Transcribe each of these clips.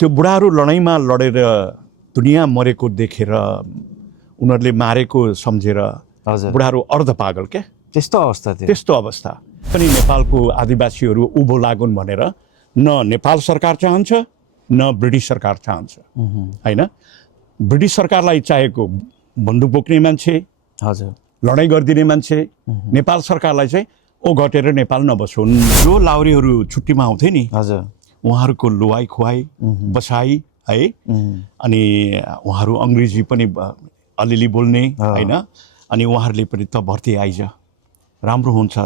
त्यो बुढाहरू लडाइँमा लडेर दुनियाँ मरेको देखेर उनीहरूले मारेको सम्झेर हजुर बुढाहरू अर्ध पागल क्या त्यस्तो अवस्था थियो त्यस्तो अवस्था पनि नेपालको आदिवासीहरू उभो लागुन् भनेर न नेपाल सरकार चाहन्छ न ब्रिटिस सरकार चाहन्छ होइन ब्रिटिस सरकारलाई चाहेको बन्दुक बोक्ने मान्छे हजुर लडाइँ गरिदिने मान्छे नेपाल सरकारलाई चाहिँ ओ घटेर नेपाल नबसुन् जो लाउरेहरू छुट्टीमा आउँथे नि हजुर उहाँहरूको लुवाई खुवाई बसाई है अनि उहाँहरू अङ्ग्रेजी पनि अलिअलि बोल्ने होइन अनि उहाँहरूले पनि त भर्ती आइज राम्रो हुन्छ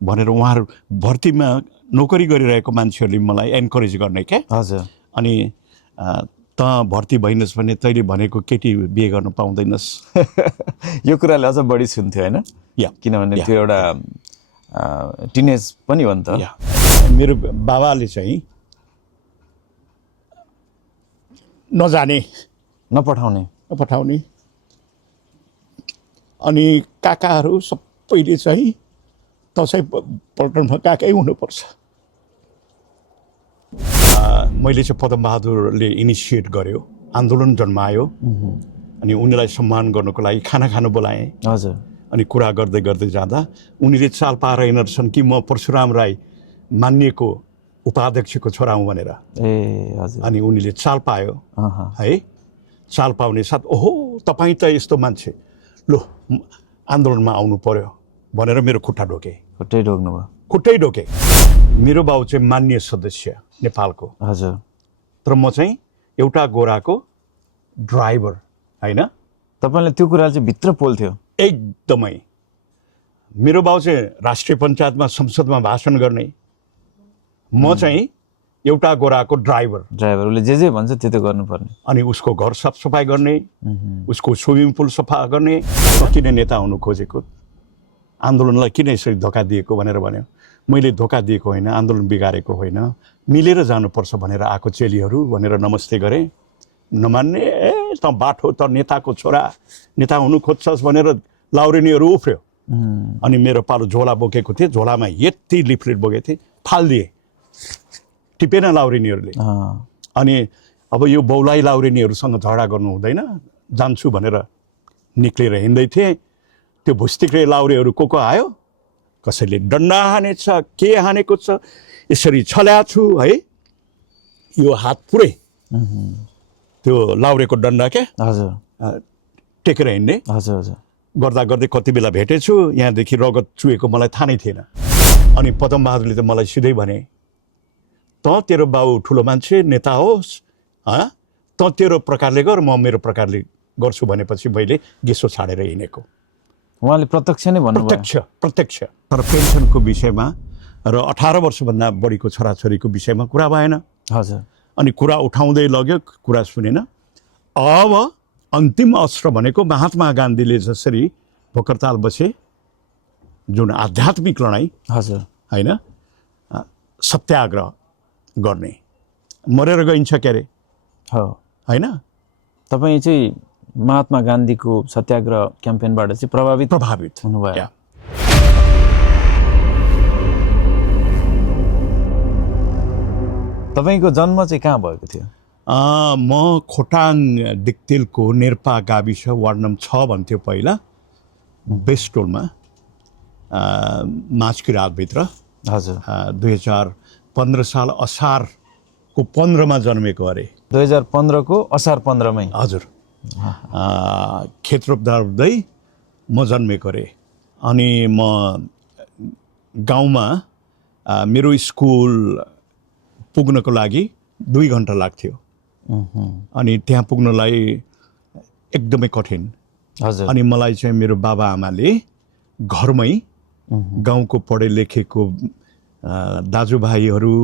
भनेर उहाँहरू भर्तीमा नोकरी गरिरहेको मान्छेहरूले मलाई एन्करेज गर्ने क्या हजुर अनि त भर्ती भइनस् भने तैँले भनेको केटी बिहे गर्न पाउँदैनस् यो कुराले अझ बढी सुन्थ्यो होइन या किनभने त्यो एउटा टिनेज पनि हो नि त या मेरो बाबाले चाहिँ नजाने नपठाउने अनि काकाहरू सबैले चाहिँ त चाहिँ पल्टनमा काकै हुनुपर्छ मैले चाहिँ पदमबहादुरले इनिसिएट गर्यो आन्दोलन जन्मायो अनि उनीलाई सम्मान गर्नको लागि खाना खानु बोलाएँ हजुर अनि कुरा गर्दै गर्दै जाँदा उनीले चाल पाएर हिँड्छन् कि म परशुराम राई मानिएको उपाध्यक्षको छोरा हुँ भनेर ए हजुर अनि उनीले चाल पायो है चाल पाउने साथ ओहो तपाईँ त यस्तो मान्छे लो आन्दोलनमा आउनु पर्यो भनेर मेरो खुट्टा ढोके खुट्टै ढोक्नु भयो खुट्टै ढोके मेरो बाउ चाहिँ मान्य सदस्य नेपालको हजुर तर म चाहिँ एउटा गोराको ड्राइभर होइन तपाईँले त्यो कुरा चाहिँ भित्र पोल्थ्यो एकदमै मेरो बाउ चाहिँ राष्ट्रिय पञ्चायतमा संसदमा भाषण गर्ने म चाहिँ एउटा गोराको ड्राइभर उसले जे भन्छ त्यो त गर्नुपर्ने अनि उसको घर साफसफाइ गर्ने उसको स्विमिङ पुल सफा गर्ने किन नेता हुनु खोजेको आन्दोलनलाई किन यसरी धोका दिएको भनेर भन्यो मैले धोका दिएको होइन आन्दोलन बिगारेको होइन मिलेर जानुपर्छ भनेर आएको चेलीहरू भनेर नमस्ते गरेँ नमान्ने ए त बाठो त नेताको छोरा नेता हुनु खोज्छस् भनेर लाउरेनीहरू उफ्र्यो अनि मेरो पालो झोला बोकेको थिएँ झोलामा यति लिफलेट बोकेको थिएँ फालिदिएँ टिपेन लाउरेनीहरूले अनि अब यो बौलाई लाउरेनीहरूसँग झगडा गर्नु हुँदैन जान्छु भनेर निक्लेर हिँड्दै थिएँ त्यो भुस्तिक्रे लाउरेहरू को आयो कसैले डन्डा हानेछ के हानेको छ यसरी छल्या छु है यो हात पुरै त्यो लाउरेको डन्डा क्या हजुर टेकेर हिँड्ने हजुर हजुर गर्दा गर्दै कति बेला भेटेछु यहाँदेखि रगत चुहेको मलाई थाहा नै थिएन अनि पदमबहादुरले त मलाई सिधै भने त तेरो बाउ ठुलो मान्छे नेता होस् त तेरो प्रकारले गर म मेरो प्रकारले गर्छु भनेपछि मैले गेसो छाडेर हिँडेको उहाँले प्रत्यक्ष नै भन्नुभयो प्रत्यक्ष तर पेन्सनको विषयमा र 18 वर्षभन्दा बढीको छोराछोरीको विषयमा कुरा भएन हजुर अनि कुरा उठाउँदै लग्यो कुरा सुनेन अब अन्तिम अस्त्र भनेको महात्मा गान्धीले जसरी भोकरताल बसे जुन आध्यात्मिक लडाइँ हजुर होइन सत्याग्रह गर्ने मरेर गइन्छ के अरे होइन तपाईँ चाहिँ महात्मा गान्धीको सत्याग्रह क्याम्पेनबाट चाहिँ प्रभावित हुनुभयो तपाईँको जन्म चाहिँ कहाँ भएको थियो म खोटाङ दिक्तेलको नेर्पा गाविस वार्ड नम्बर 6 भन्थ्यो पहिला बेस्टोलमा माझकिरातभित्र हजुर 2015 साल असारको 15मा जन्मेको अरे 2015 को असार 15 मै हजुर खेत रोप्दा रोप्दै म जन्मेको अरे अनि म गाउँमा मेरो स्कुल पुग्नको लागि 2 घन्टा लाग्थ्यो अनि त्यहाँ पुग्नलाई एकदमै कठिन हजुर अनि मलाई चाहिँ मेरो बाबा आमाले घरमै गाउँको पढे लेखेको दाजुभाइहरू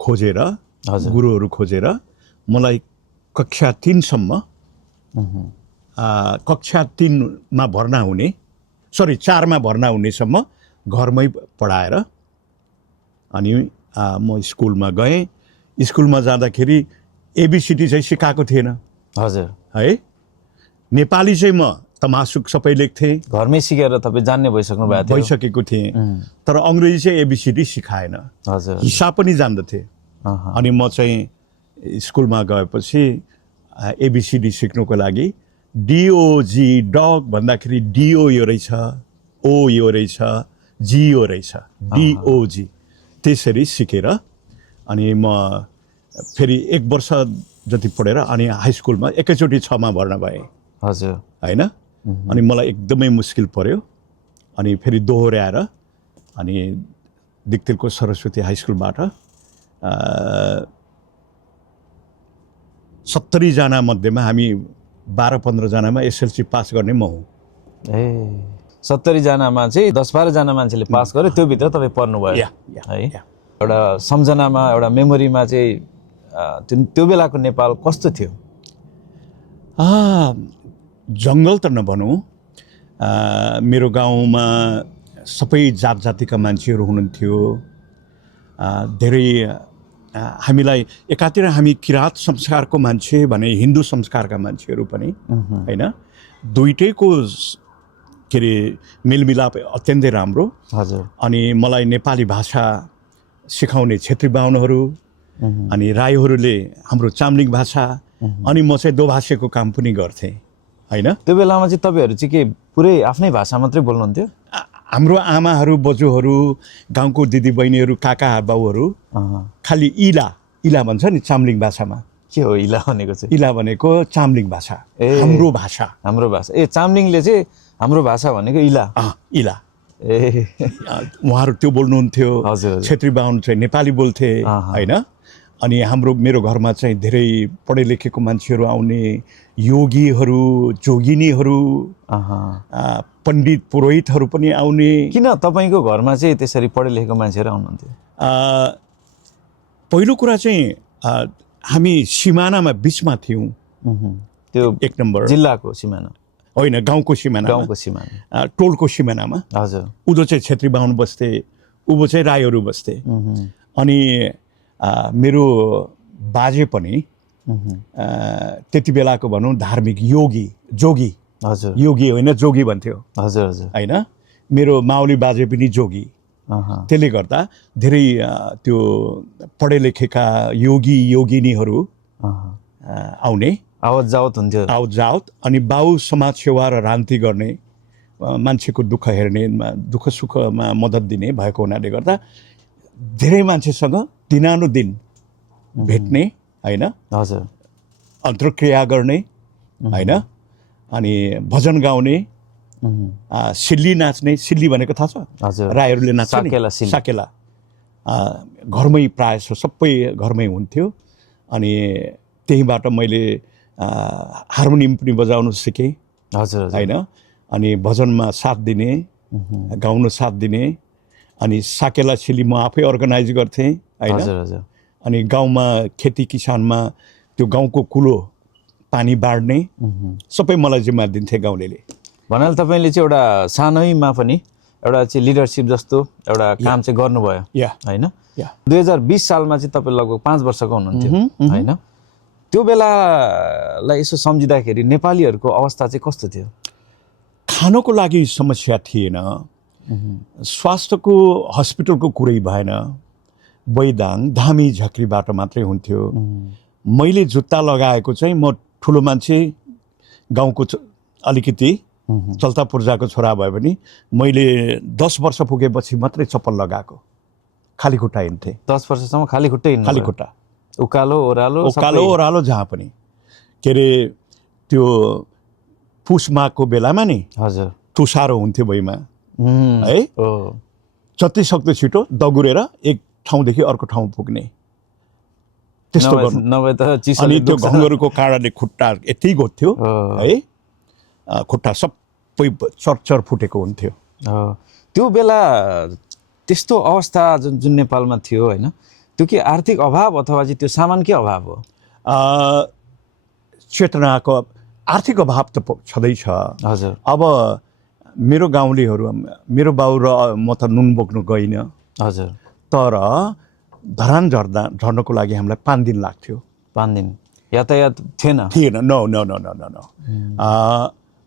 खोजेर गुरुहरू खोजेर मलाई कक्षा 3 सम्म कक्षा 3 मा भर्ना हुने 4 मा भर्ना हुनेसम्म घरमै पढाएर अनि म स्कुलमा गएँ स्कुलमा जाँदाखेरि एबिसिडी चाहिँ सिकाएको थिएन हजुर है नेपाली चाहिँ म तमासुक सबै लेख्थेँ घरमै सिकेर तपाईँ जान्ने भइसकेको थिएँ तर अङ्ग्रेजी चाहिँ एबिसिडी सिकाएन हजुर हिसाब पनि जान्दथे अनि म चाहिँ स्कुलमा गएपछि एबिसिडी सिक्नुको लागि डिओजी डग भन्दाखेरि डिओ यो रहेछ, ओ यो रहेछ, जी यो रहेछ, डिओजी त्यसरी सिकेर अनि म फेरि 1 वर्ष जति पढेर अनि हाई स्कुलमा एकैचोटि 6मा भर्ना भएँ हजुर होइन। अनि मलाई एकदमै मुस्किल पर्यो अनि फेरि दोहोऱ्याएर अनि दिक्तेलको सरस्वती हाई स्कुलबाट 70 जना मध्येमा हामी 12-15 जनामा एसएलसी पास गर्ने म हुँ। ए 70 जनामा चाहिँ 10-12 जना मान्छेले पास गर्यो, त्यो भित्र तपाईँ पर्नुभयो है। एउटा सम्झनामा एउटा मेमोरीमा चाहिँ त्यो बेलाको नेपाल कस्तो थियो? जङ्गल त नभनौँ, मेरो गाउँमा सबै जात जातिका मान्छेहरू हुनुहुन्थ्यो। धेरै हामीलाई एकातिर हामी किराँत संस्कारको मान्छे भने हिन्दू संस्कारका मान्छेहरू पनि होइन, दुइटैको के अरे मेलमिलाप अत्यन्तै राम्रो। हजुर। अनि मलाई नेपाली भाषा सिकाउने छेत्री बाहुनहरू अनि राईहरूले हाम्रो चाम्लिङ भाषा अनि म चाहिँ दोभाषीको काम पनि गर्थेँ होइन। त्यो बेलामा चाहिँ तपाईँहरू चाहिँ के पुरै आफ्नै भाषा मात्रै बोल्नुहुन्थ्यो? हाम्रो आमाहरू बजूहरू गाउँको दिदीबहिनीहरू काका बाउहरू खालि इला भन्छ नि चाम्लिङ भाषामा। के हो इला भनेको चाहिँ? इला भनेको चाम्लिङ भाषा, हाम्रो भाषा। हाम्रो भाषा ए चाम्लिङले चाहिँ हाम्रो भाषा भनेको इला। इला ए उहाँहरू त्यो बोल्नुहुन्थ्यो। हजुर। छेत्री बाहुन चाहिँ नेपाली बोल्थे होइन। अनि मेरो घरमा चाहिँ धेरै पढे लेखेको मान्छेहरू आउने, योगीहरू, जोगिनीहरू, पण्डित पुरोहितहरू पनि आउने। किन तपाईँको घरमा चाहिँ त्यसरी पढे लेखेको मान्छेहरू आउनुहुन्थ्यो? पहिलो कुरा चाहिँ हामी सिमानामा बिचमा थियौँ। त्यो 1 नम्बर जिल्लाको सिमाना होइन, गाउँको सिमाना, गाउँको सिमाना, टोलको सिमानामा। हजुर। उदो चाहिँ छेत्री बाहुन बस्थे, उभो चाहिँ राईहरू बस्थे। अनि मेरो बाजे पनि त्यति बेलाको भनौँ धार्मिक जोगी। हजुर। योगी होइन जोगी भन्थ्यो। हजुर हजुर। होइन, मेरो माउली बाजे पनि जोगी। त्यसले गर्दा धेरै त्यो पढे लेखेका योगी योगिनीहरू आउने, आवत जावत हुन्थ्यो। आवत जावत अनि बाउ समाज सेवा र रान्ति गर्ने, मान्छेको दुःख हेर्ने, दुःख सुखमा मद्दत दिने भएको हुनाले गर्दा धेरै मान्छेसँग दिनानुदिन भेट्ने होइन। हजुर। अन्तर्क्रिया गर्ने होइन। अनि भजन गाउने, सिल्ली नाच्ने। सिल्ली भनेको थाहा छ? हजुर। राईहरूले नाच्ने साकेला घरमै प्रायः सबै घरमै हुन्थ्यो। अनि त्यहीँबाट मैले हार्मोनियम पनि बजाउन सिकेँ। हजुर होइन। अनि भजनमा साथ दिने, गाउन साथ दिने। अनि साकेला सिल्ली म आफै अर्गनाइज गर्थेँ होइन। हजुर हजुर। अनि गाउँमा खेती किसानमा त्यो गाउँको कुलो पानी बाँड्ने सबै मलाई जिम्मा दिन्थे गाउँलेले। भन्नाले तपाईँले चाहिँ एउटा सानैमा पनि एउटा चाहिँ लिडरसिप जस्तो एउटा काम चाहिँ गर्नुभयो होइन। 2020 सालमा चाहिँ तपाईँ लगभग 5 वर्षको हुनुहुन्थ्यो होइन। त्यो बेलालाई यसो सम्झिँदाखेरि नेपालीहरूको अवस्था चाहिँ कस्तो थियो? खानको लागि समस्या थिएन, स्वास्थ्यको हस्पिटलको कुरै भएन, बैदाङ धामी झाँक्रीबाट मात्रै हुन्थ्यो। मैले जुत्ता लगाएको चाहिँ म ठुलो मान्छे गाउँको अलिकति चल्ता पूर्जाको छोरा भए पनि मैले 10 वर्ष पुगेपछि मात्रै चप्पल लगाएको, खाली खुट्टा हिँड्थेँ। 10 वर्षसम्म खाली खुट्टै हिँड्नु? खाली खुट्टा, उकालो ओह्रालो जहाँ पनि। के अरे त्यो पुस माघको बेलामा नि हजुर तुसारो हुन्थ्यो भुइँमा है। जति सक्दो छिटो दगुरेर एक ठाउँदेखि अर्को ठाउँ पुग्ने, त्यस्तो गर्नु। नभए त चिसोले अनि त्यो घङ्गरको काँडाले खुट्टा यति घोत्थ्यो है, खुट्टा सबै चरचर फुटेको हुन्थ्यो। त्यो बेला त्यस्तो अवस्था जुन नेपालमा थियो होइन, त्यो के आर्थिक अभाव अथवा चाहिँ त्यो सामानकै अभाव हो? चेतनाको आर्थिक अभाव त छँदैछ। हजुर। अब मेरो गाउँलेहरू, मेरो बाउ र म त नुन बोक्नु गइनँ। हजुर। तर धरान झर्नको लागि हामीलाई 5 दिन लाग्थ्यो। 5 दिन यातायात थिएन? नो।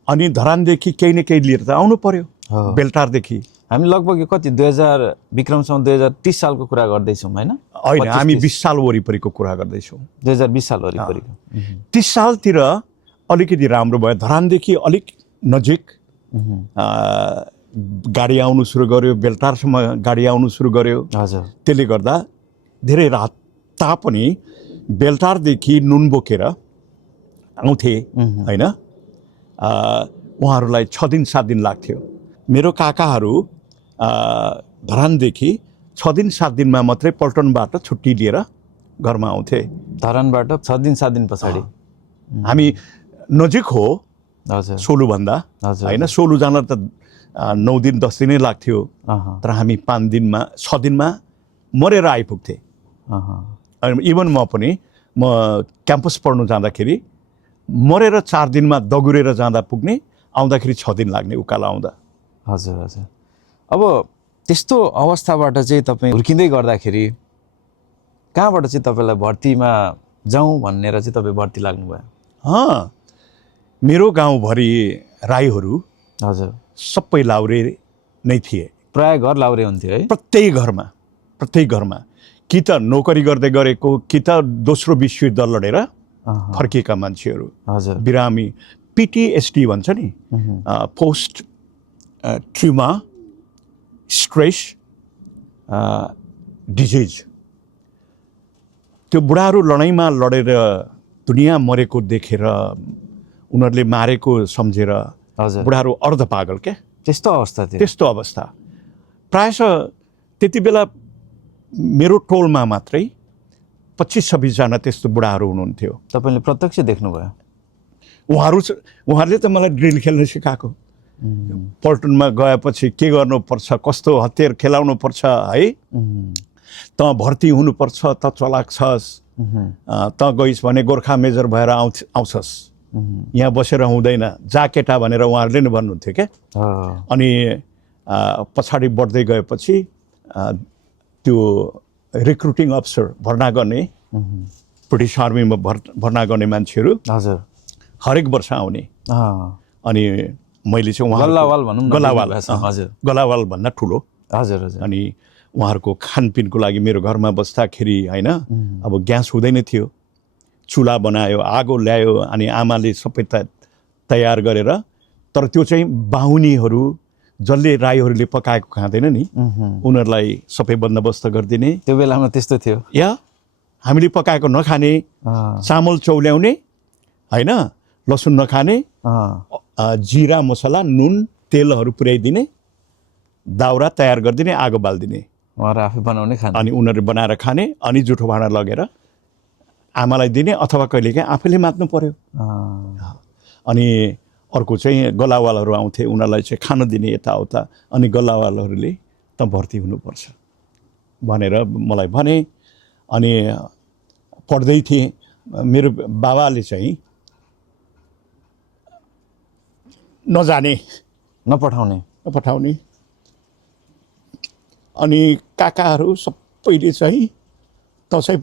अनि धरानदेखि केही न केही लिएर त आउनु पर्यो। बेलटारदेखि हामी लगभग यो कति 2000 विक्रमसँग 2030 सालको कुरा गर्दैछौँ होइन? होइन, हामी 20 साल वरिपरिको कुरा गर्दैछौँ। 2020 साल वरिपरिको। 30 सालतिर अलिकति राम्रो भयो। धरानदेखि अलिक नजिक गाडी आउनु सुरु गर्यो, बेलटारसम्म गाडी आउनु सुरु गर्यो। हजुर। त्यसले गर्दा धेरै रात तापनि बेलटारदेखि नुन बोकेर आउँथे होइन, उहाँहरूलाई 6 दिन 7 दिन लाग्थ्यो। मेरो काकाहरू धरानदेखि 6 दिन 7 दिनमा मात्रै पल्टनबाट छुट्टी लिएर घरमा आउँथे। धरानबाट 6 दिन 7 दिन पछाडि हामी नजिक हो हजुर सोलुभन्दा होइन। सोलु जान त 9 दिन 10 दिनै लाग्थ्यो, तर हामी 5 दिनमा 6 दिनमा मरेर आइपुग्थे। इभन म पनि क्याम्पस पढ्नु जाँदाखेरि मरेर 4 दिनमा दगुरेर जाँदा पुग्ने, आउँदाखेरि 6 दिन लाग्ने उकालो आउँदा। हजुर हजुर। अब त्यस्तो अवस्थाबाट चाहिँ तपाईँ हुर्किँदै गर्दाखेरि कहाँबाट चाहिँ तपाईँलाई भर्तीमा जाउँ भनेर चाहिँ तपाईँ भर्ती लाग्नुभयो? मेरो गाउँभरि राईहरू हजुर सबै लाउरे नै थिए। प्राय घर लाउरे हुन्थ्यो है? प्रत्येक घरमा कि त नोकरी गर्दै गरेको, कि त दोस्रो विश्वयुद्ध लडेर फर्किएका मान्छेहरू। हजुर। बिरामी, PTSD भन्छ नि, पोस्ट ट्रुमा स्ट्रेस डिजिज। त्यो बुढाहरू लडाइँमा लडेर दुनियाँ मरेको देखेर उनीहरूले मारेको सम्झेर बुढाहरू अर्ध पागल क्या, त्यस्तो अवस्था थियो। त्यस्तो अवस्था प्रायः त्यति बेला मेरो टोलमा मात्रै 25-26 जना त्यस्तो बुढाहरू हुनुहुन्थ्यो। तपाईँले प्रत्यक्ष देख्नुभयो? उहाँहरूले त मलाई ड्रिल खेल्न सिकाएको। पल्टनमा गएपछि के गर्नुपर्छ, कस्तो हतियार खेलाउनु पर्छ है, त भर्ती हुनुपर्छ, त चलाक छस्, त गइस् भने गोर्खा मेजर भएर आउँछस्, यहाँ बसेर हुँदैन, जा केटा भनेर उहाँहरूले नै भन्नुहुन्थ्यो क्या। अनि पछाडि बढ्दै गएपछि त्यो रिक्रुटिङ अफिसर भर्ना गर्ने, ब्रिटिस आर्मीमा भर्ना गर्ने मान्छेहरू हजुर हरेक वर्ष आउने। अनि मैले चाहिँ गलावाल भन्दा ठुलो। हजुर हजुर। अनि उहाँहरूको खानपिनको लागि मेरो घरमा बस्दाखेरि होइन, अब ग्यास हुँदैन थियो, चुला बनायो, आगो ल्यायो, अनि आमाले सबै तयार गरेर, तर त्यो चाहिँ बाहुनीहरू जसले राईहरूले पकाएको खाँदैन नि, उनीहरूलाई सबै बन्दोबस्त गरिदिने। त्यो बेलामा त्यस्तो थियो? या हामीले पकाएको नखाने, चामल चौल्याउने होइन, लसुन नखाने, जिरा मसला नुन तेलहरू पुर्याइदिने, दाउरा तयार गरिदिने, आगो बालिदिने, उहाँहरू आफै बनाउने खाने, अनि उनीहरू बनाएर खाने, अनि जुठो भाँडा लगेर आमालाई दिने, अथवा कहिलेकाहीँ आफैले मात्नु पर्यो। अनि अर्को चाहिँ गलावालहरू आउँथे, उनीहरूलाई चाहिँ खान दिने यताउता। अनि गलावालहरूले त भर्ती हुनुपर्छ भनेर मलाई भने। अनि पढ्दै थिएँ। मेरो बाबाले चाहिँ नपठाउने अनि काकाहरू सबैले चाहिँ त चाहिँ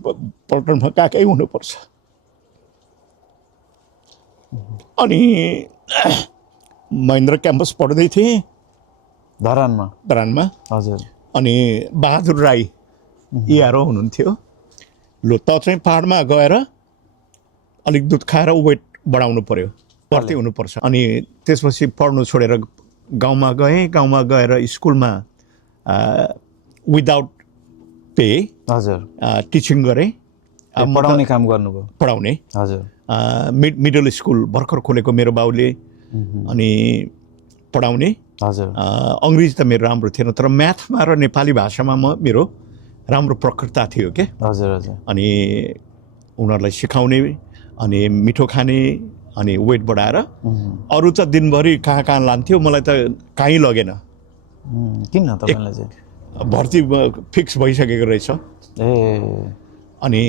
पल्टनमा काकै हुनुपर्छ। अनि महेन्द्र क्याम्पस पढ्दै थिएँ धरानमा। हजुर। अनि बहादुर राई इआरओ हुनुहुन्थ्यो। लो त चाहिँ पाहाडमा गएर अलिक दुध खाएर वेट बढाउनु पर्यो, भर्ती हुनुपर्छ। अनि त्यसपछि पढ्नु छोडेर गाउँमा गएँ। गाउँमा गएर स्कुलमा विदाउट पे हजुर टिचिङ गरेँ। पढाउने काम गर्नुभयो? पढाउने। हजुर। मिडल स्कुल भर्खर खोलेको मेरो बाउले, अनि पढाउने। हजुर। अङ्ग्रेजी त मेरो राम्रो थिएन, तर म्याथमा र नेपाली भाषामा मेरो राम्रो प्रखरता थियो क्या। हजुर हजुर। अनि उनीहरूलाई सिकाउने, अनि मिठो खाने, अनि वेट बढाएर। अरू त दिनभरि कहाँ कहाँ लान्थ्यो, मलाई त कहीँ लगेन। किन तपाईँलाई चाहिँ? भर्ती फिक्स भइसकेको रहेछ। अनि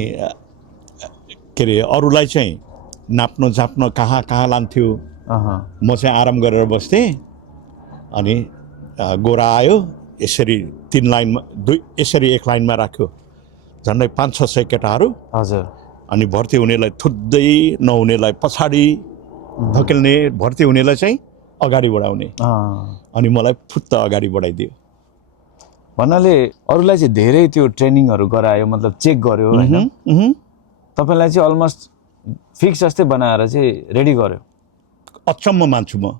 के अरे अरूलाई चाहिँ नाप्न झाप्न कहाँ कहाँ लान्थ्यो, म चाहिँ आराम गरेर बस्थेँ। अनि गोरा आयो, यसरी 3 लाइनमा यसरी 1 लाइनमा राख्यो, झन्डै 500-600 केटाहरू। हजुर। अनि भर्ती हुनेलाई थुत्दै, नहुनेलाई पछाडि धकेल्ने, भर्ती हुनेलाई चाहिँ अगाडि बढाउने अनि मलाई फुत्त अगाडि बढाइदियो। भन्नाले अरूलाई चाहिँ धेरै त्यो ट्रेनिङहरू गरायो, मतलब चेक गर्यो होइन, तपाईँलाई चाहिँ अलमोस्ट फिक्स जस्तै बनाएर चाहिँ रेडी गर्यो। अचम्म मान्छु म।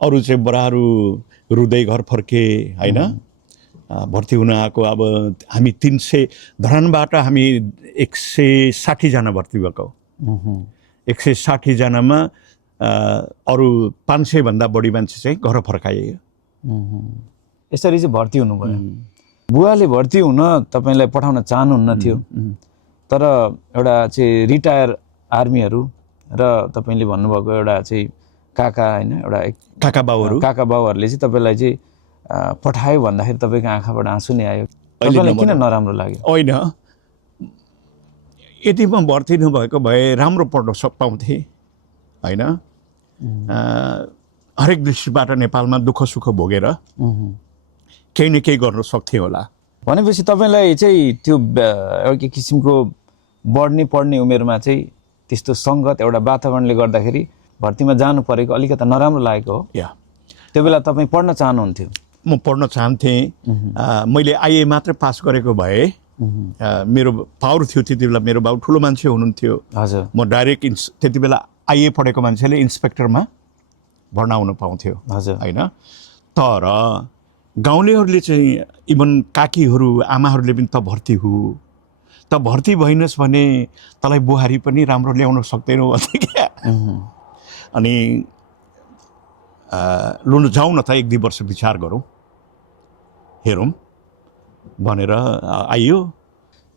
अरू चाहिँ बडाहरू रुँदै घर फर्के होइन, भर्ती हुन आएको। अब हामी 300 धरानबाट हामी 160 जना भर्ती भएको। 160 जनामा अरू 500 भन्दा बढी मान्छे चाहिँ घर फर्काइयो। यसरी चाहिँ भर्ती हुनुभयो। बुवाले भर्ती हुन तपाईँलाई पठाउन चाहनुहुन्न थियो, तर एउटा चाहिँ रिटायर आर्मीहरू र तपाईँले भन्नुभएको एउटा चाहिँ काका होइन, एउटा काका बाउहरूले चाहिँ तपाईँलाई चाहिँ पठायो भन्दाखेरि तपाईँको आँखाबाट आँसु नै आयो। तपाईँलाई किन नराम्रो लाग्यो? होइन, यदि म भर्ती नभएको भए राम्रो पढ्न पाउँथेँ होइन। हरेक दृष्टिबाट नेपालमा दुःख सुख भोगेर केही न केही गर्न सक्थेँ होला। भनेपछि तपाईँलाई चाहिँ त्यो एउटा किसिमको पढ्ने उमेरमा चाहिँ त्यस्तो सङ्गत एउटा वातावरणले गर्दाखेरि भर्तीमा जानु परेको अलिकति नराम्रो लागेको हो। त्यो बेला तपाईँ पढ्न चाहनुहुन्थ्यो? म पढ्न चाहन्थेँ। मैले आइए मात्र पास गरेको भए मेरो पावर थियो त्यति बेला। मेरो बाउ ठुलो मान्छे हुनुहुन्थ्यो। हजुर। म डाइरेक्ट त्यति बेला आइए पढेको मान्छेले इन्सपेक्टरमा भर्ना हुन पाउँथ्यो। हजुर। होइन, तर गाउँलेहरूले चाहिँ इभन काकीहरू आमाहरूले पनि त भर्ती हु, त भर्ती भइनस् भने तँलाई बुहारी पनि राम्रो ल्याउन सक्दैनौ भन्थे क्या। अनि लु जाउँ न त 1-2 वर्ष विचार गरौँ, हेरौँ भनेर आइयो।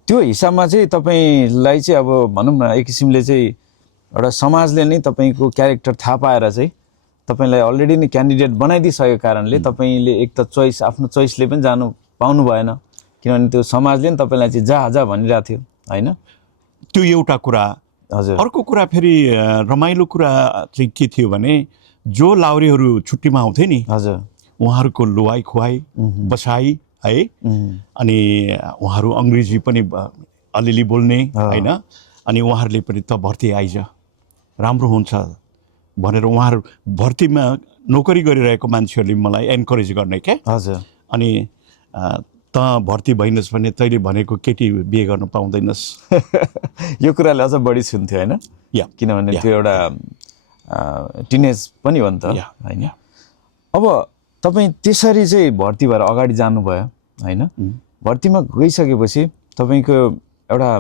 त्यो हिसाबमा चाहिँ तपाईँलाई चाहिँ अब भनौँ न एक किसिमले चाहिँ एउटा समाजले नै तपाईँको क्यारेक्टर थाहा पाएर चाहिँ तपाईँलाई अलरेडी नै क्यान्डिडेट बनाइदिइसकेको कारणले तपाईँले एक त आफ्नो चोइसले पनि जानु पाउनु भएन, किनभने त्यो समाजले नि तपाईँलाई चाहिँ जा भनिरहेको थियो होइन। त्यो एउटा कुरा। हजुर। अर्को कुरा फेरि रमाइलो कुरा चाहिँ के थियो भने जो लाउरेहरू छुट्टीमा आउँथे नि, हजुर, उहाँहरूको लुवाई खुवाई बसाई है, अनि उहाँहरू अङ्ग्रेजी पनि अलिअलि बोल्ने होइन, अनि उहाँहरूले पनि त भर्ती आइज राम्रो हुन्छ भनेर उहाँहरू भर्तीमा नोकरी गरिरहेको मान्छेहरूले मलाई एन्करेज गर्ने क्या। हजुर। अनि त भर्ती भइनस् भने तैँले भनेको केटी बिहे गर्न पाउँदैनस्। यो कुराले अझ बढी सुन्थ्यो होइन, किनभने त्यो एउटा टिनेज पनि हो नि त होइन। अब तपाईँ त्यसरी चाहिँ भर्ती भएर अगाडि जानुभयो होइन। भर्तीमा गइसकेपछि तपाईँको एउटा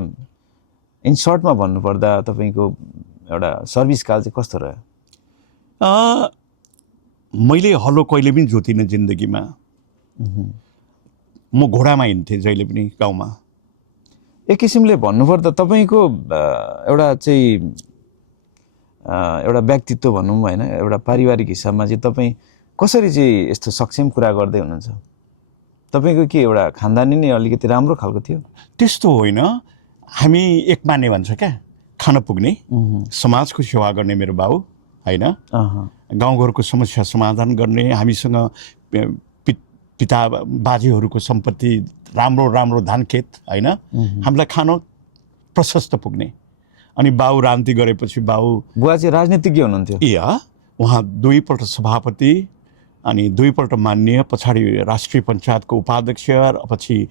इन सर्टमा भन्नुपर्दा तपाईँको एउटा सर्भिस काल चाहिँ कस्तो रह्यो? मैले हलो कहिले पनि जोतिनँ जिन्दगीमा। म घोडामा हिँड्थेँ जहिले पनि गाउँमा। एक किसिमले भन्नुपर्दा तपाईँको एउटा चाहिँ एउटा व्यक्तित्व भनौँ होइन, एउटा पारिवारिक हिसाबमा चाहिँ तपाईँ कसरी चाहिँ यस्तो सक्षम कुरा गर्दै हुनुहुन्छ? तपाईँको के एउटा खानदानी नै अलिकति राम्रो खालको थियो? त्यस्तो होइन, हामी एक माने भन्छ क्या, खान पुग्ने, समाजको सेवा गर्ने मेरो बाउ होइन, गाउँघरको समस्या समाधान गर्ने, हामीसँग पिता बाजेहरूको सम्पत्ति राम्रो धानखेत होइन, हामीलाई खान प्रशस्त पुग्ने। अनि बाउ रान्ति गरेपछि बुवा चाहिँ राजनीतिज्ञ हुनुहुन्थ्यो? उहाँ 2 पल्ट सभापति अनि 2 पल्ट माननीय, पछाडि राष्ट्रिय पञ्चायतको उपाध्यक्ष, पछि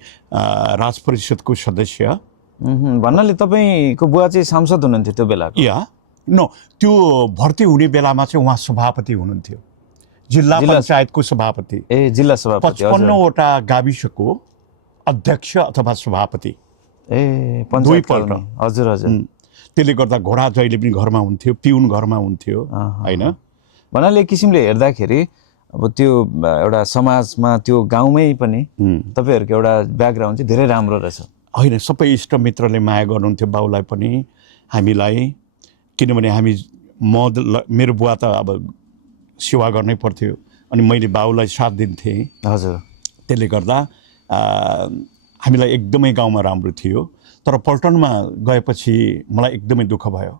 राज परिषदको सदस्य। भन्नाले तपाईँको बुवा चाहिँ सांसद हुनुहुन्थ्यो त्यो बेला? त्यो भर्ती हुने बेलामा चाहिँ उहाँ सभापति हुनुहुन्थ्यो, जिल्ला पञ्चायतको सभापति। जिल्ला सभापति। 55वटा गाविसको अध्यक्ष अथवा सभापति। 2 पल्ट। हजुर हजुर। त्यसले गर्दा घोडा जहिले पनि घरमा हुन्थ्यो, पिउन घरमा हुन्थ्यो होइन। भन्नाले एक किसिमले हेर्दाखेरि अब त्यो एउटा समाजमा त्यो गाउँमै पनि तपाईँहरूको एउटा ब्याकग्राउन्ड चाहिँ धेरै राम्रो रहेछ होइन। सबै इष्टमित्रले माया गर्नुहुन्थ्यो बाउलाई पनि हामीलाई, किनभने मेरो बुवा त अब सेवा गर्नै पर्थ्यो अनि मैले बाउलाई साथ दिन्थेँ। हजुर। त्यसले गर्दा हामीलाई एकदमै गाउँमा राम्रो थियो। तर पल्टनमा गएपछि मलाई एकदमै दुःख भयो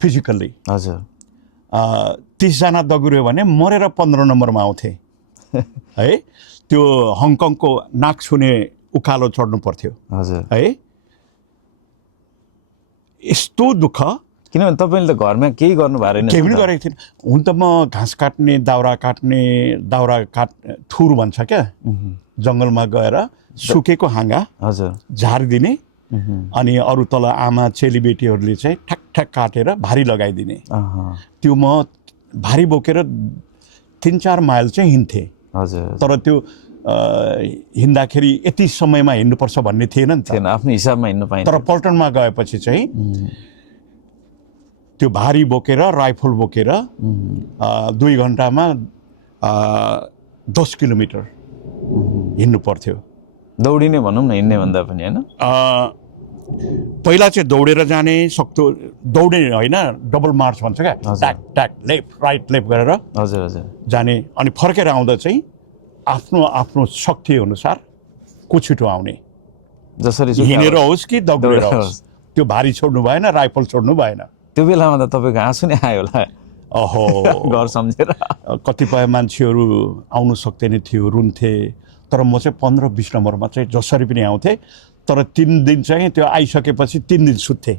फिजिकल्ली। हजुर। 30 जना दगुर्यो भने मरेर 15 नम्बरमा आउँथे है। त्यो हङकङको नाक छुने उकालो चढ्नु पर्थ्यो। हजुर। है, यस्तो दुःख किनभने तपाईँले त घरमा केही गर्नु भएको केही पनि रहेन गरेको थिएन। हुन त म घाँस काट्ने, दाउरा थुर भन्छ क्या, जङ्गलमा गएर सुकेको हाँगा हजुर झारिदिने, अनि अरू तल आमा चेलीबेटीहरूले चाहिँ ठ्याक ठ्याक काटेर भारी लगाइदिने। त्यो म भारी बोकेर 3-4 माइल चाहिँ हिँड्थेँ। हजुर तर त्यो हिँड्दाखेरि यति समयमा हिँड्नुपर्छ भन्ने थिएन नि त, थिएन, आफ्नो हिसाबमा हिँड्नु पाइन्छ। तर पल्टनमा गएपछि चाहिँ त्यो भारी बोकेर, राइफल बोकेर 2 घन्टामा 10 किलोमिटर हिँड्नु पर्थ्यो। दौडिने भनौँ न, हिँड्ने भन्दा पनि होइन। पहिला चाहिँ दौडेर जाने सक्दो, दौड्ने होइन, डबल मार्च भन्छ क्या, ट्याक ट्याक लेफ्ट राइट लेफ्ट गरेर हजुर हजुर जाने, अनि फर्केर आउँदा चाहिँ आफ्नो आफ्नो शक्ति अनुसार को छिटो आउने, जसरी हिँडेर होस् कि दौडेर होस्, त्यो भारी छोड्नु भएन, राइफल छोड्नु भएन। त्यो बेलामा त तपाईँको आँसु नै आयो होला अहो घर सम्झेर। कतिपय मान्छेहरू आउनु सक्दैन थियो, रुन्थे, तर म चाहिँ 15-20 नम्बरमा चाहिँ जसरी पनि आउँथेँ। तर 3 दिन चाहिँ त्यो आइसकेपछि 3 दिन सुत्थेँ,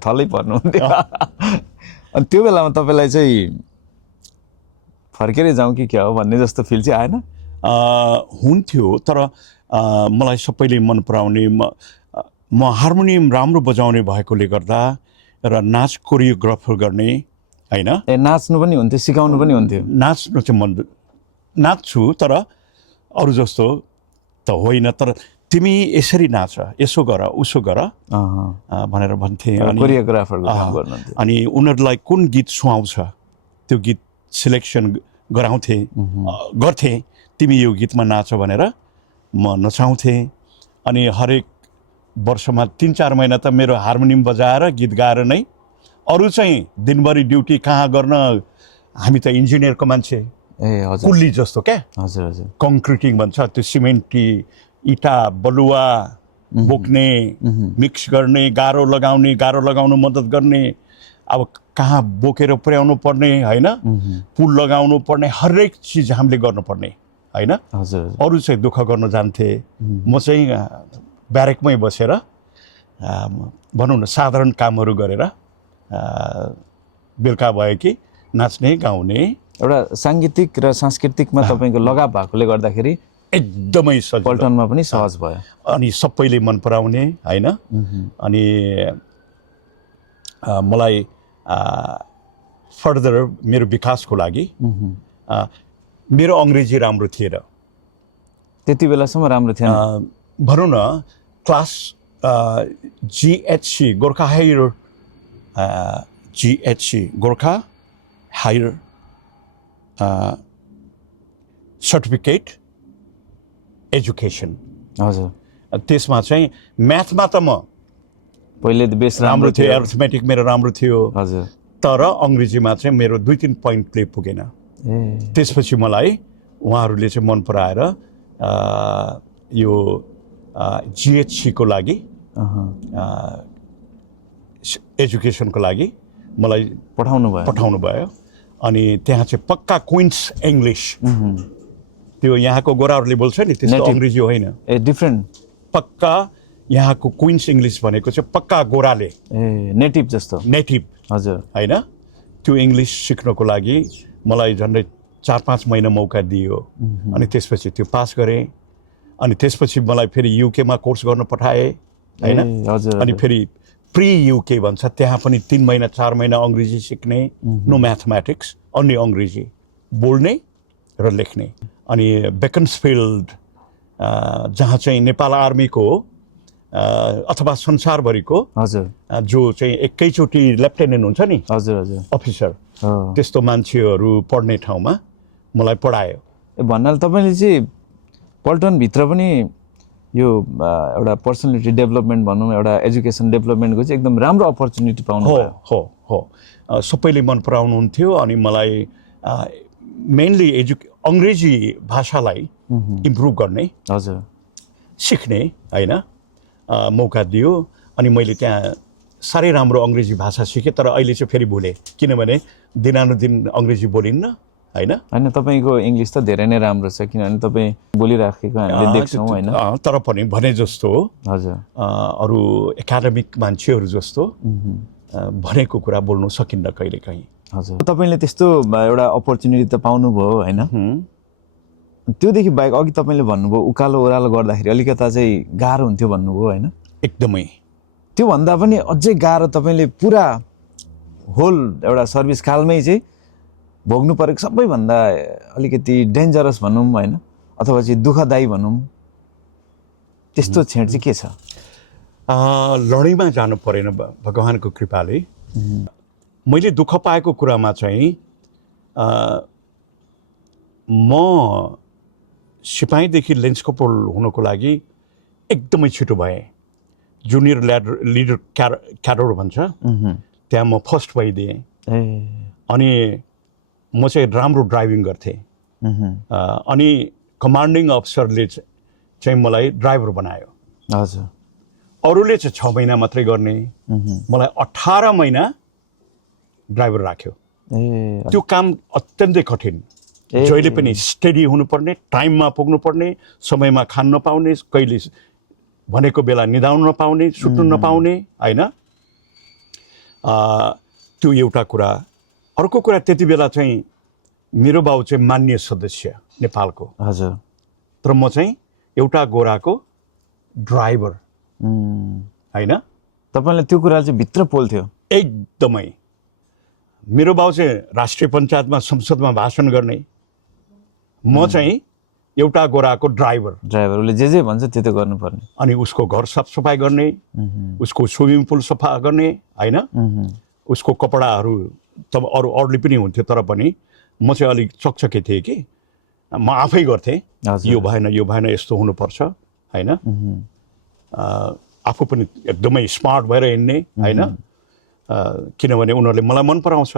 थलै पर्नुहुन्थ्यो। अनि त्यो बेलामा तपाईँलाई चाहिँ फर्केरै जाउँ कि क्या हो भन्ने जस्तो फिल चाहिँ आएन? हुन्थ्यो, तर मलाई सबैले मन पराउने, म हार्मोनियम राम्रो बजाउने भएकोले गर्दा र नाच कोरियोग्राफर गर्ने होइन। ए नाच्नु पनि हुन्थ्यो, सिकाउनु पनि हुन्थ्यो? नाच्नु चाहिँ म नाच्छु, तर अरू जस्तो त होइन, तर तिमी यसरी नाच, यसो गर, उसो गर भनेर भन्थे। कोरियोग्राफरको काम गर्नुहुन्थ्यो। अनि उनीहरूलाई कुन गीत सुहाउँछ त्यो गीत सिलेक्सन गर्थे, तिमी यो गीतमा नाच भनेर म नचाउँथेँ। अनि हरेक वर्षमा 3-4 महिना त मेरो हार्मोनियम बजाएर गीत गाएर नै, अरू चाहिँ दिनभरि ड्युटी कहाँ गर्न, हामी त इन्जिनियरको मान्छे, ए हजुर कुल्ली जस्तो क्या, हजुर हजुर कङ्क्रिटिङ भन्छ, त्यो सिमेन्टी इटा बलुवा बोक्ने, मिक्स गर्ने, गाह्रो लगाउनु मद्दत गर्ने, अब कहाँ बोकेर पुर्याउनु पर्ने होइन, पुल लगाउनु पर्ने, हरेक चिज हामीले गर्नुपर्ने होइन। हजुर अरू चाहिँ दुःख गर्न जान्थे, म चाहिँ ब्यारेकमै बसेर भनौँ न साधारण कामहरू गरेर बेलुका भयो कि नाच्ने, गाउने। एउटा साङ्गीतिक र सांस्कृतिकमा तपाईँको लगाव भएकोले गर्दाखेरि एकदमै सजिलो, पल्टनमा पनि सहज भयो, अनि सबैले मन पराउने होइन। अनि मलाई फर्दर मेरो विकासको लागि मेरो अङ्ग्रेजी राम्रो थिएन त्यति बेलासम्म, राम्रो थिएन भनौँ न। Class GHC Gorkha higher, GHC Gorkha higher certificate education, हजुर, त्यसमा चाहिँ म्याथमा त म पहिले त बेस राम्रो थियो, अर्थमेटिक मेरो राम्रो थियो, हजुर, तर अङ्ग्रेजीमा चाहिँ मेरो 2-3 पोइन्टले पुगेन। त्यसपछि मलाई उहाँहरूले चाहिँ मन पराएर यो GHC को लागि, एजुकेसनको लागि मलाई पठाउनु भयो। अनि त्यहाँ चाहिँ पक्का क्विन्स इङ्ग्लिस, त्यो यहाँको गोराहरूले बोल्छ नि त्यस्तो अङ्ग्रेजी होइन, ए डिफ्रेन्ट, पक्का यहाँको क्विन्स इङ्ग्लिस भनेको चाहिँ पक्का गोराले, नेटिभ जस्तो, नेटिभ हजुर होइन। त्यो इङ्ग्लिस सिक्नको लागि मलाई झन्डै 4-5 महिना मौका दियो, अनि त्यसपछि त्यो पास गरेँ। अनि त्यसपछि मलाई फेरि युकेमा कोर्स गर्न पठाए होइन। अनि फेरि प्री युके भन्छ, त्यहाँ पनि 3 महिना 4 महिना अङ्ग्रेजी सिक्ने, नो म्याथमेटिक्स, अन्य अङ्ग्रेजी बोल्ने र लेख्ने। अनि बेकन्सफिल्ड जहाँ चाहिँ नेपाल आर्मीको अथवा संसारभरिको हजुर जो चाहिँ एकैचोटि लेफ्टेनेन्ट हुन्छ नि, हजुर हजुर अफिसर, त्यस्तो मान्छेहरू पढ्ने ठाउँमा मलाई पढायो। भन्नाले तपाईँले चाहिँ पल्टनभित्र पनि यो एउटा पर्सनालिटी डेभलपमेन्ट भनौँ, एउटा एजुकेसन डेभलपमेन्टको चाहिँ एकदम राम्रो अपर्च्युनिटी पाउनु भयो। हो सबैले मन पराउनुहुन्थ्यो। अनि मलाई मेनली अङ्ग्रेजी भाषालाई इम्प्रुभ गर्ने, हजुर, सिक्ने होइन मौका दियो। अनि मैले त्यहाँ साह्रै राम्रो अङ्ग्रेजी भाषा सिकेँ, तर अहिले चाहिँ फेरि भुलेँ, किनभने दिनानुदिन अङ्ग्रेजी बोलिन्न होइन। होइन तपाईँको इङ्ग्लिस त धेरै नै राम्रो छ, किनभने तपाईँ बोलिराखेको हामीले देख्छौँ होइन। तर पनि भने जस्तो हजुर अरू एकाडेमिक मान्छेहरू जस्तो भनेको कुरा बोल्नु सकिन्न कहिलेकाहीँ। हजुर, तपाईँले त्यस्तो एउटा अपर्च्युनिटी त पाउनुभयो होइन, त्योदेखि बाहेक अघि तपाईँले भन्नुभयो उकालो ओह्रालो गर्दाखेरि अलिकता चाहिँ गाह्रो हुन्थ्यो भन्नुभयो होइन? एकदमै। त्योभन्दा पनि अझै गाह्रो तपाईँले पुरा होल एउटा सर्भिस कालमै चाहिँ भोग्नु परेको सबैभन्दा अलिकति डेन्जरस भनौँ होइन, अथवा चाहिँ दुःखदायी भनौँ, त्यस्तो क्षण चाहिँ के छ? लडाइँमा जानु परेन भगवानको कृपाले। मैले दुःख पाएको कुरामा चाहिँ म सिपाहीदेखि लेन्स कपोल हुनको लागि एकदमै छिटो भएँ। जुनियर लिडर क्याडर भन्छ, त्यहाँ म फर्स्ट भइदिएँ। अनि म चाहिँ राम्रो ड्राइभिङ गर्थेँ। अनि कमान्डिङ अफिसरले चाहिँ मलाई ड्राइभर बनायो। हजुर, अरूले चाहिँ 6 महिना मात्रै गर्ने, मलाई 18 महिना ड्राइभर राख्यो। त्यो काम अत्यन्तै कठिन, जहिले पनि स्टेडी हुनुपर्ने, टाइममा पुग्नुपर्ने, समयमा खान नपाउने, कहिले भनेको बेला निदाउन नपाउने, सुत्नु नपाउने होइन। त्यो एउटा कुरा। अर्को कुरा, त्यति बेला चाहिँ मेरो बाउ चाहिँ मान्य सदस्य नेपालको। हजुर, तर म चाहिँ एउटा गोराको ड्राइभर होइन। तपाईँले त्यो कुरा चाहिँ भित्र पोल्थ्यो? एकदमै। मेरो बाउ चाहिँ राष्ट्रिय पञ्चायतमा संसदमा भाषण गर्ने, म चाहिँ एउटा गोराको ड्राइभर। उसले जे भन्छ त्यो गर्नुपर्ने। अनि उसको घर साफसफाइ गर्ने, उसको स्विमिङ पुल सफा गर्ने होइन, उसको कपडाहरू त अरूले पनि हुन्थ्यो, तर पनि म चाहिँ अलिक चकचके थिएँ कि म आफै गर्थेँ। यो भएन, यो भएन, यस्तो हुनुपर्छ होइन। आफू पनि एकदमै स्मार्ट भएर हिँड्ने होइन, किनभने उनीहरूले मलाई मन पराउँछ।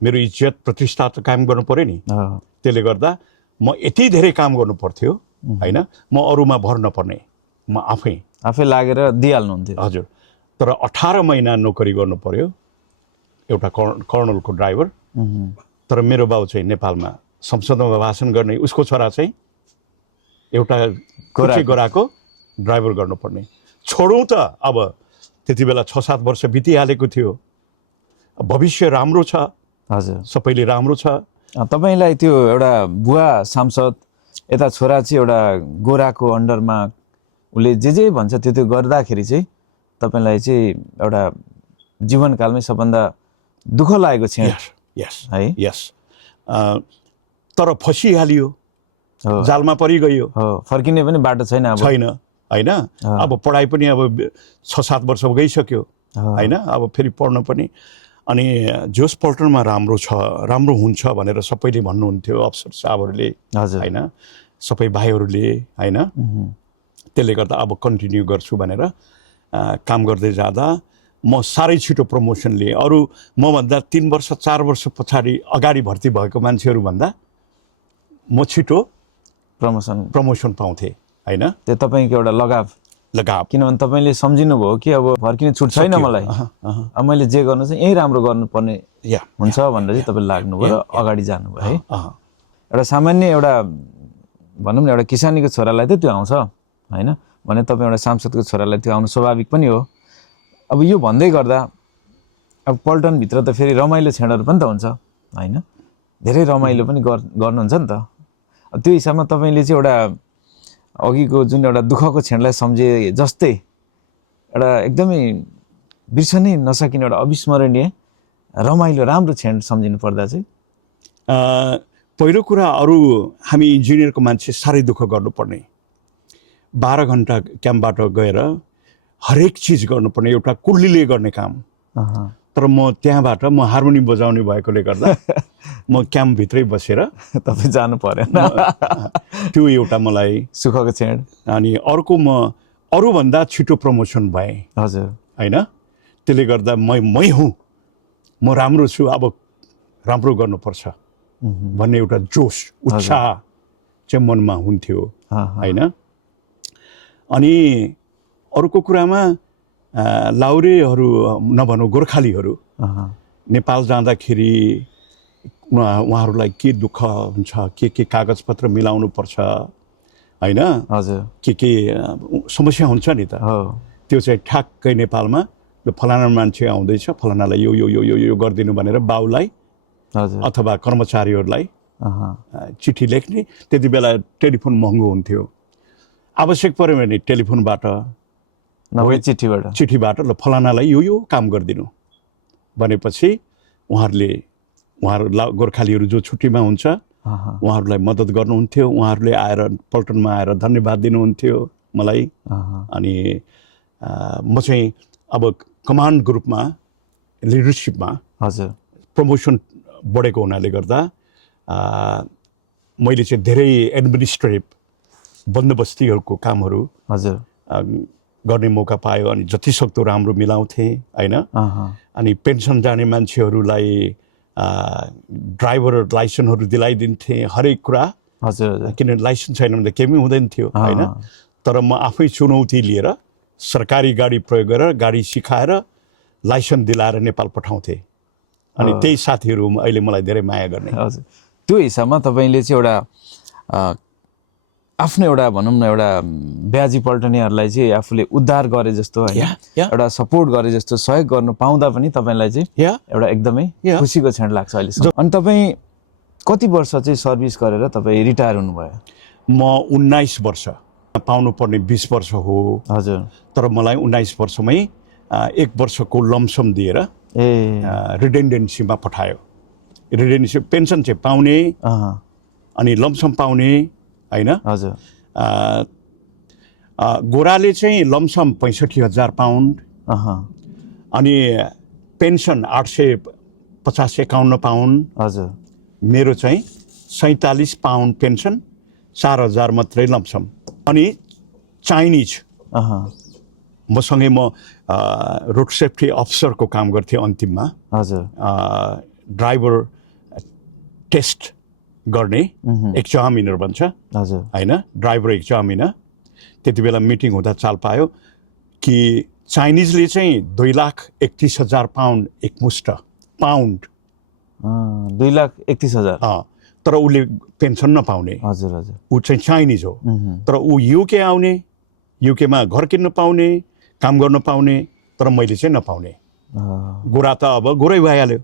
मेरो इज्जत प्रतिष्ठा त कायम गर्नु पर्यो नि। त्यसले गर्दा म यति धेरै काम गर्नु पर्थ्यो होइन, म अरूमा भर नपर्ने, म आफै लागेर दिइहाल्नुहुन्थ्यो। हजुर, तर 18 महिना नोकरी गर्नु पर्यो एउटा कर्नलको ड्राइभर। तर मेरो बाउ चाहिँ नेपालमा संसदमा भाषण गर्ने, उसको छोरा चाहिँ एउटा गोराको ड्राइभर गर्नुपर्ने। छोडौँ त, अब त्यति बेला 6-7 वर्ष बितिहालेको थियो, भविष्य राम्रो छ। हजुर, सबैले राम्रो छ। तपाईँलाई त्यो एउटा बुवा सांसद, यता छोरा चाहिँ एउटा गोराको अन्डरमा उसले जे भन्छ त्यो गर्दाखेरि चाहिँ तपाईँलाई चाहिँ एउटा जीवनकालमै सबभन्दा दुःख लागेको छ है? यस। तर फसिहालियो, जालमा परिगयो, फर्किने पनि बाटो छैन होइन। अब पढाइ पनि अब 6-7 वर्ष गइसक्यो होइन, अब फेरि पढ्न पनि। अनि जोस पल्टनमा राम्रो छ, राम्रो हुन्छ भनेर सबैले भन्नुहुन्थ्यो, अफसर साहबहरूले होइन, सबै भाइहरूले होइन। त्यसले गर्दा अब कन्टिन्यू गर्छु भनेर काम गर्दै जाँदा म साह्रै छिटो प्रमोसन लिएँ। अरू मभन्दा 3 वर्ष 4 वर्ष पछाडि अगाडि भर्ती भएको मान्छेहरूभन्दा म छिटो प्रमोसन पाउँथेँ होइन। त्यो तपाईँको एउटा लगाव, किनभने तपाईँले सम्झिनुभयो कि अब फर्किने छुट छैन मलाई, अब मैले जे गर्नु चाहिँ यही राम्रो गर्नुपर्ने हुन्छ भनेर चाहिँ तपाईँ लाग्नुभयो र अगाडि जानुभयो है। एउटा सामान्य एउटा भनौँ न एउटा किसानीको छोरालाई त त्यो आउँछ होइन, भने तपाईँ एउटा सांसदको छोरालाई त्यो आउनु स्वाभाविक पनि हो। अब यो भन्दै गर्दा अब पल्टनभित्र त फेरि रमाइलो क्षणहरू पनि त हुन्छ होइन, धेरै रमाइलो पनि गर्नुहुन्छ नि त। त्यो हिसाबमा तपाईँले चाहिँ एउटा अघिको जुन एउटा दुःखको क्षणलाई सम्झे जस्तै एउटा एकदमै बिर्सनै नसकिने एउटा अविस्मरणीय रमाइलो राम्रो क्षण सम्झिनु पर्दा चाहिँ पहिलो कुरा, अरू हामी इन्जिनियरको मान्छे साह्रै दुःख गर्नुपर्ने, 12 घन्टा क्याम्पबाट गएर हरेक चिज गर्नुपर्ने, एउटा कुल्लीले गर्ने काम। तर म त्यहाँबाट म हार्मोनियम बजाउने भएकोले गर्दा म क्याम्पभित्रै बसेर तपाईँ जानु परेन, त्यो एउटा मलाई सुखको क्षण। अनि अर्को, म अरूभन्दा छिटो प्रमोसन भएँ। हजुर, होइन। त्यसले गर्दा मै हुँ, म राम्रो छु, अब राम्रो गर्नुपर्छ भन्ने एउटा जोस उत्साह चाहिँ मनमा हुन्थ्यो होइन। अनि अर्को कुरामा लाउरेहरू नभनौँ, गोर्खालीहरू नेपाल जाँदाखेरि उहाँहरूलाई के दुःख हुन्छ, के कागजपत्र मिलाउनु पर्छ होइन, हजुर, के समस्या हुन्छ नि त, त्यो चाहिँ ठ्याक्कै नेपालमा ल फलाना मान्छे आउँदैछ फलानालाई यो यो यो यो यो गरिदिनु भनेर बाउलाई हजुर अथवा कर्मचारीहरूलाई चिठी लेख्ने। त्यति बेला टेलिफोन महँगो हुन्थ्यो, आवश्यक पर्यो भने टेलिफोनबाट नभए चिठीबाट ल फलानालाई यो यो काम गरिदिनु भनेपछि उहाँहरू गोर्खालीहरू जो छुट्टीमा हुन्छ उहाँहरूलाई मद्दत गर्नुहुन्थ्यो। उहाँहरूले आएर पल्टनमा आएर धन्यवाद दिनुहुन्थ्यो मलाई। अनि म चाहिँ अब कमान्ड ग्रुपमा लिडरसिपमा हजुर प्रमोसन बढेको हुनाले गर्दा मैले चाहिँ धेरै एडमिनिस्ट्रेटिभ बन्दोबस्तीहरूको कामहरू हजुर गर्ने मौका पायो। अनि जति सक्दो राम्रो मिलाउँथेँ होइन। अनि पेन्सन जाने मान्छेहरूलाई ड्राइभर लाइसेन्सहरू दिलाइदिन्थेँ, हरेक कुरा। हजुर किनभने लाइसेन्स छैन भने त केही पनि हुँदैन थियो होइन। तर म आफै चुनौती लिएर सरकारी गाडी प्रयोग गरेर गाडी सिकाएर लाइसेन्स दिलाएर नेपाल पठाउँथेँ। अनि त्यही साथीहरू अहिले मलाई धेरै माया गर्ने। हजुर त्यो हिसाबमा तपाईँले चाहिँ एउटा आफ्नो एउटा भनौँ न एउटा ब्याजी पल्टनेहरूलाई चाहिँ आफूले उद्धार गरे जस्तो होइन, एउटा सपोर्ट गरे जस्तो सहयोग गर्नु पाउँदा पनि तपाईँलाई चाहिँ एउटा एकदमै खुसीको क्षण लाग्छ अहिलेसम्म। अनि तपाईँ कति वर्ष चाहिँ सर्भिस गरेर तपाईँ रिटायर हुनुभयो? म 19 वर्ष, पाउनुपर्ने 20 वर्ष हो। हजुर तर मलाई 19 वर्षमै 1 वर्षको लमसम दिएर रिडेन्डेन्सीमा पठायो। रिडेन्डेन्सी पेन्सन चाहिँ पाउने अनि लमसम पाउने होइन। हजुर गोराले चाहिँ लमसम 65,000 पाउन्ड अनि पेन्सन 850-51 पाउन्ड। हजुर मेरो चाहिँ 47 पाउन्ड पेन्सन, 4,000 मात्रै लमसम। अनि चाइनिज मसँगै म रोड सेफ्टी अफिसरको काम गर्थेँ अन्तिममा। हजुर ड्राइभर टेस्ट गर्ने एक्जामिनर भन्छ हजुर होइन, ड्राइभर एक्जामिनर। त्यति बेला मिटिङ हुँदा चाल पायो कि चाइनिजले चाहिँ 2,31,000 पाउन्ड एकमुष्ट पाउन्ड 2,31,000 तर उसले पेन्सन नपाउने। हजुर हजुर ऊ चाहिँ चाइनिज हो। तर ऊ युके आउने, युकेमा घर किन्न पाउने, काम गर्न पाउने, तर मैले चाहिँ नपाउने। गोरा त अब गोरै भइहाल्यो।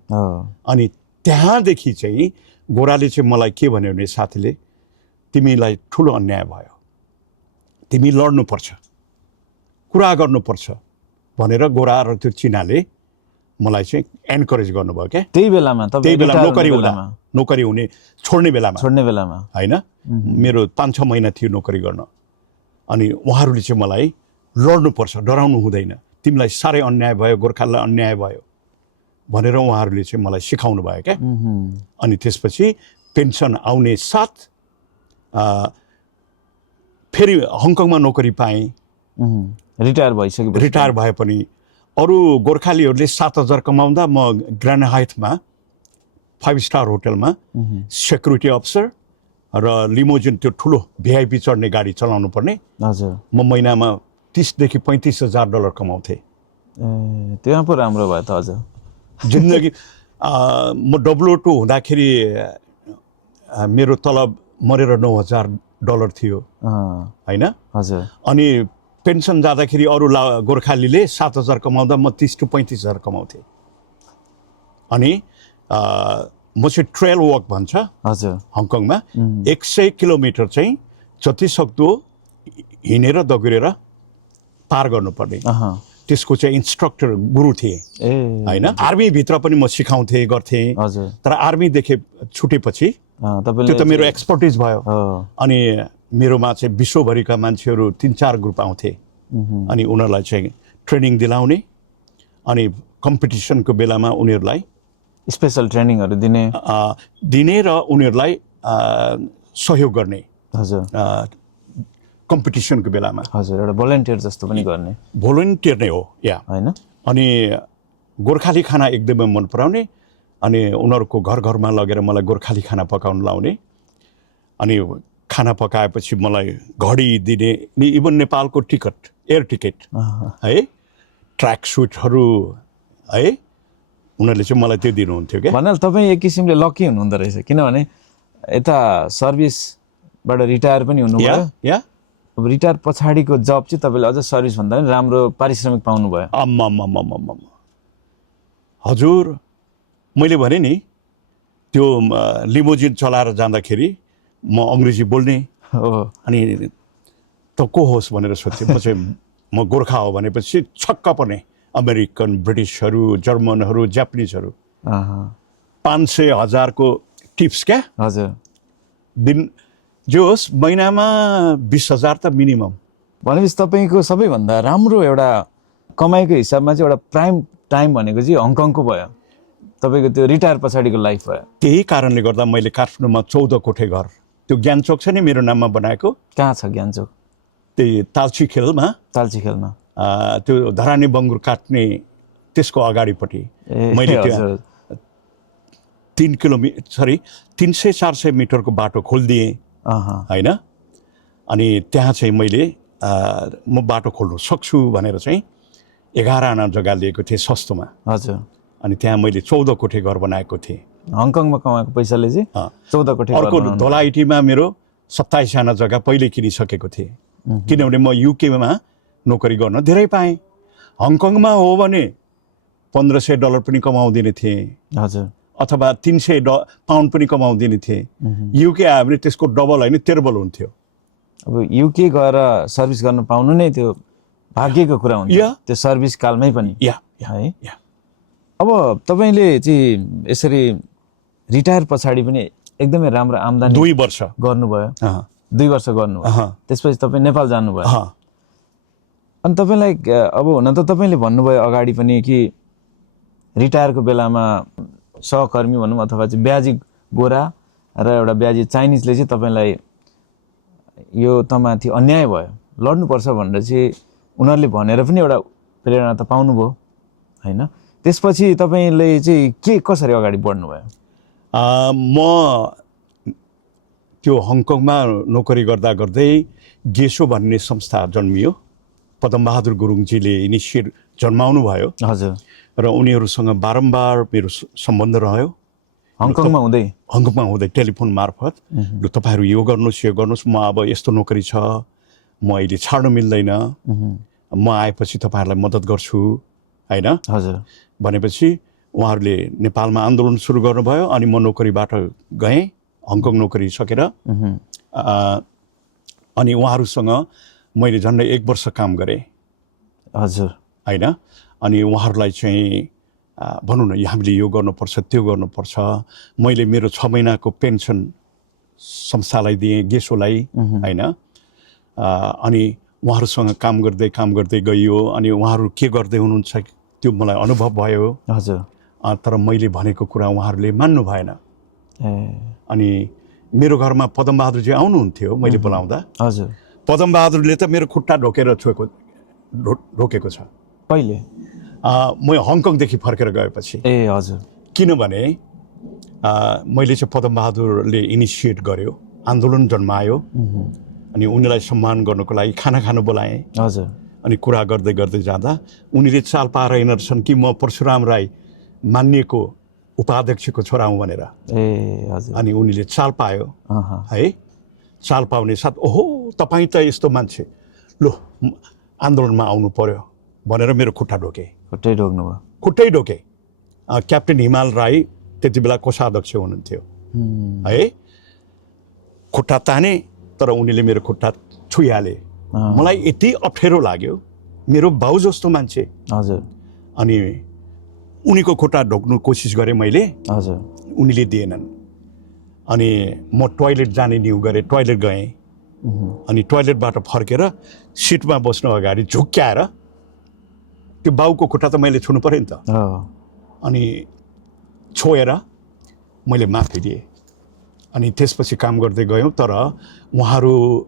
अनि त्यहाँदेखि चाहिँ गोराले चाहिँ मलाई के भन्यो भने साथीले तिमीलाई ठुलो अन्याय भयो, तिमी लड्नुपर्छ, कुरा गर्नुपर्छ भनेर गोरा र त्यो चिनाले मलाई चाहिँ एन्करेज गर्नुभयो क्या। त्यही बेला नोकरी हुने छोड्ने बेलामा होइन। मेरो 5-6 महिना थियो नोकरी गर्न। अनि उहाँहरूले चाहिँ मलाई लड्नुपर्छ, डराउनु हुँदैन, तिमीलाई साह्रै अन्याय भयो, गोर्खालाई अन्याय भयो भनेर उहाँहरूले चाहिँ मलाई सिकाउनु भयो क्या। अनि त्यसपछि पेन्सन आउने साथ फेरि हङकङमा नोकरी पाएँ। रिटायर भए पनि अरू गोर्खालीहरूले 7,000 कमाउँदा म ग्रान्ड हाइटमा 5 स्टार होटलमा सेक्युरिटी अफिसर र लिमोजिन त्यो ठुलो भिआइपी चढ्ने गाडी चलाउनु पर्ने। म महिनामा 30,000 देखि 35,000 डलर कमाउँथेँ। त्यहाँ पो राम्रो भयो त। हजुर जिन्दगी म W2 हुँदाखेरि मेरो तलब मरेर 9,000 डलर थियो होइन। हजुर अनि पेन्सन जाँदाखेरि अरू गोर्खालीले 7,000 कमाउँदा म 30,000 to 35,000 कमाउँथेँ। अनि म चाहिँ ट्रेल वक भन्छ हजुर हङकङमा 100 किलोमिटर चाहिँ जति सक्दो हिँडेर दगुरेर पार गर्नुपर्ने। त्यसको चाहिँ इन्स्ट्रक्टर गुरु थिए होइन। आर्मीभित्र पनि म सिकाउँथेँ गर्थेँ। तर आर्मीदेखि छुटेपछि त्यो त मेरो एक्सपर्टिज भयो। अनि मेरोमा चाहिँ विश्वभरिका मान्छेहरू 3-4 ग्रुप आउँथे। अनि उनीहरूलाई चाहिँ ट्रेनिङ दिलाउने अनि कम्पिटिसनको बेलामा उनीहरूलाई स्पेसल ट्रेनिङहरू दिने र उनीहरूलाई सहयोग गर्ने। हजुर कम्पिटिसनको बेलामा हजुर एउटा भोलिन्टियर जस्तो पनि गर्ने। भोलिन्टियर नै हो होइन। अनि गोर्खाली खाना एकदमै मन पराउने। अनि उनीहरूको घर घरमा लगेर मलाई गोर्खाली खाना पकाउन लाउने। अनि खाना पकाएपछि मलाई घडी दिने, इभन नेपालको टिकट, एयर टिकट है, ट्र्याक सुटहरू है, उनीहरूले चाहिँ मलाई त्यो दिनुहुन्थ्यो क्या। भन्नाले तपाईँ एक किसिमले लकी हुनुहुँदो रहेछ, किनभने यता सर्भिसबाट रिटायर पनि हुनुभयो अब रिटायर पछाडिको जब चाहिँ तपाईँले अझ सर्भिस भन्दा पनि राम्रो पारिश्रमिक पाउनुभयो। आम्मामामामामा हजुर, मैले भने नि त्यो लिमोजिन चलाएर जाँदाखेरि म अङ्ग्रेजी बोल्ने अनि त को होस् भनेर सोध्थेँ। म गोर्खा हो भनेपछि छक्क पर्ने। अमेरिकन, ब्रिटिसहरू, जर्मनहरू, जापानिजहरू 500,000 को टिप्स क्या हजुर दिन जो होस्, महिनामा 20,000 त मिनिमम। भनेपछि तपाईँको सबैभन्दा राम्रो एउटा कमाइको हिसाबमा चाहिँ एउटा प्राइम टाइम भनेको चाहिँ हङकङको भयो, तपाईँको त्यो रिटायर पछाडिको लाइफ भयो। त्यही कारणले गर्दा मैले काठमाडौँमा 14 कोठे घर, त्यो ज्ञानचोक छ नि मेरो नाममा बनाएको, कहाँ छ ज्ञानचोक? त्यही तालची खेलमा त्यो धरानी बङ्गुर काट्ने त्यसको अगाडिपट्टि मैले त्यो 300-400 मिटरको बाटो खोलिदिएँ होइन। अनि त्यहाँ चाहिँ मैले म बाटो खोल्नु सक्छु भनेर चाहिँ 11 आना जग्गा लिएको थिएँ सस्तोमा। हजुर। अनि त्यहाँ मैले 14 कोठे घर बनाएको थिएँ। हङकङमा कमाएको पैसाले चाहिँ 14 कोठे घर। अर्को धोलाइटीमा मेरो 27 आना जग्गा पहिले किनिसकेको थिएँ, किनभने म युकेमा नोकरी गर्न धेरै पाएँ। हङकङमा हो भने $1,500 पनि कमाउँदिने थिएँ, हजुर, अथवा 300 पाउन्ड पनि कमाउँदिने थिएँ। युके आयो भने त्यसको डबल होइन टेबल हुन्थ्यो। अब युके गएर सर्भिस गर्न पाउनु नै त्यो भाग्यको कुरा हुन्छ, त्यो सर्भिस कालमै पनि है। अब तपाईँले चाहिँ यसरी रिटायर पछाडि पनि एकदमै राम्रो आम्दानी 2 वर्ष गर्नुभयो। 2 वर्ष गर्नुभयो, त्यसपछि तपाईँ नेपाल जानुभयो। अनि तपाईँलाई अब हुन त तपाईँले भन्नुभयो अगाडि पनि कि रिटायरको बेलामा सहकर्मी भनौँ अथवा चाहिँ ब्याजी गोरा र एउटा ब्याजी चाइनिजले चाहिँ तपाईँलाई यो तमाथि अन्याय भयो, लड्नुपर्छ भनेर चाहिँ उनीहरूले भनेर पनि एउटा प्रेरणा त पाउनुभयो होइन। त्यसपछि तपाईँले चाहिँ कसरी अगाडि बढ्नुभयो? म त्यो हङकङमा नोकरी गर्दा गर्दै गेसो भन्ने संस्था जन्मियो। पदमबहादुर गुरुङजीले इनिसिएट जन्माउनु भयो। हजुर। र उनीहरूसँग बारम्बार मेरो सम्बन्ध रह्यो। हङकङमा हुँदै टेलिफोन मार्फत, ल तपाईँहरू यो गर्नुहोस्, म अब यस्तो नोकरी छ, म अहिले छाड्नु मिल्दैन, म आएपछि तपाईँहरूलाई मद्दत गर्छु होइन। हजुर। भनेपछि उहाँहरूले नेपालमा आन्दोलन सुरु गर्नुभयो। अनि म नोकरीबाट गएँ हङकङ नोकरी सकेर। अनि उहाँहरूसँग मैले झन्डै 1 वर्ष काम गरेँ। हजुर होइन। अनि उहाँहरूलाई चाहिँ भनौँ न हामीले यो गर्नुपर्छ त्यो गर्नुपर्छ। मैले मेरो 6 महिनाको पेन्सन संस्थालाई दिएँ, गेसोलाई होइन। अनि उहाँहरूसँग काम गर्दै गइयो। अनि उहाँहरू के गर्दै हुनुहुन्छ त्यो मलाई अनुभव भयो। हजुर। तर मैले भनेको कुरा उहाँहरूले मान्नु भएन। अनि मेरो घरमा पदमबहादुरजी आउनुहुन्थ्यो मैले बोलाउँदा। हजुर। पदमबहादुरले त मेरो खुट्टा ढोकेको छ पहिले म हङकङदेखि फर्केर गएपछि। हजुर। किनभने मैले चाहिँ पदमबहादुरले इनिसिएट गर्यो, आन्दोलन जन्मायो। अनि उनीलाई सम्मान गर्नको लागि खाना खानु बोलाएँ। हजुर। अनि कुरा गर्दै जाँदा उनीले चाल पाएर हिँड्छन् कि म परशुराम राई मानिएको उपाध्यक्षको छोरा हुँ भनेर। हजुर। अनि उनीले चाल पायो है। चाल पाउने साथ ओहो तपाईँ त यस्तो मान्छे, लो आन्दोलनमा आउनु पर्यो भनेर मेरो खुट्टा ढोके। खुट्टै ढोके। क्याप्टेन हिमाल राई त्यति बेला कोषाध्यक्ष हुनुहुन्थ्यो है। खुट्टा ताने तर उनीले मेरो खुट्टा छुइहाले। मलाई यति अप्ठ्यारो लाग्यो, मेरो बाउ जस्तो मान्छे। हजुर। अनि उनीको खुट्टा ढोक्नु कोसिस गरेँ मैले। हजुर। उनीले दिएनन्। अनि म टोयलेट जाने न्यु गरेँ, टोयलेट गएँ। अनि टोयलेटबाट फर्केर सिटमा बस्नु अगाडि झुक्क्याएर त्यो बाउको खुट्टा त मैले छुनु पऱ्यो नि त। अनि छोएर मैले माफी दिएँ। अनि त्यसपछि काम गर्दै गयौँ। तर उहाँहरू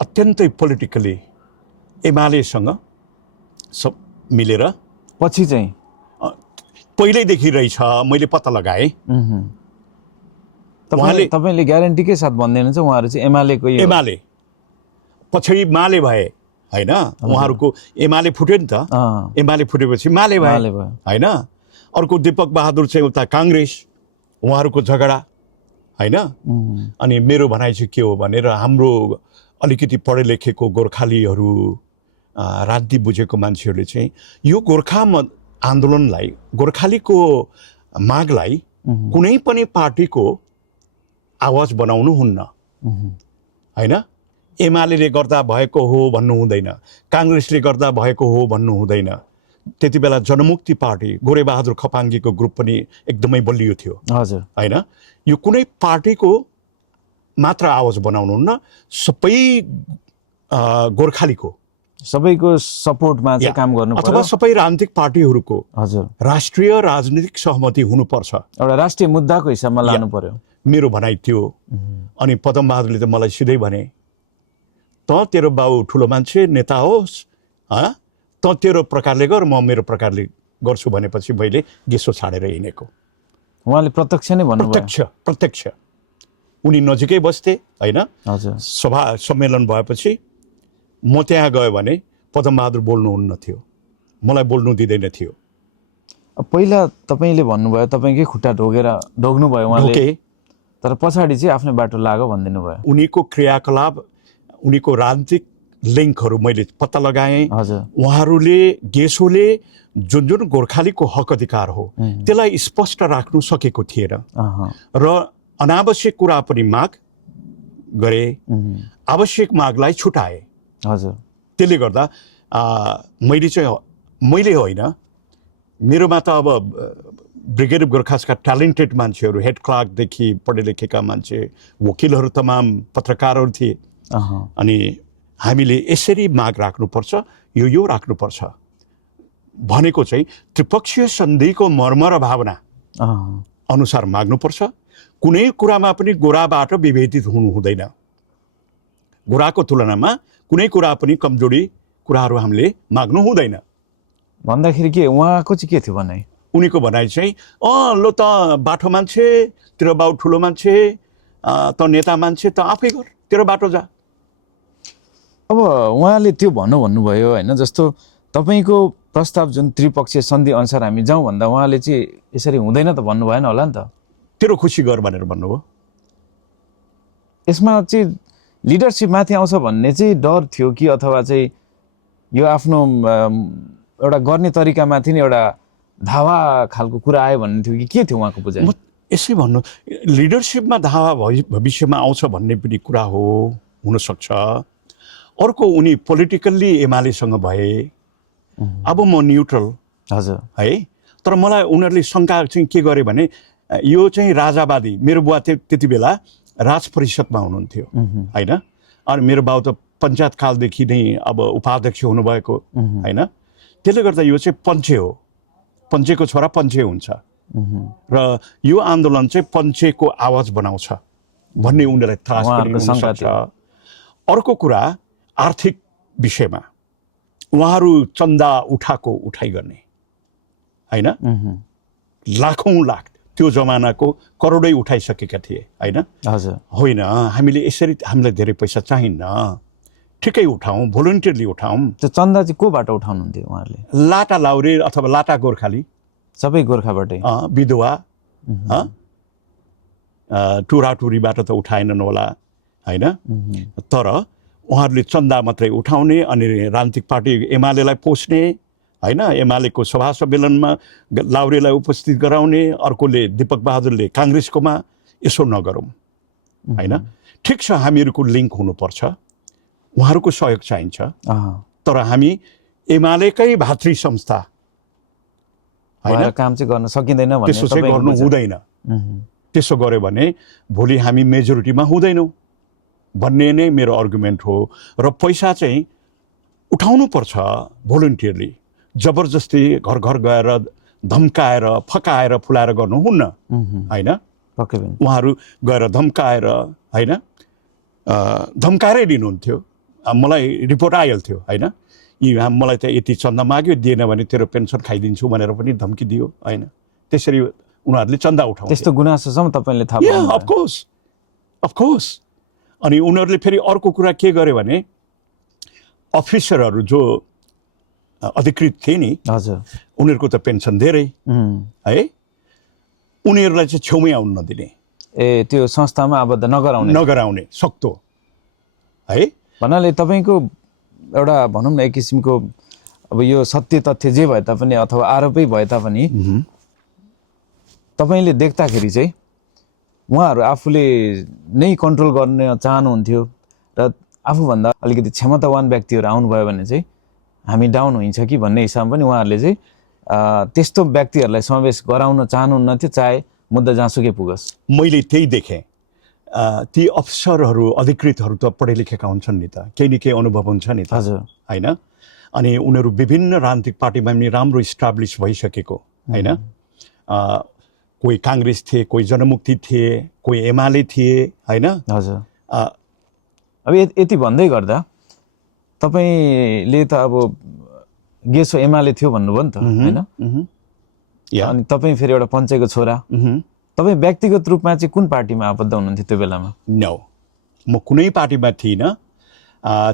अत्यन्तै पोलिटिकली एमालेसँग सब मिलेर पछि चाहिँ पहिल्यैदेखि रहेछ, मैले पत्ता लगाएँ। तपाईँले ग्यारेन्टीकै साथ भन्दैन चाहिँ उहाँहरू चाहिँ एमाले पछाडि माले भए होइन। उहाँहरूको एमाले फुट्यो नि त। एमाले फुटेपछि माले भए होइन। अर्को दीपक बहादुर चाहिँ उता काङ्ग्रेस, उहाँहरूको झगडा होइन। अनि मेरो भनाइ चाहिँ के हो भनेर हाम्रो अलिकति पढे लेखेको गोर्खालीहरू राजनीति बुझेको मान्छेहरूले चाहिँ यो गोर्खा आन्दोलनलाई गोर्खालीको मागलाई कुनै पनि पार्टीको आवाज बनाउनु हुन्न हैन एमाले गर्दा भएको हो भन्नु हुँदैन कांग्रेसले गर्दा भएको हो भन्नु हुँदैन त्यति बेला जनमुक्ति पार्टी गोरेबहादुर खपाङ्गीको ग्रुप पनि एकदमै बलियो थियो हजुर हैन यो कुनै पार्टीको मात्र आवाज बनाउनु हुन्न सबै गोर्खालीको सबैको सपोर्टमा चाहिँ काम गर्नु पर्यो अथवा सबै राजनीतिक पार्टीहरूको हजुर राष्ट्रिय राजनीतिक सहमति हुनुपर्छ एउटा राष्ट्रिय मुद्दाको हिसाबमा लानु पर्यो मेरो भनाइ थियो अनि पदमबहादुरले त मलाई सिधै भने त तेरो बाउ ठुलो मान्छे नेता होस् त तेरो प्रकारले गर म मेरो प्रकारले गर्छु भनेपछि मैले गेसो छाडेर हिँडेको उहाँले प्रत्यक्ष नै भन्नुभयो प्रत्यक्ष उनी नजिकै बस्थे हैन हजुर सभा सम्मेलन भएपछि म त्यहाँ गयो भने पदमबहादुर बोल्नुहुन्न थियो मलाई बोल्नु दिँदैन थियो पहिला तपाईले भन्नुभयो तपाईकै खुट्टा ढोग्नु भयो उहाँले तर पछाडी चाहिँ आफ्नो बाटो लाग्यो भन्दिनु भयो उनीको क्रियाकलाप उनीको राजनीतिक लिङ्कहरू मैले पत्ता लगाएँ उहाँहरूले गेसोले जुन जुन गोर्खालीको हक अधिकार हो त्यसलाई स्पष्ट राख्नु सकेको थिएन र अनावश्यक कुरा पनि माग गरे आवश्यक मागलाई छुटाए हजुर त्यसले गर्दा मैले होइन मेरोमा त अब ब्रिगेड गोर्खासका ट्यालेन्टेड मान्छेहरू हेड क्लार्कदेखि पढे लेखेका मान्छे वकिलहरू तमाम पत्रकारहरू थिए अनि हामीले यसरी माग राख्नुपर्छ यो राख्नुपर्छ भनेको चाहिँ त्रिपक्षीय सन्धिको मर्म र भावना अनुसार माग्नुपर्छ कुनै कुरामा पनि गोराबाट विभेदित हुनु हुँदैन गोराको तुलनामा कुनै कुरा पनि कमजोरी कुराहरू हामीले माग्नु हुँदैन भन्दाखेरि के उहाँको चाहिँ के थियो भनाइ उनीको भनाइ चाहिँ लो त बाठो मान्छे तेरो बाउ ठुलो मान्छे त नेता मान्छे त आफै गर तेरो बाटो जा अब उहाँले त्यो भन्नुभयो हैन जस्तो तपाईको प्रस्ताव जुन त्रिपक्षीय सन्धि अनुसार हामी जाउँ भन्दा उहाँले चाहिँ यसरी हुँदैन त भन्नु भएन होला नि त तेरो खुसी गर भनेर भन्नुभयो यसमा चाहिँ लिडरशिप माथि आउँछ भन्ने चाहिँ डर थियो कि अथवा चाहिँ यो आफ्नो एउटा गर्ने तरिकामाथि नै एउटा धावा खालको कुरा आयो भन्ने थियो कि के थियो उहाँको बुझाइ यसै भन्नु लिडरशिपमा धावा भविष्यमा आउँछ भन्ने पनि कुरा हो हुनसक्छ अर्को उनी पोलिटिकल्ली एमालेसँग भए अब म न्युट्रल हजुर है तर मलाई उनीहरूले शङ्का चाहिँ के गरे भने यो चाहिँ राजावादी मेरो बुवा त्यति बेला राज परिषदमा हुनुहुन्थ्यो हैन अनि मेरो बाउ त पञ्चायत कालदेखि नै अब उपाध्यक्ष हुनुभएको हैन त्यसले गर्दा यो चाहिँ पञ्चे हो पञ्चेको छोरा पञ्चे हुन्छ र यो आन्दोलन चाहिँ पञ्चेको आवाज बनाउँछ भन्ने उनीहरूलाई त्रास पनि हुनसक्छ अर्को कुरा आर्थिक विषयमा उहाँहरू चन्दा उठाइ गर्ने हैन लाखौं लाख त्यो जमानाको करोडै उठाइसकेका थिए हैन हजुर होइन हामीले यसरी हामीलाई धेरै पैसा चाहिन्न ठिकै उठाउँ भोलिन्टियरली उठाउँ त्यो चन्दा चाहिँ कोबाट उठाउनुहुन्थ्यो उहाँहरूले लाटा लाउरे अथवा लाटा गोर्खाली सबै गोर्खाबाटै विधवा टुराटुरीबाट त उठाएनन् होला हैन तर उहाँहरूले चन्दा मात्रै उठाउने अनि राजनीतिक पार्टी एमालेलाई पोस्ने हैन एमालेको सभा सम्मेलनमा लाउरेलाई उपस्थित गराउने अर्कोले दीपक बहादुरले काङ्ग्रेसकोमा यसो नगरौँ हैन ठिक छ हामीहरूको लिङ्क हुनुपर्छ उहाँहरूको सहयोग चाहिन्छ तर हामी एमालेकै भातृ संस्था हैन काम चाहिँ गर्न सकिँदैन भन्ने त्यसो चाहिँ गर्नु हुँदैन त्यसो गर्यो भने भोलि हामी मेजोरिटीमा हुँदैनौँ भन्ने नै मेरो आर्गुमेन्ट हो र पैसा चाहिँ उठाउनु पर्छ भोलिन्टियरली जबरजस्ती घर घर गएर धम्काएर फकाएर फुलाएर गर्नुहुन्न हैन उहाँहरू गएर धम्काएर हैन धम्काएरै दिनुहुन्थ्यो मलाई रिपोर्ट आइहाल्थ्यो हैन यी मलाई त यति चन्दा माग्यो दिएन भने तेरो पेन्सन खाइदिन्छु भनेर पनि धम्की दियो हैन त्यसरी उनीहरूले चन्दा उठाउँथे त्यस्तो गुनासोसम्म तपाईले थाहा पाउनु अफ कोर्स अनि उनीहरूले फेरि अर्को कुरा के गर्यो भने अफिसरहरू जो अधिकृत थिए नि हजुर उनीहरूको त पेन्सन धेरै है उनीहरूलाई चाहिँ छेउमै आउन नदिने त्यो संस्थामा आबद्ध नगराउने सक्तो है भन्नाले तपाईँको एउटा भनौँ न एक किसिमको अब यो सत्य तथ्य जे भए तापनि अथवा आरोपै भए तापनि तपाईँले देख्दाखेरि चाहिँ उहाँहरू आफूले नै कन्ट्रोल गर्न चाहनुहुन्थ्यो र आफूभन्दा अलिकति क्षमतावान व्यक्तिहरू आउनुभयो भने चाहिँ हामी डाउन हुन्छ कि भन्ने हिसाबमा पनि उहाँहरूले चाहिँ त्यस्तो व्यक्तिहरूलाई समावेश गराउन चाहनुहुन्न थियो, चाहे मुद्दा जहाँसुकै पुगोस्। मैले त्यही देखेँ। ती अफिसरहरू अधिकृतहरू त पढे लेखेका हुन्छन् नि त, केही न केही अनुभव हुन्छ नि त, हजुर होइन? अनि उनीहरू विभिन्न राजनीतिक पार्टीमा पनि राम्रो इस्टाब्लिस भइसकेको, होइन? कोही काङ्ग्रेस थिए, कोही जनमुक्ति थिए, कोही एमाले थिए, होइन? हजुर। अब यति भन्दै गर्दा तपाईँले त अब गेसो एमाले थियो भन्नुभयो नि त, होइन? अनि तपाईँ फेरि एउटा पञ्चेको छोरा, तपाईँ व्यक्तिगत रूपमा चाहिँ कुन पार्टीमा आबद्ध हुनुहुन्थ्यो त्यो बेलामा? नो, म कुनै पार्टीमा थिइनँ।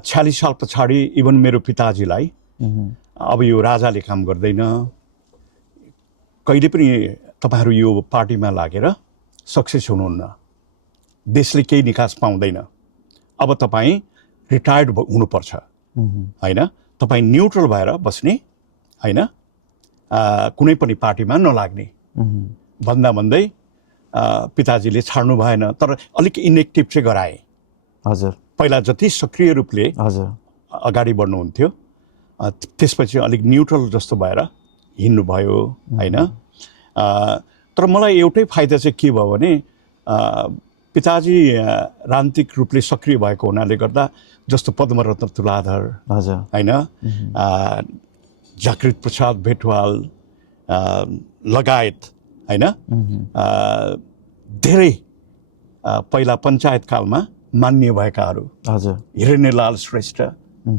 46 साल पछाडि इभन मेरो पिताजीलाई अब यो राजाले काम गर्दैन, कहिले पनि तपाईँहरू यो पार्टीमा लागेर सक्सेस हुनुहुन्न, देशले केही निकास पाउँदैन, अब तपाईँ रिटायर्ड हुनुपर्छ, होइन? तपाईँ न्युट्रल भएर बस्ने, होइन? कुनै पनि पार्टीमा नलाग्ने भन्दै पिताजीले छाड्नु भएन, तर अलिक इनेक्टिभ चाहिँ गराए। हजुर। पहिला जति सक्रिय रूपले हजुर अगाडि बढ्नुहुन्थ्यो त्यसपछि अलिक न्युट्रल जस्तो भएर हिँड्नुभयो, होइन? तर मलाई एउटै फाइदा चाहिँ के भयो भने पिताजी राजनीतिक रूपले सक्रिय भएको हुनाले गर्दा जस्तो पद्मरत्न तुलाधर, हजुर, होइन, जागृत प्रसाद भेटवाल लगायत, होइन, धेरै पहिला पञ्चायत कालमा मान्य भएकाहरू, हजुर, हिरण्यलाल श्रेष्ठ,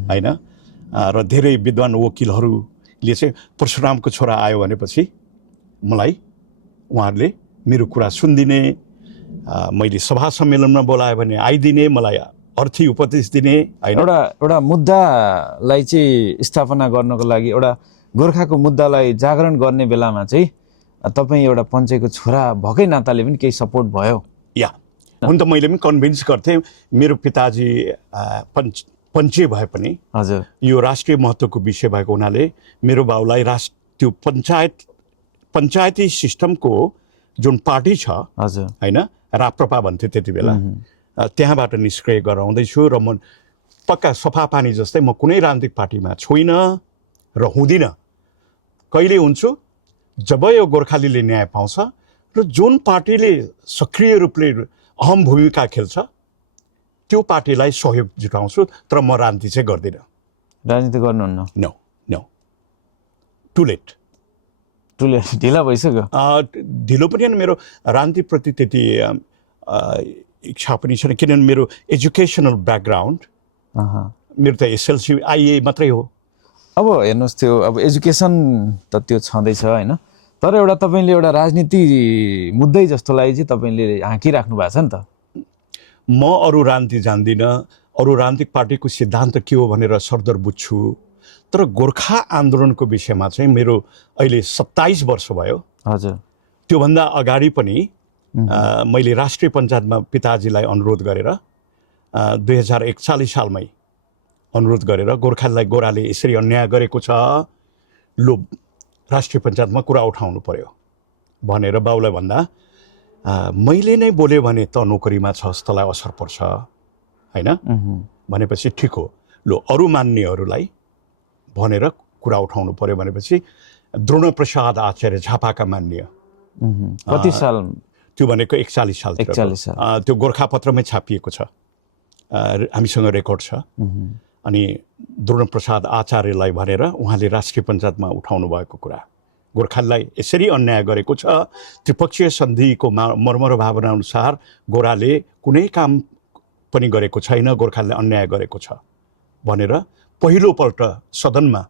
होइन, र धेरै विद्वान वकिलहरूले चाहिँ परशुरामको छोरा आयो भनेपछि मलाई उहाँहरूले मेरो कुरा सुनिदिने, मैले सभा सम्मेलनमा बोलायो भने आइदिने, मलाई अर्थी उपदेश दिने, होइन? एउटा मुद्दालाई चाहिँ स्थापना गर्नको लागि, एउटा गोर्खाको मुद्दालाई जागरण गर्ने बेलामा चाहिँ तपाईँ एउटा पञ्चेको छोरा भएकै नाताले पनि केही सपोर्ट भयो? या हुन त मैले पनि कन्भिन्स गर्थेँ मेरो पिताजी पञ्चे भए पनि, हजुर, यो राष्ट्रिय महत्त्वको विषय भएको हुनाले मेरो बाउलाई त्यो पञ्चायती सिस्टमको जुन पार्टी छ, हजुर, होइन, राप्रपा भन्थ्यो त्यति बेला, त्यहाँबाट निष्क्रिय गराउँदैछु र म पक्का सफा पानी जस्तै म कुनै राजनीतिक पार्टीमा छुइनँ र हुँदिनँ। कहिले हुन्छु जब यो गोर्खालीले न्याय पाउँछ र जुन पार्टीले सक्रिय रूपले अहम भूमिका खेल्छ त्यो पार्टीलाई सहयोग जुटाउँछु, तर म राजनीति चाहिँ गर्दिनँ। राजनीति गर्नुहुन्न? नो नो, टु लेट, ढिला भइसक्यो। ढिलो पनि होइन, मेरो राजनीतिप्रति त्यति इच्छा पनि छैन, किनभने मेरो एजुकेसनल ब्याकग्राउन्ड, मेरो त एसएलसी आइए मात्रै हो। अब हेर्नुहोस्, त्यो अब एजुकेसन त त्यो छँदैछ, होइन, तर एउटा तपाईँले एउटा राजनीति मुद्दै जस्तोलाई चाहिँ तपाईँले हाँकिराख्नु भएको छ नि त। म अरू राजनीति जान्दिनँ, अरू राजनीतिक पार्टीको सिद्धान्त के हो भनेर सरदर बुझ्छु, तर गोर्खा आन्दोलनको विषयमा चाहिँ मेरो अहिले 27 वर्ष भयो। हजुर। त्योभन्दा अगाडि पनि मैले राष्ट्रिय पञ्चायतमा पिताजीलाई अनुरोध गरेर 2041 सालमै अनुरोध गरेर गोर्खालीलाई गोराले यसरी अन्याय गरेको छ, लो राष्ट्रिय पञ्चायतमा कुरा उठाउनु पर्यो भनेर बाउलाई भन्दा मैले नै बोल्यो भने त नोकरीमा छ तँलाई असर पर्छ, होइन? भनेपछि ठिक हो, लो अरू मान्नेहरूलाई भनेर कुरा उठाउनु पर्यो भनेपछि द्रोणप्रसाद आचार्य झापाका मान्य, कति साल? त्यो भनेको 41 साल, त्यो गोर्खापत्रमै छापिएको छ, हामीसँग रेकर्ड छ। अनि द्रोणप्रसाद आचार्यलाई भनेर उहाँले राष्ट्रिय पञ्चायतमा उठाउनु भएको कुरा, गोर्खालीलाई यसरी अन्याय गरेको छ, त्रिपक्षीय सन्धिको मर्मर भावना अनुसार गोराले कुनै काम पनि गरेको छैन, गोर्खालीले अन्याय गरेको छ भनेर पहिलोपल्ट सदनमा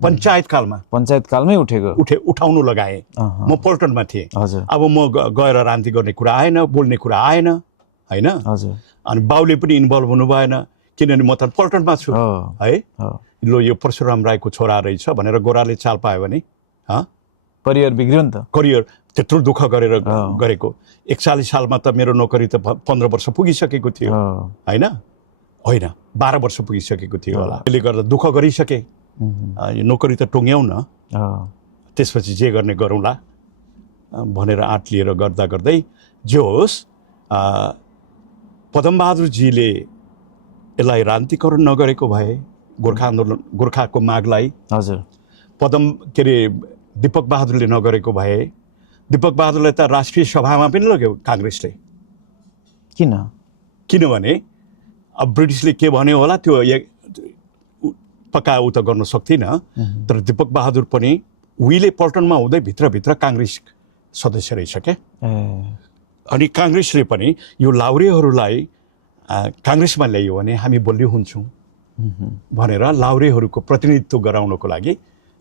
पञ्चायतकालमै उठाउनु लगाए। म पल्टनमा थिएँ। अब म गएर राजनीति गर्ने कुरा आएन, बोल्ने कुरा आएन, होइन? अनि बाउले पनि इन्भल्भ हुनु भएन, किनभने म त पल्टनमा छु, है? लो यो परशुराम राईको छोरा रहेछ भनेर गोराले चाल पायो भने करियर बिग्रियो नि त। करियर त्यत्रो दुःख गरेर गरेको 41 सालमा त मेरो नोकरी त 15 वर्ष पुगिसकेको थियो, होइन? होइन 12 वर्ष पुगिसकेको थियो होला। त्यसले गर्दा दुःख गरिसके, यो नोकरी त टुङ्ग्याउन, त्यसपछि जे गर्ने गरौँला भनेर आँट लिएर गर्दा गर्दै जे होस् पदमबहादुरजीले यसलाई राजनीतिकरण नगरेको भए गोर्खा आन्दोलन गोर्खाको मागलाई हजुर के अरे दीपक बहादुरले नगरेको भए दीपक बहादुरलाई त राष्ट्रिय सभामा पनि लग्यो काङ्ग्रेसले। किनभने अब ब्रिटिसले के भन्यो होला त्यो पक्का उ त गर्न सक्थिन, तर दीपक बहादुर पनि उहिले पल्टनमा हुँदै भित्रभित्र काङ्ग्रेस सदस्य रहिसके। अनि काङ्ग्रेसले पनि यो लाउरेहरूलाई काङ्ग्रेसमा ल्यायो भने हामी बलियो हुन्छौँ भनेर लाउरेहरूको प्रतिनिधित्व गराउनको लागि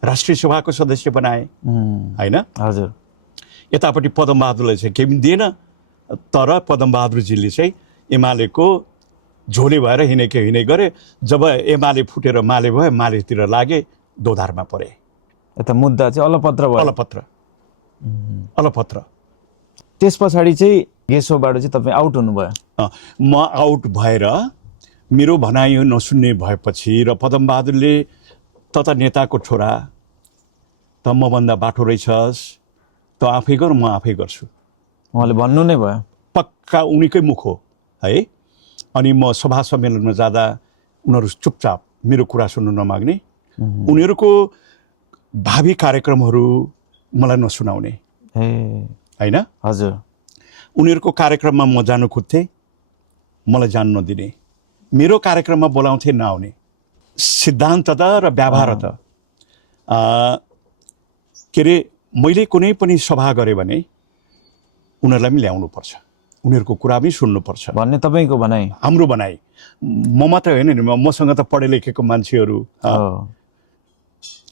राष्ट्रिय सभाको सदस्य बनाए होइन। हजुर यतापट्टि पदमबहादुरलाई चाहिँ केही पनि दिएन, तर पदमबहादुरजीले चाहिँ एमालेको झोले भएर हिँडे गरे। जब एमाले फुटेर माले भयो, मालेतिर लागे, दोधारमा परे। यता मुद्दा चाहिँ अलपत्र भयो। अलपत्र। त्यस पछाडि चाहिँ गेसोबाट चाहिँ तपाईँ आउट हुनुभयो। म आउट भएर मेरो भनाइ नसुन्ने भएपछि र पदमबहादुरले त नेताको छोरा, त मभन्दा बाठो रहेछस्, त आफै गर, म आफै गर्छु, उहाँले भन्नु नै भयो। पक्का उनीकै मुख हो है। अनि म सभा सम्मेलनमा जाँदा उनीहरू चुपचाप मेरो कुरा सुन्नु नमाग्ने, उनीहरूको भावी कार्यक्रमहरू मलाई नसुनाउने होइन। हजुर उनीहरूको कार्यक्रममा म जानु खोज्थेँ, मलाई जानु नदिने, मेरो कार्यक्रममा बोलाउँथे नआउने। सिद्धान्त त र व्यवहार त के अरे मैले कुनै पनि सभा गरेँ भने उनीहरूलाई पनि ल्याउनुपर्छ, उनीहरूको कुरा पनि सुन्नुपर्छ भन्ने तपाईँको भनाइ। हाम्रो भनाइ। म मात्रै होइन नि, मसँग त पढे लेखेको मान्छेहरू,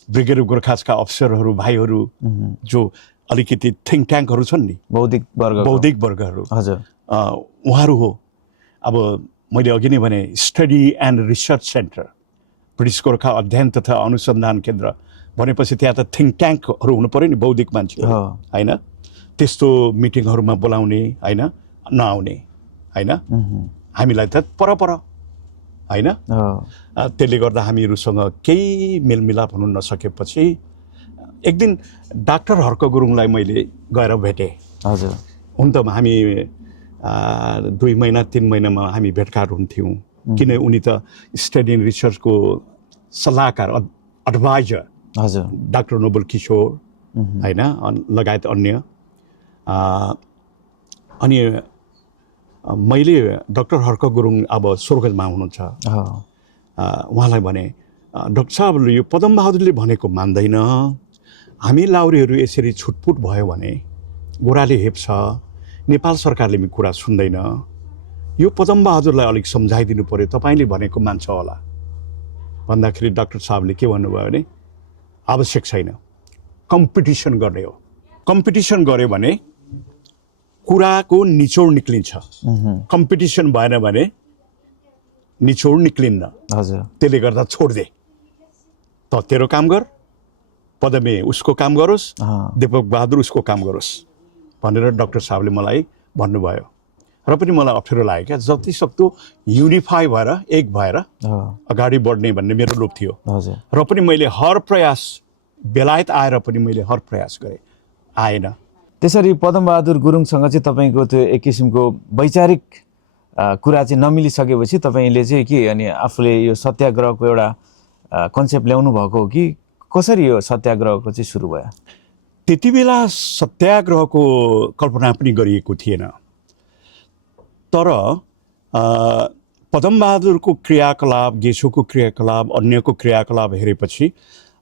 ब्रिगेड गोर्खाजका अफिसरहरू, भाइहरू, जो अलिकति थिङ्क ट्याङ्कहरू छन् नि, बौद्धिक वर्गहरू, हजुर उहाँहरू हो। अब मैले अघि नै भने study and research centre, British Gorkha अध्ययन तथा अनुसन्धान केन्द्र भनेपछि त्यहाँ त थिङ्क ट्याङ्कहरू हुनु पऱ्यो नि, बौद्धिक मान्छेहरू होइन। त्यस्तो मिटिङहरूमा बोलाउने होइन, नआउने होइन। हामीलाई त पर होइन। त्यसले गर्दा हामीहरूसँग केही मेलमिलाप हुनु नसकेपछि एक दिन डाक्टर हर्क गुरुङलाई मैले गएर भेटेँ। हजुर हुन त हामी 2 महिना 3 महिनामा हामी भेटघाट हुन्थ्यौँ, किन उनी त स्टडी एन्ड रिसर्चको सल्लाहकार, एडभाइजर, हजुर डाक्टर नोबल किशोर होइन, लगायत अन्य। अनि मैले डाक्टर हर्क गुरुङ अब स्वर्गमा हुनुहुन्छ, उहाँलाई भने डाक्टर साहबले यो पदमबहादुरले भनेको मान्दैन, हामी लाउरेहरू यसरी छुटपुट भयो भने गोराले हेप्छ, नेपाल सरकारले पनि कुरा सुन्दैन, यो पदमबहादुरलाई अलिक सम्झाइदिनु पर्यो, तपाईँले भनेको मान्छ होला भन्दाखेरि डाक्टर साहबले के भन्नुभयो भने आवश्यक छैन, कम्पिटिसन गर्ने हो। कम्पिटिसन गऱ्यो भने कुराको निचोड निक्लिन्छ, कम्पिटिसन भएन भने निचोड निक्लिन्न। हजुर त्यसले गर्दा छोड्दे, त तेरो काम गर, पदमे उसको काम गरोस्, दीपक बहादुर उसको काम गरोस् भनेर डाक्टर साहबले मलाई भन्नुभयो। र पनि मलाई अप्ठ्यारो लाग्यो क्या, जति सक्दो युनिफाई भएर, एक भएर अगाडि बढ्ने भन्ने मेरो लोभ थियो। र पनि मैले हर प्रयास, बेलायत आएर पनि मैले हर प्रयास गरेँ, आएन। त्यसरी पदमबहादुर गुरुङसँग चाहिँ तपाईँको त्यो एक किसिमको वैचारिक कुरा चाहिँ नमिलिसकेपछि तपाईँले चाहिँ के अनि आफूले यो सत्याग्रहको एउटा कन्सेप्ट ल्याउनु भएको हो कि कसरी यो सत्याग्रहको चाहिँ सुरु भयो? त्यति बेला सत्याग्रहको कल्पना पनि गरिएको थिएन, तर पदमबहादुरको क्रियाकलाप, गेसोको क्रियाकलाप, अन्यको क्रियाकलाप हेरेपछि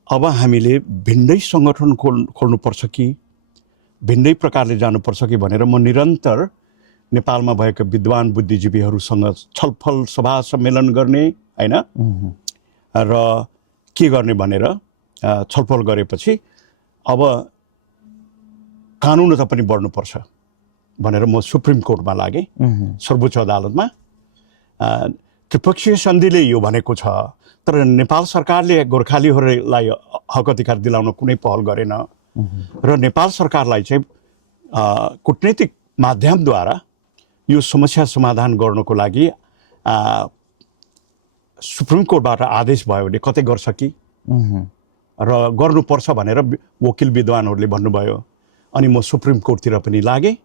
अब हामीले भिन्दै सङ्गठन खोल्नुपर्छ कि भिन्दै प्रकारले जानुपर्छ कि भनेर म निरन्तर नेपालमा भएका विद्वान बुद्धिजीवीहरूसँग छलफल, सभा सम्मेलन गर्ने होइन, र के गर्ने भनेर छलफल गरेपछि अब कानुन त पनि बढ्नुपर्छ भनेर म सुप्रिम कोर्टमा लागेँ, सर्वोच्च अदालतमा। त्रिपक्षीय सन्धिले यो भनेको छ, तर नेपाल सरकारले गोर्खालीहरूलाई हक अधिकार दिलाउन कुनै पहल गरेन, र नेपाल सरकारलाई चाहिँ कूटनीतिक माध्यमद्वारा यो समस्या समाधान गर्नको लागि सुप्रिम कोर्टबाट आदेश भयो भने कतै गर्छ कि र गर्नुपर्छ भनेर वकिल विद्वानहरूले भन्नुभयो। अनि म सुप्रिम कोर्टतिर पनि लागेँ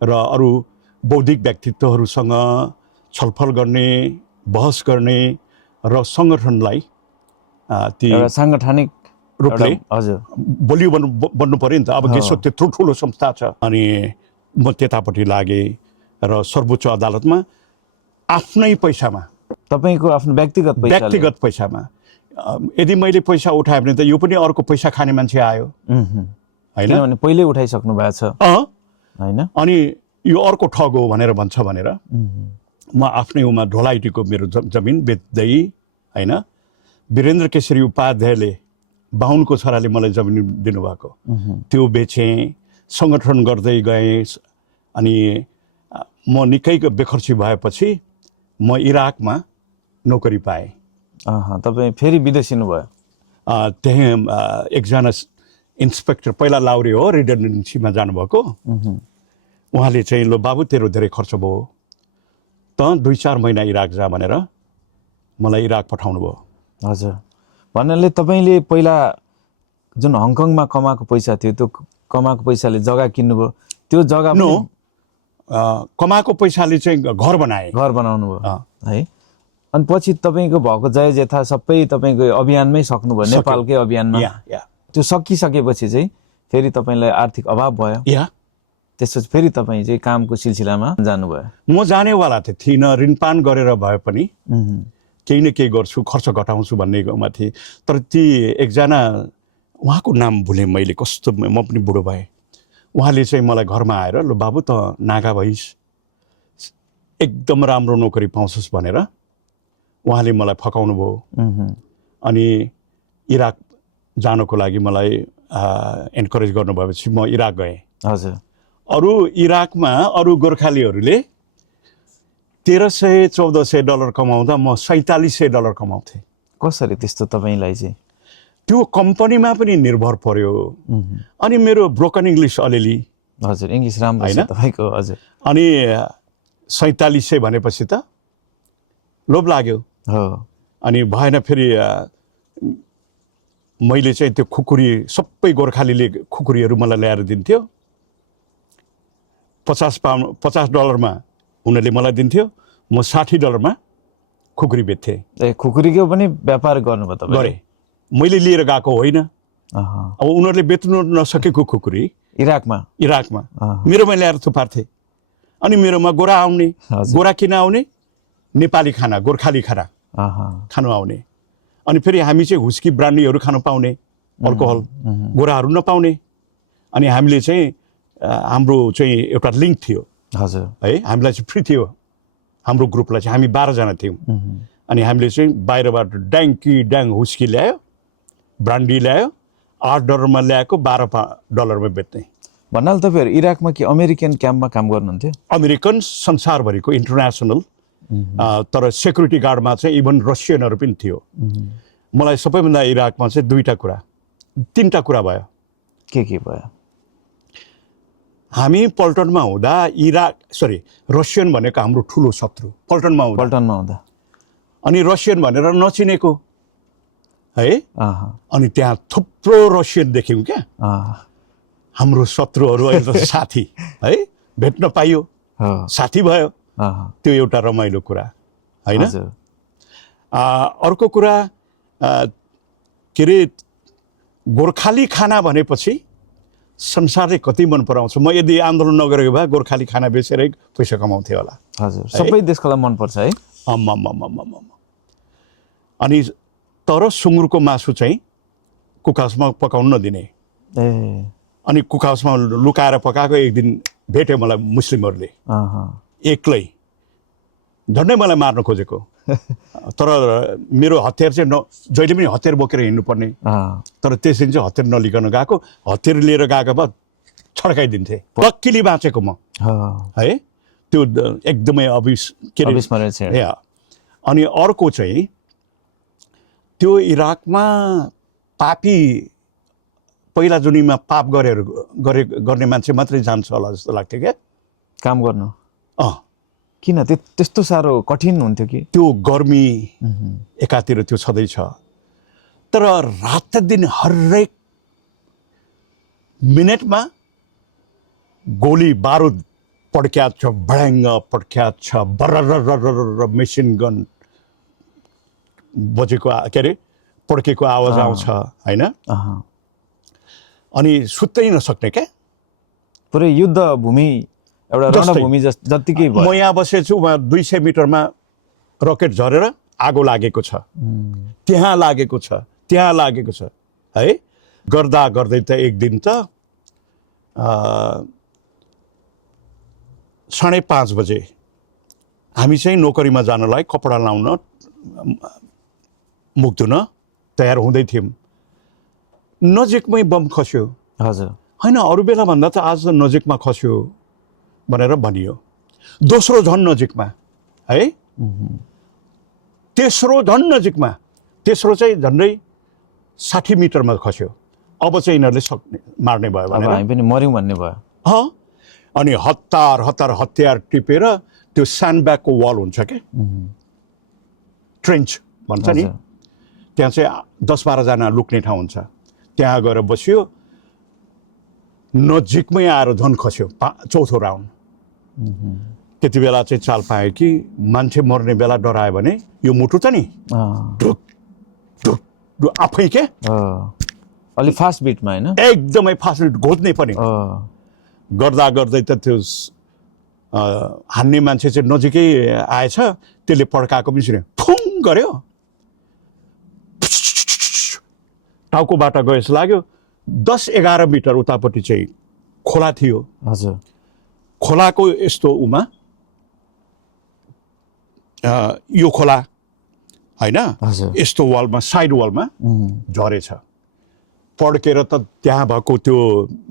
र अरू बौद्धिक व्यक्तित्वहरूसँग छलफल गर्ने, बहस गर्ने र सङ्गठनलाई ती एउटा साङ्गठनिक रूपले हजुर बलियो बन्नु पर्यो नि त। अब गेसो त्यत्रो ठुलो संस्था छ। अनि म त्यतापट्टि लागेँ र सर्वोच्च अदालतमा आफ्नै पैसामा, तपाईँको आफ्नो व्यक्तिगत पैसामा यदि मैले पैसा उठाएँ भने त यो पनि अर्को पैसा खाने मान्छे आयो होइन, किनभने पहिले उठाइसक्नु भएको छ होइन। अनि यो अर्को ठग हो भनेर भन्छ भनेर म आफ्नै उमा ढोलाइटीको मेरो जमिन बेच्दै होइन, वीरेन्द्र केशरी उपाध्यायले बाहुनको छोराले मलाई जमिन दिनुभएको त्यो बेचेँ, सङ्गठन गर्दै गएँ। अनि म निकै बेखर्ची भएपछि म इराकमा नोकरी पाएँ। तपाईँ फेरि विदेशिनु भयो? त्यहाँ एकजना इन्सपेक्टर, पहिला लाउरे हो, रिडेन्डेन्सीमा जानुभएको, उहाँले चाहिँ ल बाबु तेरो धेरै खर्च भयो त 2-4 महिना इराक जा भनेर मलाई इराक पठाउनु भयो। हजुर, भन्नाले तपाईँले पहिला जुन हङकङमा कमाएको पैसा थियो त्यो कमाएको पैसाले जग्गा किन्नुभयो, त्यो जग्गा कमाएको पैसाले चाहिँ घर बनाउनु भयो है। अनि पछि तपाईँको भएको जयजेथा सबै तपाईँको अभियानमै सक्नुभयो, नेपालकै अभियानमा। त्यो सकिसकेपछि चाहिँ फेरि तपाईँलाई आर्थिक अभाव भयो, त्यसपछि फेरि तपाईँ चाहिँ कामको सिलसिलामा जानुभयो? म जानेवाला थिइनँ, ऋणपान गरेर भए पनि केही न केही गर्छु, खर्च घटाउँछु भन्नेमा थिएँ। तर ती एकजना, उहाँको नाम भुलेँ मैले, कस्तो म पनि बुढो भएँ, उहाँले चाहिँ मलाई घरमा आएर ल बाबु त नागा भइस्, एकदम राम्रो नोकरी पाउँछस् भनेर उहाँले मलाई फकाउनु भयो। अनि इराक जानको लागि मलाई एन्करेज गर्नुभएपछि म इराक गएँ। हजुर, इराकमा अरू गोर्खालीहरूले $1300-1400 कमाउँदा म $4700 कमाउँथेँ। कसरी त्यस्तो तपाईँलाई चाहिँ? त्यो कम्पनीमा पनि निर्भर पर्यो। अनि मेरो ब्रोकन इङ्ग्लिस अलिअलि, हजुर इङ्ग्लिस राम्रो छ तपाईँको, हजुर। अनि 4700 भनेपछि त लोभ लाग्यो। अनि भएन, फेरि मैले चाहिँ त्यो खुकुरी, सबै गोर्खालीले खुकुरीहरू मलाई ल्याएर दिन्थ्यो। $50 उनीहरूले मलाई दिन्थ्यो, म $60 खुकुरी बेच्थेँ। खुकुरीको पनि व्यापार गर्नुभयो तपाईँ? गरेँ, मैले लिएर गएको होइन। अब उनीहरूले बेच्नु नसकेको खुकुरी इराकमा मेरोमा ल्याएर थुपार्थे। अनि मेरोमा गोरा आउने, गोरा किन आउने, नेपाली खाना, गोर्खाली खाना खानु आउने। अनि फेरि हामी चाहिँ हुस्की ब्रान्डीहरू खानु पाउने, अल्कोहल, गोराहरू नपाउने। अनि हामीले चाहिँ हाम्रो चाहिँ एउटा लिङ्क थियो, हजुर है, हामीलाई चाहिँ फ्री थियो। हाम्रो ग्रुपलाई चाहिँ हामी 12 जना थियौँ। अनि हामीले चाहिँ बाहिरबाट ड्याङ हुस्की ल्यायो, ब्रान्डी ल्यायो, $8 ल्याएको $12 बेच्ने। भन्नाले तपाईँहरू इराकमा कि अमेरिकन क्याम्पमा काम गर्नुहुन्थ्यो? अमेरिकन, संसारभरिको इन्टरनेसनल, तर सेक्युरिटी गार्डमा चाहिँ इभन रसियनहरू पनि थियो। मलाई सबैभन्दा इराकमा चाहिँ 3टा कुरा भयो। के भयो? हामी पल्टनमा हुँदा रसियन भनेको हाम्रो ठुलो शत्रु पल्टनमा हुँदा, अनि रसियन भनेर नचिनेको है। अनि त्यहाँ थुप्रो रसियन देख्यौँ क्या, हाम्रो शत्रुहरू अहिले त साथी है, भेट्न पाइयो, साथी भयो। त्यो एउटा रमाइलो कुरा होइन। अर्को कुरा के अरे, गोर्खाली खाना भनेपछि संसारले कति मन पराउँछ। म यदि आन्दोलन नगरेको भए गोर्खाली खाना बेचेरै पैसा कमाउँथे होला। हजुर, सबै देशकोलाई मनपर्छ है। अनि तर सुँगुरको मासु चाहिँ कुकहाउसमा पकाउनु नदिने। अनि कुकहाउसमा लुकाएर पकाएको एक दिन भेट्यो मलाई मुस्लिमहरूले, एक्लै, झन्डै मलाई मार्न खोजेको। तर मेरो हतियार चाहिँ जहिले पनि हतियार बोकेर हिँड्नुपर्ने। तर त्यस दिन चाहिँ हतियार नलिकन गएको, हतियार लिएर गएको भए छड्काइदिन्थे। लक्किली बाँचेको म है, त्यो एकदमै अविस्मरणीय। अनि अर्को चाहिँ त्यो इराकमा पापी, पहिला जुनीमा पाप गर्ने मान्छे मात्रै जान्छ होला जस्तो लाग्थ्यो क्या काम गर्नु। किन त्यस्तो साह्रो कठिन हुन्थ्यो कि? त्यो गर्मी एकातिर त्यो छँदैछ, तर रात दिन हरेक मिनटमा गोली बारुद पड्क्या छ, बढ्याङ्ग पड्क्या छ, बर्र मेसिन गन बजेको के अरे पड्केको आवाज आउँछ होइन। अनि सुत्नै नसक्ने क्या, पुरै युद्ध भूमि एउटा रणभूमि जत्तिकै भयो। म यहाँ बसेछु, उहाँ 200 मिटरमा रकेट झरेर आगो लागेको छ, त्यहाँ लागेको छ, त्यहाँ लागेको छ है। गर्दा गर्दै त एक दिन त 5:30 बजे हामी चाहिँ नोकरीमा जानलाई कपडा लाउन मुख धुन तयार हुँदै थियौँ, नजिकमै बम खस्यो। हजुर, होइन अरू बेला भन्दा त आज नजिकमा खस्यो भनेर भनियो। दोस्रो झन् नजिकमा है, तेस्रो झन् नजिकमा, तेस्रो चाहिँ झन्डै 60 मिटरमा खस्यो। अब चाहिँ यिनीहरूले मार्ने भयो भनेर हामी पनि मर्यौँ भन्ने भयो। अनि हतार हतार हतियार टिपेर त्यो स्यान्डब्यागको वाल हुन्छ क्या, ट्रेन्च भन्छ नि, त्यहाँ चाहिँ 10-12 जना लुक्ने ठाउँ हुन्छ, त्यहाँ गएर बस्यो। नजिकमै आएर झन् खस्यो चौथो राउन्ड। त्यति बेला चाहिँ चाल पायो कि मान्छे मर्ने बेला डरायो भने यो मुटु त नि ढुक ढुक ढुक आफै के अलि फास्ट बिटमा होइन, एकदमै फास्ट बिट घोच्ने पनि। गर्दा गर्दै त त्यो हान्ने मान्छे चाहिँ नजिकै आएछ, त्यसले पड्काएको पनि सुन्यो, फुङ गर्यो, टाउकोबाट गयो जस्तो लाग्यो। 10-11 मिटर उतापट्टि चाहिँ खोला थियो। हजुर, खोलाको यस्तो उमा यो खोला होइन, यस्तो वालमा साइड वालमा झरेछ, पड्केर त त्यहाँ भएको त्यो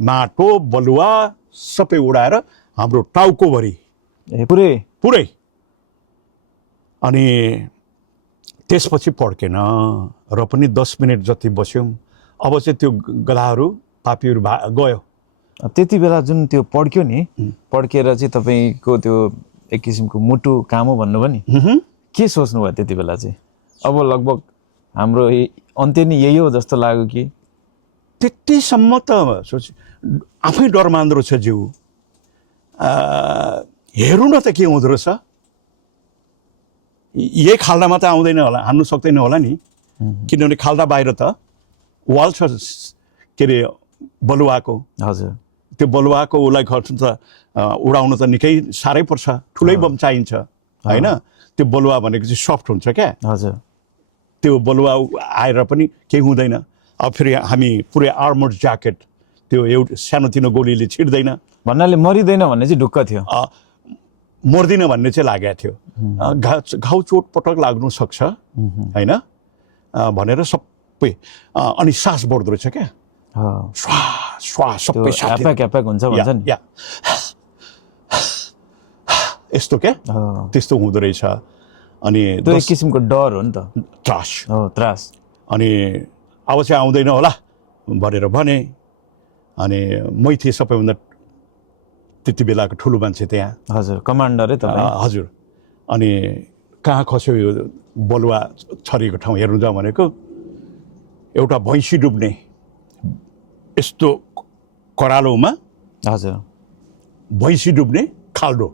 माटो बलुवा सबै उडाएर हाम्रो टाउकोभरि पुरै। अनि त्यसपछि पड्केन र पनि 10 मिनट जति बस्यौँ। अब चाहिँ त्यो गधाहरू पापीहरू गयो। त्यति बेला जुन त्यो पड्क्यो नि, पड्केर चाहिँ तपाईँको त्यो एक किसिमको मुटु काम हो भन्नुभयो नि, के सोच्नु भयो त्यति बेला चाहिँ? अब लगभग हाम्रो अन्त्य नि यही हो जस्तो लाग्यो कि? त्यतिसम्म त आफै डर मान्दो रहेछ जिउ। हेरौँ न त के हुँदो रहेछ, यही खाल्डामा त आउँदैन होला, हान्नु सक्दैन होला नि, किनभने खाल्डा बाहिर त वाल छ के अरे बलुवाको। हजुर, त्यो बलुवाको उसलाई खर्च त उडाउन त निकै साह्रै पर्छ, ठुलै बम चाहिन्छ होइन। त्यो बलुवा भनेको चाहिँ सफ्ट हुन्छ क्या। हजुर, त्यो बलुवा आएर पनि केही हुँदैन। अब फेरि हामी पुरै आर्मर्ड ज्याकेट, त्यो एउटा सानोतिनो गोलीले छिर्दैन भन्नाले मरिँदैन भन्ने चाहिँ ढुक्क थियो, मर्दिन भन्ने चाहिँ लागेको थियो। घाउ चोट पटक लाग्नु सक्छ होइन भनेर सबै। अनि सास बढ्दो रहेछ क्या, श्वास सबै क्याप्याक हुन्छ भन्छ नि, यस्तो क्या, त्यस्तो हुँदो रहेछ। अनि त्यो एक किसिमको डर हो नि त, त्रास। अनि अब चाहिँ आउँदैन होला भनेर भने। अनि मै थिएँ सबैभन्दा त्यति बेलाको ठुलो मान्छे त्यहाँ। हजुर, कमान्डरै तपाईँ? हजुर। अनि कहाँ खस्यो यो बलुवा छरेको ठाउँ हेर्नु जाउँ भनेको, एउटा भैँसी डुब्ने यस्तो करालोमा, हजुर, भैँसी डुब्ने खाल्डो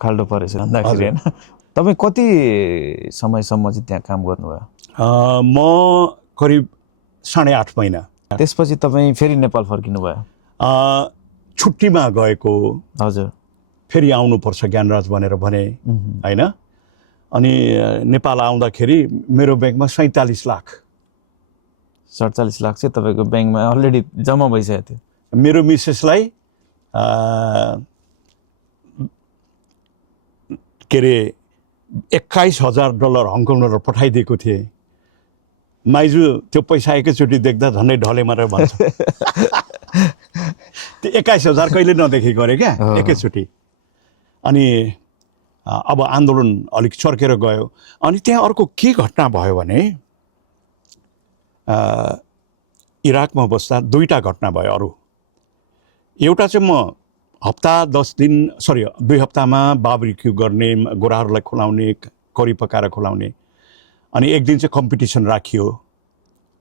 परेछ भन्दाखेरि होइन। तपाईँ कति समयसम्म चाहिँ त्यहाँ काम गर्नुभयो? म करिब 8.5 महिना। त्यसपछि तपाईँ फेरि नेपाल फर्किनु भयो? छुट्टीमा गएको। हजुर, फेरि आउनुपर्छ ज्ञानराज भनेर भने होइन। अनि नेपाल आउँदाखेरि मेरो ब्याङ्कमा 47 लाख 47 लाख चाहिँ तपाईँको ब्याङ्कमा अलरेडी जम्मा भइसकेको थियो। मेरो मिसेसलाई के अरे $21,000 हङकङ डलर पठाइदिएको थिएँ। माइजू त्यो पैसा एकैचोटि देख्दा झन्डै ढले मारेर भन्छ। त्यो 21,000 कहिले नदेखेको अरे क्या एकैचोटि। अनि अब आन्दोलन अलिक चर्केर गयो। अनि त्यहाँ अर्को के घटना भयो भने इराकमा बस्दा 2टा घटना भयो। अरू एउटा चाहिँ म हप्ता 10 दिन 2 हप्तामा बार्बिक्यू गर्ने, गोराहरूलाई खुलाउने, करी पकाएर खुलाउने। अनि एक दिन चाहिँ कम्पिटिसन राखियो,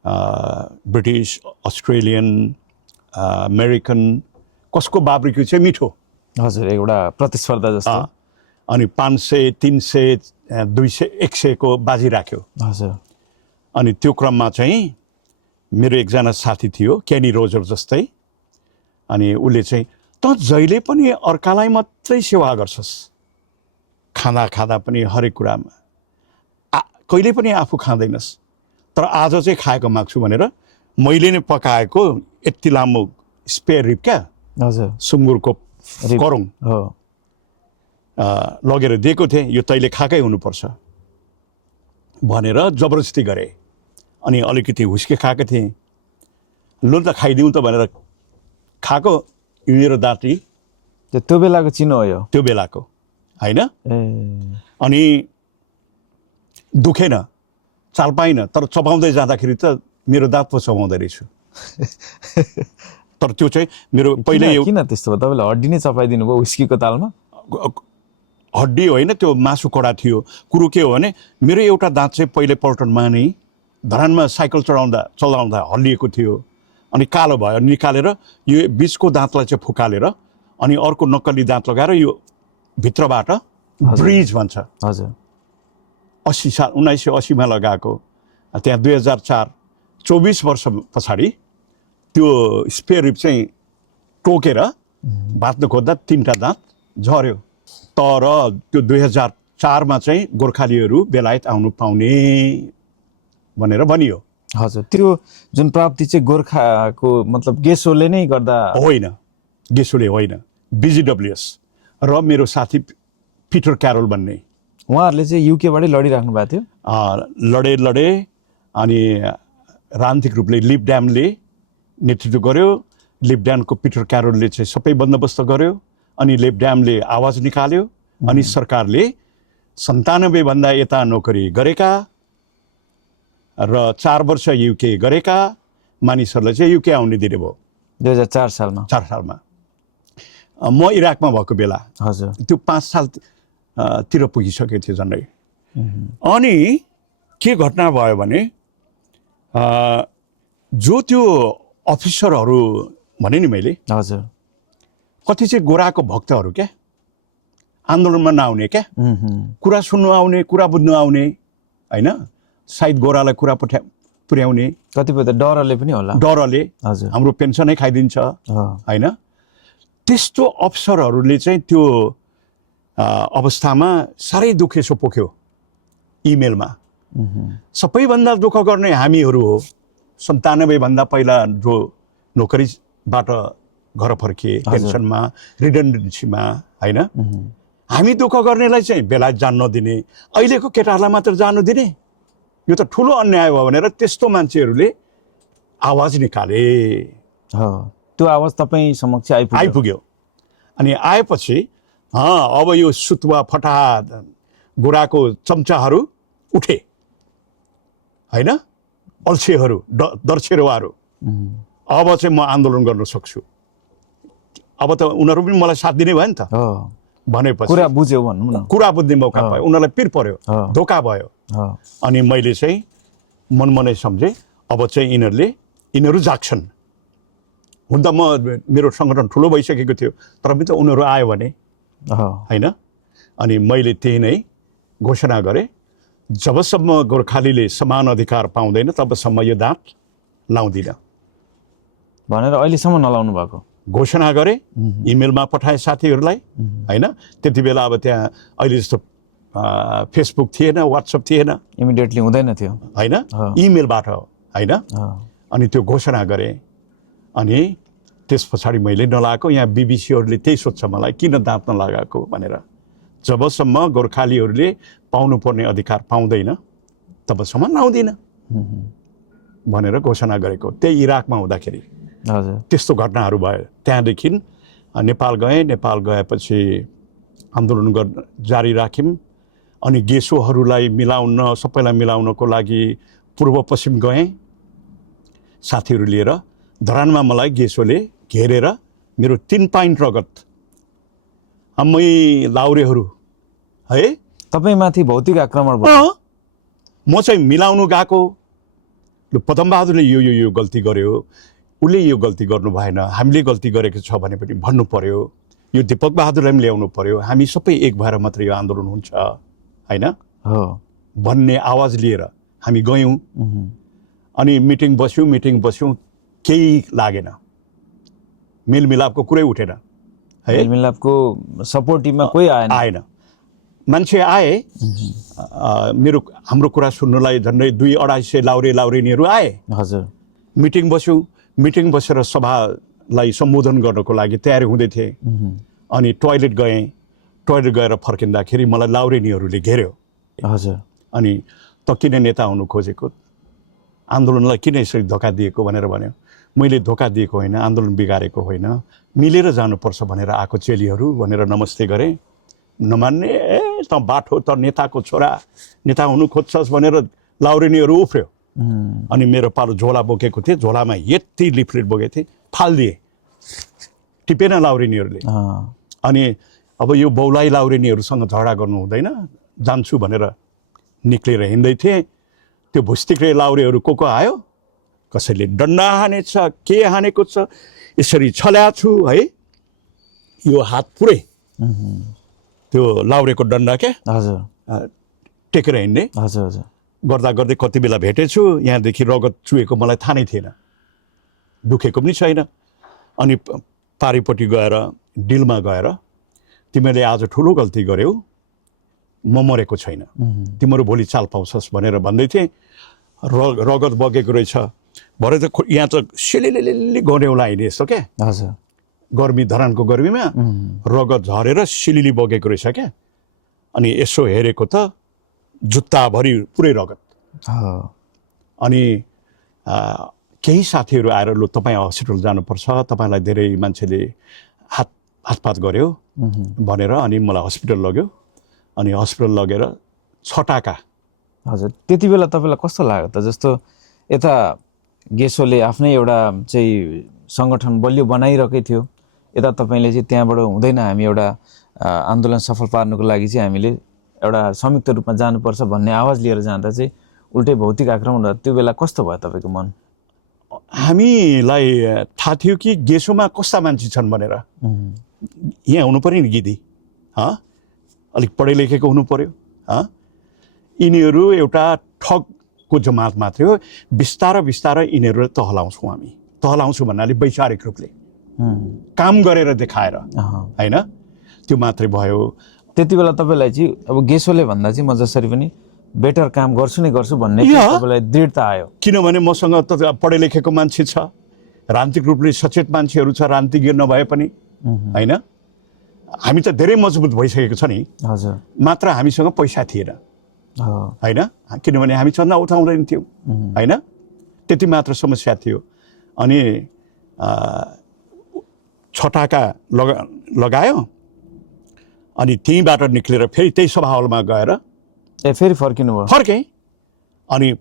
ब्रिटिस, अस्ट्रेलियन, अमेरिकन, कसको बार्बिक्यू चाहिँ मिठो। हजुर, एउटा प्रतिस्पर्धा जस्तो। अनि 500, 300, 200, 100 को बाजी राख्यो। हजुर। अनि त्यो क्रममा चाहिँ मेरो एकजना साथी थियो, केनी रोजर जस्तै। अनि उसले चाहिँ त जहिले पनि अर्कालाई मात्रै सेवा गर्छस्, खाँदा खाँदा पनि हरेक कुरामा कहिले पनि आफू खाँदैनस्, तर आज चाहिँ खाएको माग्छु भनेर मैले नै पकाएको यति लामो स्पेयर रिब क्या, हजुर, सुँगुरको करौँ हो, लगेर दिएको थिएँ, यो तैँले खाएकै हुनुपर्छ भनेर जबरजस्ती गरे। अनि अलिकति हुस्के खाएको थिएँ, लु त खाइदिउँ त भनेर खाएको। मेरो दाँती त्यो बेलाको चिनो हो यो, त्यो बेलाको होइन। अनि दुखेन, चाल पाइनँ, तर चबाउँदै जाँदाखेरि त मेरो दाँत पो चबाउँदै रहेछु। तर त्यो चाहिँ मेरो पहिले किन त्यस्तो भयो? तपाईँले हड्डी नै चपाइदिनु भयो हुस्कीको तालमा? हड्डी होइन, त्यो मासु कडा थियो। कुरो के हो भने मेरो एउटा दाँत चाहिँ पहिले पल्टनमा नै धरानमा साइकल चलाउँदा हल्लिएको थियो। अनि कालो भयो, निकालेर यो बिचको दाँतलाई चाहिँ फुकालेर अनि अर्को नक्कली दाँत लगाएर यो भित्रबाट ब्रिज भन्छ। हजुर। 1980मा लगाएको, त्यहाँ 2004, 24 वर्ष पछाडि त्यो स्पेयर रिब चाहिँ टोकेर बाँच्नु खोज्दा 3टा दाँत झऱ्यो। तर त्यो 2004मा चाहिँ गोर्खालीहरू बेलायत आउनु पाउने भनेर भनियो। हजुर, त्यो जुन प्राप्ति चाहिँ गोर्खाको मतलब गेसोले नै गर्दा होइन, गेसोले होइन, BGWS र मेरो साथी पिटर क्यारोल भन्ने, उहाँहरूले चाहिँ युकेबाटै लडिराख्नु भएको थियो। लडे अनि राजनीतिक रूपले लिब्ड्यामले नेतृत्व गर्यो। लिब्ड्यामको पिटर क्यारोलले चाहिँ सबै बन्दोबस्त गर्यो। अनि लिब्ड्यामले आवाज निकाल्यो। अनि सरकारले 97 भन्दा यता नोकरी गरेका र 4 वर्ष युके गरेका मानिसहरूलाई चाहिँ युके आउन दिने भयो 2004 सालमा। 4 सालमा म इराकमा भएको बेला। हजुर। त्यो 5 साल तिर पुगिसकेको थियो झन्डै। अनि के घटना भयो भने जो त्यो अफिसरहरू भने नि मैले, हजुर, कति चाहिँ गोराको भक्तहरू क्या, आन्दोलनमा नआउने क्या, कुरा सुन्नु आउने, कुरा बुझ्नु आउने होइन, सायद गोरालाई कुरा पुर्याउने, कतिपय त डरले पनि होला, डरले हजुर, हाम्रो पेन्सनै खाइदिन्छ होइन। त्यस्तो अफसरहरूले चाहिँ त्यो अवस्थामा साह्रै दुखेसो पोख्यो इमेलमा। सबैभन्दा दुःख गर्ने हामीहरू हो, 97 भन्दा पहिला जो नोकरीबाट घर फर्किए, पेन्सनमा, रिडन्डेन्सीमा होइन। हामी दुःख गर्नेलाई चाहिँ बेलायत जान नदिने, अहिलेको केटाहरूलाई मात्र जानु दिने, यो त ठुलो अन्याय भयो भनेर त्यस्तो मान्छेहरूले आवाज निकाले। त्यो आवाज तपाईँ समक्ष आइपुग्यो। अनि आएपछि अब यो सुतुवा फटा गोराको चम्चाहरू उठे होइन, अल्छेहरू, दर्छेरुवाहरू, अब चाहिँ म आन्दोलन गर्न सक्छु। अब त उनीहरू पनि मलाई साथ दिने भयो नि त भनेपछि कुरा बुझ्यो भनौँ न, कुरा बुझ्ने मौका पायो, उनीहरूलाई पिर पर्यो, धोका भयो। अनि मैले चाहिँ मनमनै सम्झेँ अब चाहिँ यिनीहरू जाग्छन्। हुन त मेरो सङ्गठन ठुलो भइसकेको थियो, तर पनि त उनीहरू आयो भने होइन। अनि मैले त्यही नै घोषणा गरेँ, जबसम्म गोर्खालीले समान अधिकार पाउँदैन तबसम्म यो दाँत लाउँदिनँ भनेर अहिलेसम्म नलाउनु भएको घोषणा गरेँ। इमेलमा पठाएँ साथीहरूलाई होइन। त्यति बेला अब त्यहाँ अहिले जस्तो फेसबुक थिएन, वाट्सएप थिएन, इमिडिएटली हुँदैन थियो होइन, इमेलबाट होइन। अनि त्यो घोषणा गरेँ। अनि त्यस पछाडि मैले नलाएको, यहाँ बिबिसीहरूले त्यही सोध्छ मलाई, किन दाँत नलागाएको भनेर। जबसम्म गोर्खालीहरूले पाउनुपर्ने अधिकार पाउँदैन तबसम्म लाउँदिनँ भनेर घोषणा गरेको। त्यही इराकमा हुँदाखेरि त्यस्तो घटनाहरू भयो। त्यहाँदेखि नेपाल गएँ। नेपाल गएपछि आन्दोलन गर्न जारी राख्यौँ। अनि गेसोहरूलाई मिलाउन, सबैलाई मिलाउनको लागि पूर्व पश्चिम गएँ साथीहरू लिएर। धरानमा मलाई गेसोले घेरेर मेरो 3 पाइन्ट रगत मै लाउरेहरू है तपाईमाथि भौतिक आक्रमण भयो। म चाहिँ मिलाउनु गएको पदमबहादुरले यो गल्ती गर्यो, उसले यो गल्ती गर्नु भएन, हामीले गल्ती गरेको छ भने पनि भन्नु पर्यो, यो दीपक बहादुरलाई पनि ल्याउनु पर्यो, हामी सबै एक भएर मात्र यो आन्दोलन हुन्छ होइन भन्ने आवाज लिएर हामी गयौँ। अनि मिटिङ बस्यौँ केही लागेन, मेलमिलापको कुरै उठेन है। मेलमिलापको सपोर्टिभमा कोही आएन। मान्छे आए हाम्रो कुरा सुन्नलाई झन्डै 200-250 लाउरेनीहरू आए। हजुर। मिटिङ बसेर सभालाई सम्बोधन गर्नको लागि तयारी हुँदै थिए। अनि टोयलेट गएर फर्किँदाखेरि मलाई लाउरेनीहरूले घेर्यो। हजुर। अनि त किन नेता हुनु खोजेको, आन्दोलनलाई किन यसरी धोका दिएको भनेर भन्यो। मैले धोका दिएको होइन, आन्दोलन बिगारेको होइन, मिलेर जानुपर्छ भनेर आएको चेलीहरू भनेर नमस्ते गरेँ। नमान्ने त बाठो, त नेताको छोरा, नेता हुनु खोज्छस् भनेर लाउरेनीहरू उफ्र्यो। अनि मेरो पालो झोला बोकेको थिएँ, झोलामा यति लिफलेट बोकेको थिएँ, फालिदिएँ, टिपेन लाउरेनीहरूले। अनि अब यो बौलाई लाउरेनीहरूसँग झगडा गर्नु हुँदैन, जान्छु भनेर निक्लेर हिँड्दै थिएँ। त्यो भुस्तिक्रे लाउरेहरू को आयो, कसैले डन्डा हानेछ, के हानेको छ, यसरी छल्या छु है, यो हात पुरै त्यो लाउरेको डन्डा के टेकेर हिँड्ने। गर्दा गर्दै कति बेला भेटेछु, यहाँदेखि रगत चुहेको मलाई थाहा नै थिएन, दुखेको पनि छैन। अनि पारिपट्टि गएर डिलमा गएर तिमीले आज ठुलो गल्ती गर्यौ, म मरेको छैन, तिम्रो भोलि चाल पाउँछस् भनेर भन्दै थिएँ। रगत बगेको रहेछ, भरे त यहाँ त सिलिलिली गनेउला हिँडे यस्तो क्या। गर्मी, धरानको गर्मीमा रगत झरेर सिलिली बगेको रहेछ क्या। अनि यसो हेरेको त जुत्ताभरि पुरै रगत। अनि केही साथीहरू आएर लु तपाईँ हस्पिटल जानुपर्छ, तपाईँलाई धेरै मान्छेले हातपात गर्यो भनेर अनि मलाई हस्पिटल लग्यो। अनि हस्पिटल लगेर छटाका। हजुर। त्यति बेला तपाईँलाई कस्तो लाग्यो त, जस्तो यता गेसोले आफ्नै एउटा चाहिँ सङ्गठन बलियो बनाइरहेकै थियो, यता तपाईँले चाहिँ त्यहाँबाट हुँदैन, हामी एउटा आन्दोलन सफल पार्नुको लागि चाहिँ हामीले एउटा संयुक्त रूपमा जानुपर्छ भन्ने आवाज लिएर जाँदा चाहिँ उल्टै भौतिक आक्रमण भयो। त्यो बेला कस्तो भयो तपाईँको मन? हामीलाई थाहा थियो कि गेसोमा कस्ता मान्छे छन् भनेर। यहाँ हुनु पऱ्यो नि गिदी, अलिक पढे लेखेको हुनु पर्यो। यिनीहरू एउटा ठगको जमात मात्रै हो। बिस्तारै यिनीहरू तहलाउँछौँ हामी। तहलाउँछौँ भन्नाले वैचारिक रूपले काम गरेर देखाएर होइन, त्यो मात्रै भयो। त्यति बेला तपाईँलाई चाहिँ अब गेसोले भन्दा चाहिँ म जसरी पनि बेटर काम गर्छु नै गर्छु भन्ने तपाईँलाई दृढता आयो? किनभने मसँग त पढे लेखेको मान्छे छ, राजनीतिक रूपले सचेत मान्छेहरू छ, राजनीतिज्ञ नभए पनि होइन। हामी त धेरै मजबुत भइसकेको छ नि। हजुर। मात्र हामीसँग पैसा थिएन होइन, किनभने हामी चन्दा उठाउँदैन थियौँ होइन, त्यति मात्र समस्या थियो। अनि छटाका लगायो। अनि त्यहीँबाट निक्लेर फेरि त्यही सभा हलमा गएर फेरि फर्किनु भयो? फर्केँ। अनि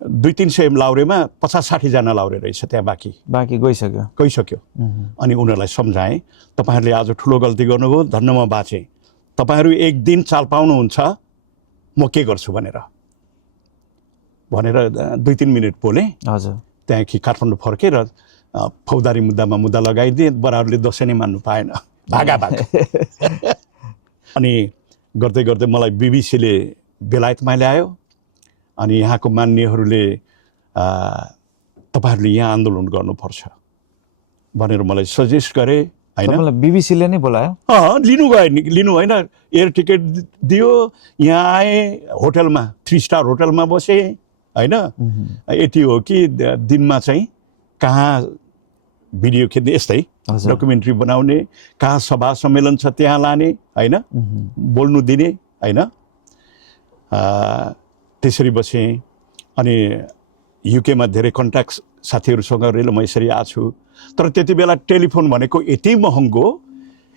200-300 लाउरेमा 50-60 जना लाउरे रहेछ, त्यहाँ बाँकी गइसक्यो। अनि उनीहरूलाई सम्झाएँ, तपाईँहरूले आज ठुलो गल्ती गर्नुभयो, धन्न म बाँचेँ, तपाईँहरू एक दिन चाल पाउनुहुन्छ म के गर्छु भनेर 2-3 मिनट बोलेँ। हजुर। त्यहाँदेखि काठमाडौँ फर्केर फौजदारी मुद्दामा मुद्दा लगाइदिएँ। बराबरले दसैँ नै मान्नु पाएन, भाग। अनि गर्दै गर्दै मलाई बिबिसीले बेलायतमा ल्यायो। अनि यहाँको मान्यहरूले तपाईँहरूले यहाँ आन्दोलन गर्नुपर्छ भनेर मलाई सजेस्ट गरे होइन। बिबिसीले नै बोलायो? लिनु होइन, एयर टिकट दियो, यहाँ आएँ, होटलमा 3 स्टार होटलमा बसेँ होइन। यति हो कि दिनमा चाहिँ कहाँ भिडियो खेल्ने, यस्तै डकुमेन्ट्री बनाउने, कहाँ सभा सम्मेलन छ त्यहाँ लाने होइन, बोल्नु दिने होइन। त्यसरी बसेँ। अनि युकेमा धेरै कन्ट्याक्ट साथीहरूसँग रहेर म यसरी आएको छु। तर त्यति बेला टेलिफोन भनेको यति महँगो,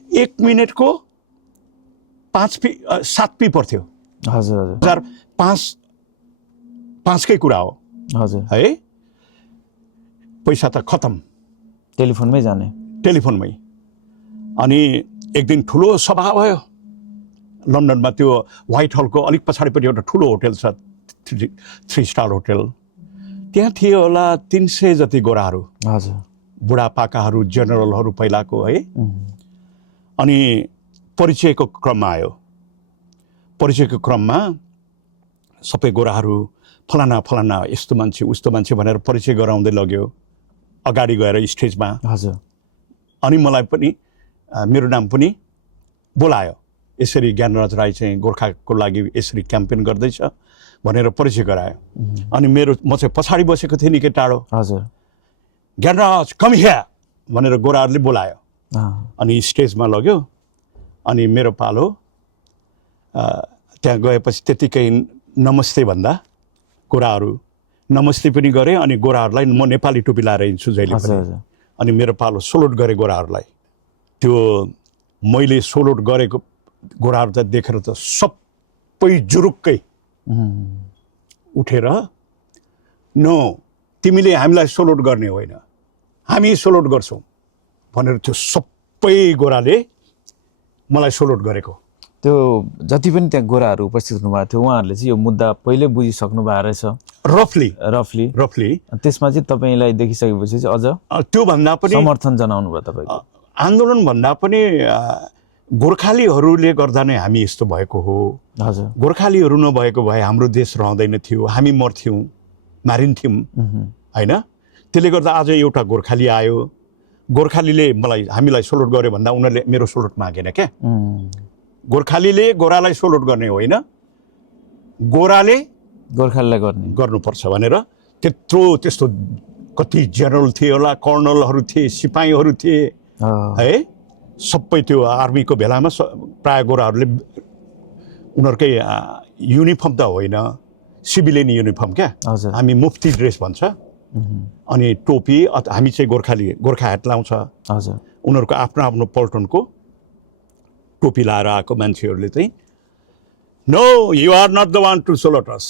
1 मिनटको 7 पी पर्थ्यो। हजुर। 2005कै कुरा हो। हजुर। है, पैसा त खतम, टेलिफोनमै जाने। टेलिफोनमै। अनि एक दिन ठुलो सभा भयो लन्डनमा त्यो व्हाइट हलको अलिक पछाडिपट्टि एउटा ठुलो होटल छ 3 स्टार होटल त्यहाँ थियो होला 300 जति गोराहरू हजुर बुढापाकाहरू जेनरलहरू पहिलाको है अनि परिचयको क्रममा आयो परिचयको क्रममा सबै गोराहरू फलाना फलाना यस्तो मान्छे उस्तो मान्छे भनेर परिचय गराउँदै लग्यो अगाडि गएर स्टेजमा हजुर अनि मलाई पनि मेरो नाम पनि बोलायो यसरी ज्ञानराज राई चाहिँ गोर्खाको लागि यसरी क्याम्पेन गर्दैछ भनेर परिचय गरायो अनि म चाहिँ पछाडि बसेको थिएँ निकै टाढो हजुर ज्ञानराज कम हियर भनेर गोराहरूले बोलायो अनि स्टेजमा लग्यो अनि मेरो पालो त्यहाँ गएपछि त्यतिकै नमस्ते भन्दा गोराहरू नमस्ते पनि गरेँ अनि गोराहरूलाई म नेपाली टोपी लाएर हिँड्छु जहिले पनि अनि मेरो पालो सोलोट गरेँ गोराहरूलाई त्यो मैले सोलोट गरेको गोराहरू त देखेर त सबै जुरुक्कै उठेर नो तिमीले हामीलाई सोलोट गर्ने होइन हामी सोलोट गर्छौँ भनेर त्यो सबै गोराले मलाई सोलोट गरेको त्यो जति पनि त्यहाँ गोराहरू उपस्थित हुनुभएको थियो उहाँहरूले चाहिँ यो मुद्दा पहिले बुझिसक्नु भएको रहेछ रफली त्यसमा चाहिँ तपाईँलाई देखिसकेपछि चाहिँ अझ त्योभन्दा पनि समर्थन जनाउनु भयो तपाईँको आन्दोलन भन्दा पनि गोर्खालीहरूले गर्दा नै हामी यस्तो भएको हो हजुर गोर्खालीहरू नभएको भए हाम्रो देश रहँदैन थियो हामी मर्थ्यौँ मारिन्थ्यौँ होइन त्यसले गर्दा आज एउटा गोर्खाली आयो गोर्खालीले हामीलाई सोलोट गर्यो भन्दा उनीहरूले मेरो सोलोट मागेन क्या गोर्खालीले गोरालाई सोलोट गर्ने होइन गोराले गोर्खालीलाई गर्नुपर्छ भनेर त्यस्तो कति जेनरल थिए होला कर्नलहरू थिए सिपाहीहरू थिए है सबै त्यो आर्मीको बेलामा प्राय गोराहरूले उनीहरूकै युनिफर्म त होइन सिभिलियन युनिफर्म क्या हामी मुफ्ती ड्रेस भन्छ अनि टोपी हामी चाहिँ गोर्खा ह्याट लाउँछ उनीहरूको आफ्नो आफ्नो पल्टनको टोपी लाएर आएको मान्छेहरूले चाहिँ no you are not the one to salute us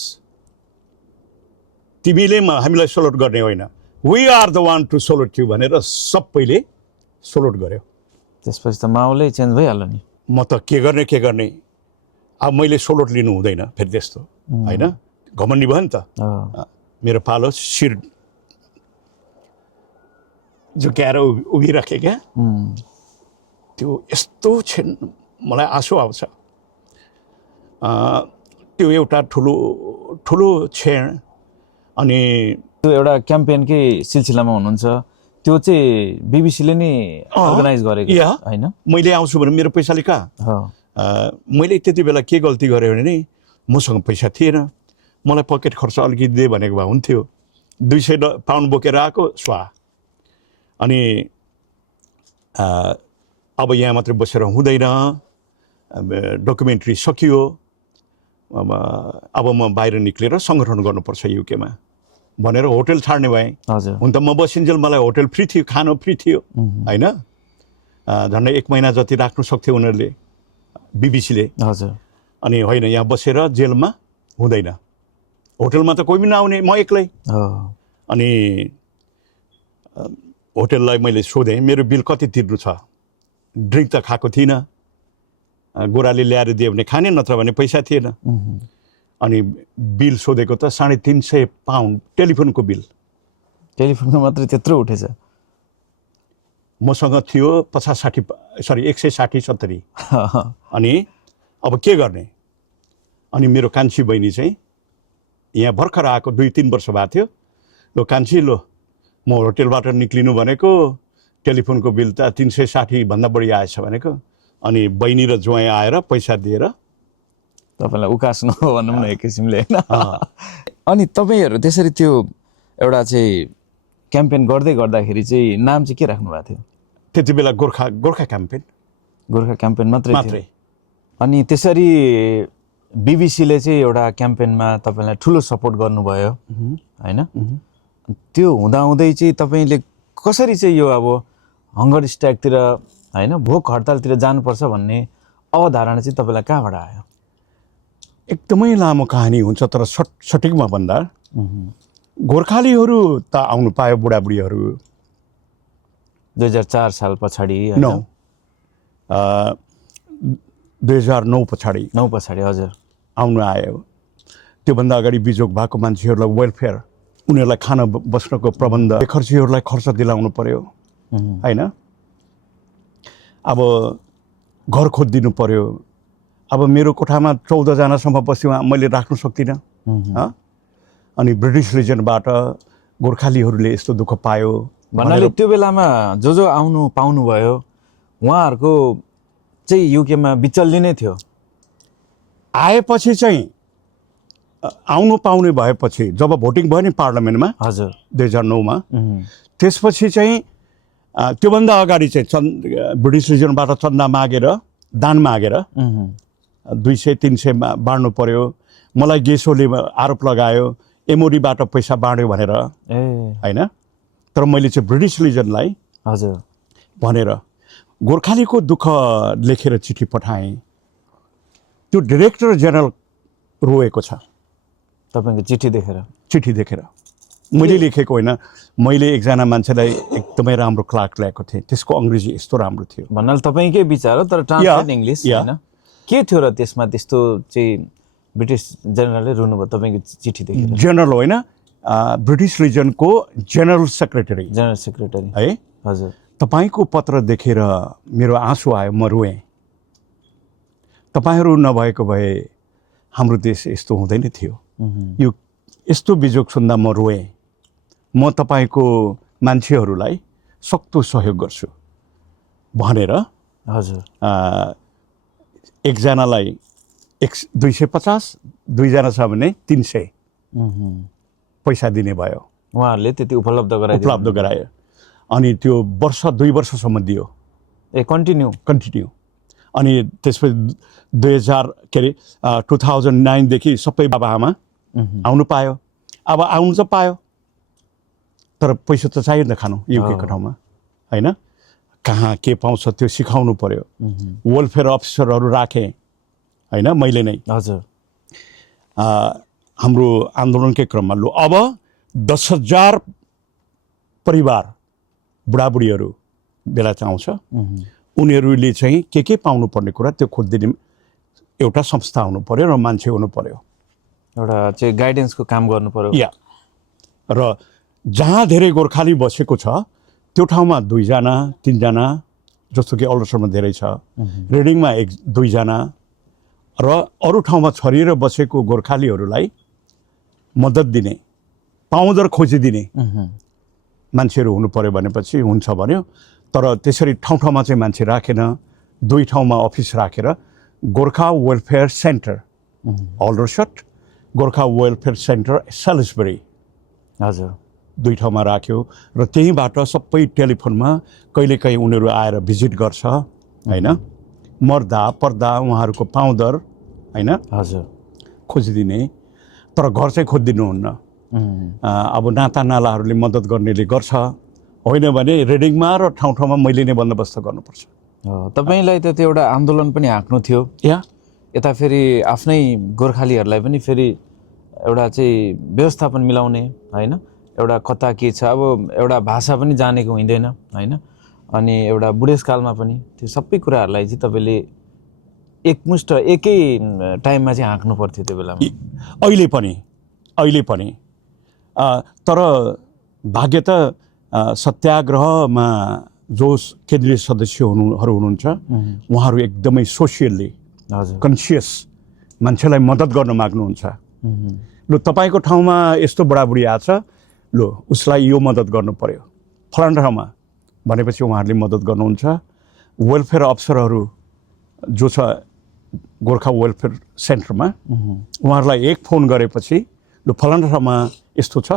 तिमीले हामीलाई सोलोट गर्ने होइन we are the one to salute you भनेर सबैले सोलोट गर्यो त्यसपछि त माहौलै चेन्ज भइहाल्यो नि म त के गर्ने अब मैले सोलोट लिनु हुँदैन फेरि त्यस्तो होइन घमण्डी भयो नि त मेरो पालो शिर झुक्याएर उभिराखेँ क्या त्यो यस्तो मलाई आँसु आउँछ त्यो एउटा ठुलो क्षण अनि त्यो एउटा क्याम्पेनकै सिलसिलामा हुनुहुन्छ त्यो चाहिँ बीबीसीले नै अर्गनाइज गरेको होइन मैले आउँछु भने मेरो पैसाले कहाँ मैले त्यति बेला के गल्ती गरेँ भने नि मसँग पैसा थिएन मलाई पकेट खर्च अलिकति दिए भनेको भए हुन्थ्यो 200 पाउन्ड बोकेर आएको स्वा अनि अब यहाँ मात्रै बसेर हुँदैन डकुमेन्ट्री सकियो अब म बाहिर निक्लेर सङ्गठन गर्नुपर्छ युकेमा भनेर होटल छाड्ने भएँ हुन त म बसिन्जेल मलाई होटल फ्री थियो खानु फ्री थियो होइन झन्डै 1 महिना जति राख्नु सक्थ्यो उनीहरूले बीबीसीले अनि होइन यहाँ बसेर जेलमा हुँदैन होटलमा त कोही पनि नआउने म एक्लै अनि होटललाई मैले सोधेँ मेरो बिल कति तिर्नु छ ड्रिङ्क त खाएको थिइनँ गोराले ल्याएर दियो भने खाने नत्र भने पैसा थिएन अनि बिल सोधेको त 350 पाउन्ड टेलिफोनको बिल टेलिफोनको मात्रै त्यत्रो उठेछ मसँग थियो 160-70 अनि अब के गर्ने अनि मेरो कान्छी बहिनी चाहिँ यहाँ भर्खर आएको 2-3 वर्ष भएको थियो लो कान्छी लो म होटलबाट निक्लिनु भनेको टेलिफोनको बिल त 360 भन्दा बढी आएछ भनेको अनि बहिनी र ज्वाइँ आएर पैसा दिएर तपाईँलाई उकास्नु भनौँ न एक किसिमले होइन अनि तपाईँहरू त्यसरी त्यो एउटा चाहिँ क्याम्पेन गर्दाखेरि चाहिँ नाम चाहिँ के राख्नु भएको थियो त्यति बेला गोर्खा क्याम्पेन मात्रै अनि त्यसरी बीबीसीले चाहिँ एउटा क्याम्पेनमा तपाईँलाई ठुलो सपोर्ट गर्नुभयो होइन त्यो हुँदाहुँदै चाहिँ तपाईँले कसरी चाहिँ यो अब हङ्गर स्ट्राइकतिर होइन भोक हडतालतिर जानुपर्छ भन्ने अवधारणा चाहिँ तपाईँलाई कहाँबाट आयो एकदमै लामो कहानी हुन्छ तर सठिकमा भन्दा गोर्खालीहरू त आउनु पायो बुढाबुढीहरू 2004 साल पछाडि 2009 पछाडि 9 पछाडि हजुर आउनु आयो। त्योभन्दा अगाडि बिजोग भएको मान्छेहरूलाई वेलफेयर, उनीहरूलाई खाना बस्नको प्रबन्ध, खर्चीहरूलाई खर्च दिलाउनु पर्यो होइन। अब घर खोजिदिनु पर्यो। अब मेरो कोठामा 14 जनासम्म बस्यो, मैले राख्नु सक्दिनँ। अनि ब्रिटिस रिजनबाट गोर्खालीहरूले यस्तो दुःख पायो भन्नाले त्यो बेलामा जो आउनु पाउनुभयो उहाँहरूको चाहिँ युकेमा बिचल्ली नै थियो। आएपछि चाहिँ आउनु पाउने भएपछि जब भोटिङ भयो नि पार्लियामेन्टमा हजुर 2009 मा, त्यसपछि चाहिँ त्योभन्दा अगाडि चाहिँ ब्रिटिस रिजनबाट चन्दा मागेर, दान मागेर 200-300 बाँड्नु पर्यो। मलाई गेसोले आरोप लगायो एमओडीबाट पैसा बाँड्यो भनेर होइन। तर मैले चाहिँ ब्रिटिस रिजनलाई हजुर भनेर गोर्खालीको दुःख लेखेर चिठी पठाएँ। त्यो डाइरेक्टर जेनरल रोएको छ तपाईँको चिठी देखेर। मैले लेखेको होइन, मैले एकजना मान्छेलाई एकदमै राम्रो क्लार्क ल्याएको थिएँ, त्यसको अङ्ग्रेजी यस्तो राम्रो थियो। भन्नाले तपाईँकै विचार हो, तर ट्रान्सलेट इङ्ग्लिस होइन। के थियो र त्यसमा त्यस्तो चाहिँ ब्रिटिस जेनरलले रुनुभयो तपाईँको चिठी देखेर? जेनरल होइन, ब्रिटिस रिजनको जेनरल सेक्रेटरी है हजुर। तपाईँको पत्र देखेर मेरो आँसु आयो, म रोएँ। तपाईँहरू नभएको भए हाम्रो देश यस्तो हुँदैन थियो। यो यस्तो बिजोग सुन्दा म रोएँ। म तपाईँको मान्छेहरूलाई सक्दो सहयोग गर्छु भनेर हजुर एकजनालाई 250, दुईजना छ भने 300 पैसा दिने भयो। उहाँहरूले त्यति उपलब्ध गरायो। अनि त्यो 2 वर्षसम्म दियो। कन्टिन्यू। अनि त्यसपछि 2009 देखि सबै बाबाआमा आउनु पायो। अब आउनु त पायो, तर पैसा त चाहियो नि त खानु युकेको ठाउँमा होइन। कहाँ के पाउँछ त्यो सिकाउनु पर्यो। वेलफेयर अफिसरहरू राखेँ होइन मैले नै। हजुर हाम्रो आन्दोलनकै क्रममा लु अब 10,000 परिवार बुढाबुढीहरू बेला चाहिँ आउँछ। उनीहरूले चाहिँ के पाउनु पर्ने कुरा त्यो खोजिदिने एउटा संस्था हुनु पर्यो र मान्छे हुनु पर्यो, एउटा चाहिँ गाइडेन्सको काम गर्नु पर्यो। र जहाँ धेरै गोर्खाली बसेको छ त्यो ठाउँमा 2 जना 3 जना, जस्तो कि अल्लोसरमा धेरै छ, रेडिङमा 1-2 जना, र अरू ठाउँमा छरिएर बसेको गोर्खालीहरूलाई मद्दत दिने, पाउँदर खोजिदिने मान्छेहरू हुनु पर्यो भनेपछि हुन्छ भन्यो। तर त्यसरी ठाउँमा चाहिँ मान्छे राखेन। 2 ठाउँमा अफिस राखेर Gorkha welfare centre Aldershot, Gorkha welfare centre Salisbury हजुर 2 ठाउँमा राख्यो। र त्यहीँबाट सबै टेलिफोनमा कहिलेकाहीँ उनीहरू आएर भिजिट गर्छ होइन। मर्दा पर्दा उहाँहरूको पाउँदर होइन हजुर खोजिदिने, तर घर चाहिँ खोजिदिनुहुन्न। अब नाता नालाहरूले मद्दत गर्नेले गर्छ, होइन भने रेडिङमा र ठाउँमा मैले नै बन्दोबस्त गर्नुपर्छ। तपाईँलाई त त्यो एउटा आन्दोलन पनि हाँक्नु थियो, यता फेरि आफ्नै गोर्खालीहरूलाई पनि फेरि एउटा चाहिँ व्यवस्थापन मिलाउने होइन। एउटा कता के छ, अब एउटा भाषा पनि जानेको हुँदैन होइन। अनि एउटा बुढेसकालमा पनि त्यो सबै कुराहरूलाई चाहिँ तपाईँले एकमुष्ट एकै टाइममा चाहिँ हाँक्नु पर्थ्यो त्यो बेलामा। अहिले पनि तर भाग्य त सत्याग्रहमा जो केन्द्रीय सदस्यहरू हुनुहुन्छ उहाँहरू एकदमै सोसियल्ली कन्सियस मान्छेलाई मद्दत गर्न माग्नुहुन्छ। लु तपाईँको ठाउँमा यस्तो बुढाबुढी आछ, लु उसलाई यो मद्दत गर्नु पर्यो फलाना ठाउँमा भनेपछि उहाँहरूले मद्दत गर्नुहुन्छ। वेलफेयर अफिसरहरू जो छ गोर्खा वेलफेयर सेन्टरमा, उहाँहरूलाई एक फोन गरेपछि लु फलाना ठाउँमा यस्तो छ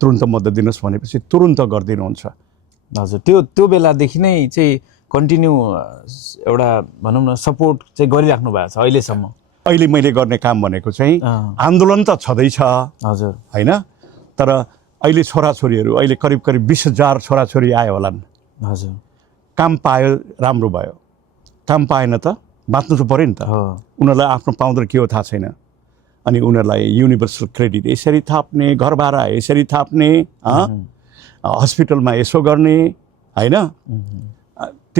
तुरुन्त मद्दत दिनुहोस् भनेपछि तुरुन्त गरिदिनुहुन्छ। हजुर त्यो बेलादेखि नै चाहिँ कन्टिन्यू एउटा भनौँ न सपोर्ट चाहिँ गरिराख्नु भएको छ अहिलेसम्म। अहिले मैले गर्ने काम भनेको चाहिँ आन्दोलन त छँदैछ हजुर होइन, तर अहिले छोराछोरीहरू अहिले करिब 20,000 छोराछोरी आयो होलान्। हजुर काम पायो राम्रो भयो, काम पाएन त बाँच्नु त पऱ्यो नि त। उनीहरूलाई आफ्नो पाउँदो के हो थाहा छैन। अनि उनीहरूलाई युनिभर्सल क्रेडिट यसरी थाप्ने, घर भाडा यसरी थाप्ने, हस्पिटलमा यसो गर्ने होइन,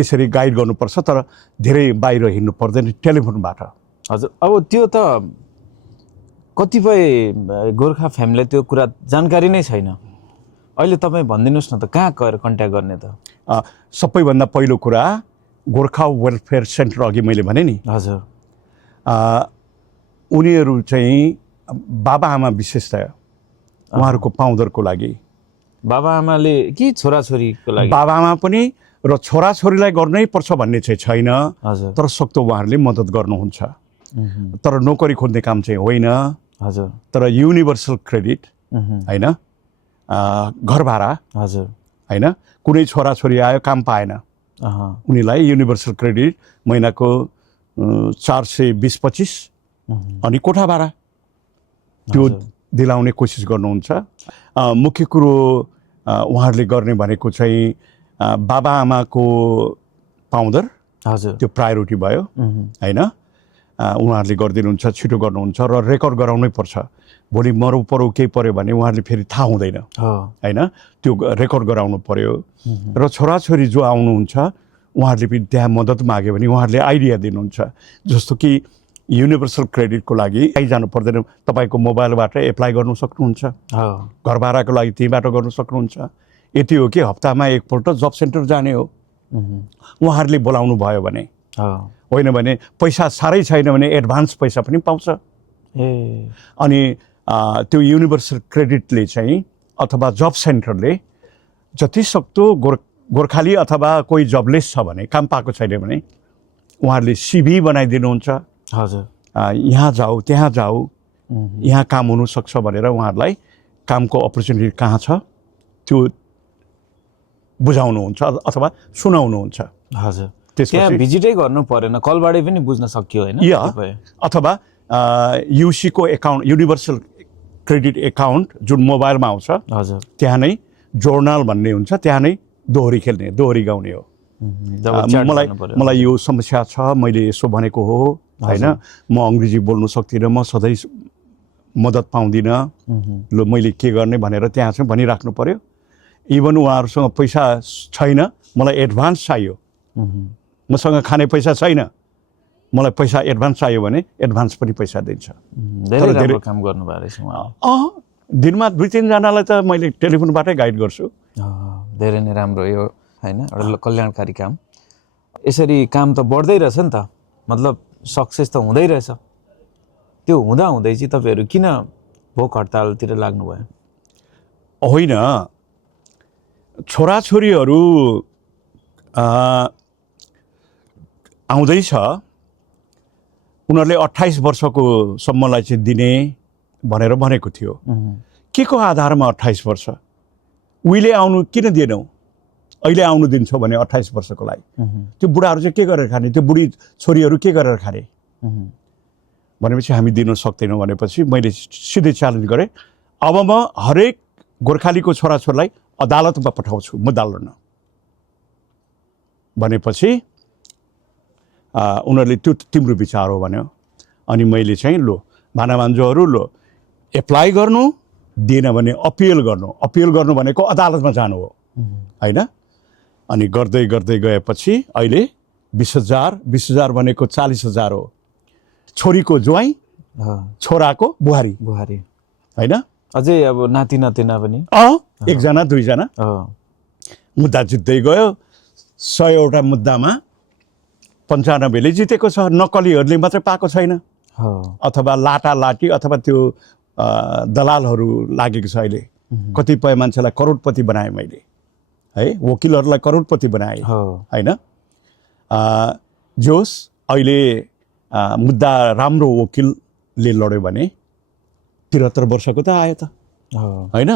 त्यसरी गाइड गर्नुपर्छ, तर धेरै बाहिर हिँड्नु पर्दैन टेलिफोनबाट। हजुर, अब त्यो त कतिपय गोर्खा फ्यामिलीलाई त्यो कुरा जानकारी नै छैन। अहिले तपाईँ भनिदिनुहोस् न त, कहाँ गएर कन्ट्याक्ट गर्ने त? सबैभन्दा पहिलो कुरा गोर्खा वेलफेयर सेन्टर, अघि मैले भने नि। हजुर, उनीहरू चाहिँ बाबाआमा विशेषतया उहाँहरूको पाउँदरको लागि, बाबाआमाले कि छोराछोरीको लागि? बाबाआमा पनि र छोराछोरीलाई गर्नै पर्छ भन्ने चाहिँ छैन। हजुर, तर सक्दो उहाँहरूले मद्दत गर्नुहुन्छ। तर नोकरी खोज्ने काम चाहिँ होइन। हजुर, तर युनिभर्सल क्रेडिट होइन, घर भाडा हजुर, होइन, कुनै छोराछोरी आयो काम पाएन, उनीलाई युनिभर्सल क्रेडिट महिनाको 420-25 अनि कोठा भाडा त्यो दिलाउने कोसिस गर्नुहुन्छ। मुख्य कुरो उहाँहरूले गर्ने भनेको चाहिँ बाबाआमाको पाउँदर, हजुर, त्यो प्रायोरिटी भयो होइन। उहाँहरूले गरिदिनुहुन्छ, छिटो गर्नुहुन्छ र रेकर्ड गराउनै पर्छ। भोलि मरौ परौ केही पऱ्यो भने उहाँहरूले फेरि थाहा हुँदैन होइन, त्यो रेकर्ड गराउनु पर्यो। र छोराछोरी जो आउनुहुन्छ उहाँहरूले पनि त्यहाँ मद्दत माग्यो भने उहाँहरूले आइडिया दिनुहुन्छ। जस्तो कि युनिभर्सल क्रेडिटको लागि कहीँ जानु पर्दैन, तपाईँको मोबाइलबाट एप्लाई गर्नु सक्नुहुन्छ। घर भाडाको लागि त्यहीँबाट गर्नु सक्नुहुन्छ। यति हो कि हप्तामा एकपल्ट जब सेन्टर जाने हो, उहाँहरूले बोलाउनु भयो भने। होइन भने पैसा साह्रै छैन भने एडभान्स पैसा पनि पाउँछ। अनि त्यो युनिभर्सल क्रेडिटले चाहिँ अथवा जब सेन्टरले जति सक्दो गोर्खाली अथवा कोही जबलेस छ भने, काम पाएको छैन भने उहाँहरूले सिभी बनाइदिनुहुन्छ। हजुर, यहाँ जाऊ त्यहाँ जाऊ, यहाँ काम हुनसक्छ भनेर उहाँहरूलाई कामको अपर्च्युनिटी कहाँ छ त्यो बुझाउनुहुन्छ अथवा सुनाउनुहुन्छ। हजुर, त्यहाँ भिजिटै गर्नु परेन, कलबाटै पनि बुझ्न सकियो होइन? अथवा युसीको एकाउन्ट, युनिभर्सल क्रेडिट एकाउन्ट जुन मोबाइलमा आउँछ, हजुर, त्यहाँ नै जोर्नल भन्ने हुन्छ, त्यहाँ नै दोहोरी खेल्ने, दोहोरी गाउने हो। मलाई यो समस्या छ, मैले यसो भनेको हो होइन, म अङ्ग्रेजी बोल्नु सक्दिनँ, म सधैँ मद्दत पाउँदिनँ, ल मैले के गर्ने भनेर त्यहाँ चाहिँ भनिराख्नु पर्यो। इभन उहाँहरूसँग पैसा छैन, मलाई एडभान्स चाहियो, मसँग खाने पैसा छैन, मलाई पैसा एडभान्स चाहियो भने एडभान्स पनि पैसा दिन्छ। धेरै काम गर्नुभएको रहेछ उहाँ। दिनमा 2-3 जनालाई त मैले टेलिफोनबाटै गाइड गर्छु। धेरै नै राम्रो यो होइन, एउटा कल्याणकारी काम। यसरी काम त बढ्दै रहेछ नि त, मतलब सक्सेस त हुँदै रहेछ। त्यो हुँदै चाहिँ तपाईँहरू किन भोक हडतालतिर लाग्नुभयो? होइन, छोराछोरीहरू आउँदैछ, उनीहरूले 28 वर्षको सम्मलाई चाहिँ दिने भनेर भनेको थियो। के को आधारमा 28 वर्ष? उहिले आउनु किन दिएनौ, अहिले आउनु दिन्छौ भने 28 वर्षको लागि? त्यो बुढाहरू चाहिँ के गरेर खाने, त्यो बुढी छोरीहरू के गरेर खाने भनेपछि हामी दिन सक्दैनौँ भनेपछि मैले सिधै च्यालेन्ज गरेँ, अब म हरेक गोर्खालीको छोराछोरीलाई अदालतमा पठाउँछु मुद्दा लड्न भनेपछि उनीहरूले त्यो तिम्रो विचार हो भन्यो। अनि मैले चाहिँ लो भानाभान्जोहरू, लो एप्लाई गर्नु, दिएन भने अपिल गर्नु भनेको अदालतमा जानु हो होइन। अनि गर्दै गर्दै गएपछि अहिले 20,000 भनेको 40,000 हो। छोरीको ज्वाइँ, छोराको बुहारी होइन, अझै अब नाति नातिना पनि 1-2 जना मुद्दा जित्दै गयो। 100वटा मुद्दामा 95ले जितेको छ। नक्कलीहरूले मात्रै पाएको छैन, अथवा लाटी अथवा त्यो दलालहरू लागेको छ। अहिले कतिपय मान्छेलाई करोडपति बनाएँ मैले है, वकिलहरूलाई करोडपति बनाएँ होइन। जोस् अहिले मुद्दा राम्रो वकिलले लड्यो भने 73 वर्षको त आयो त होइन।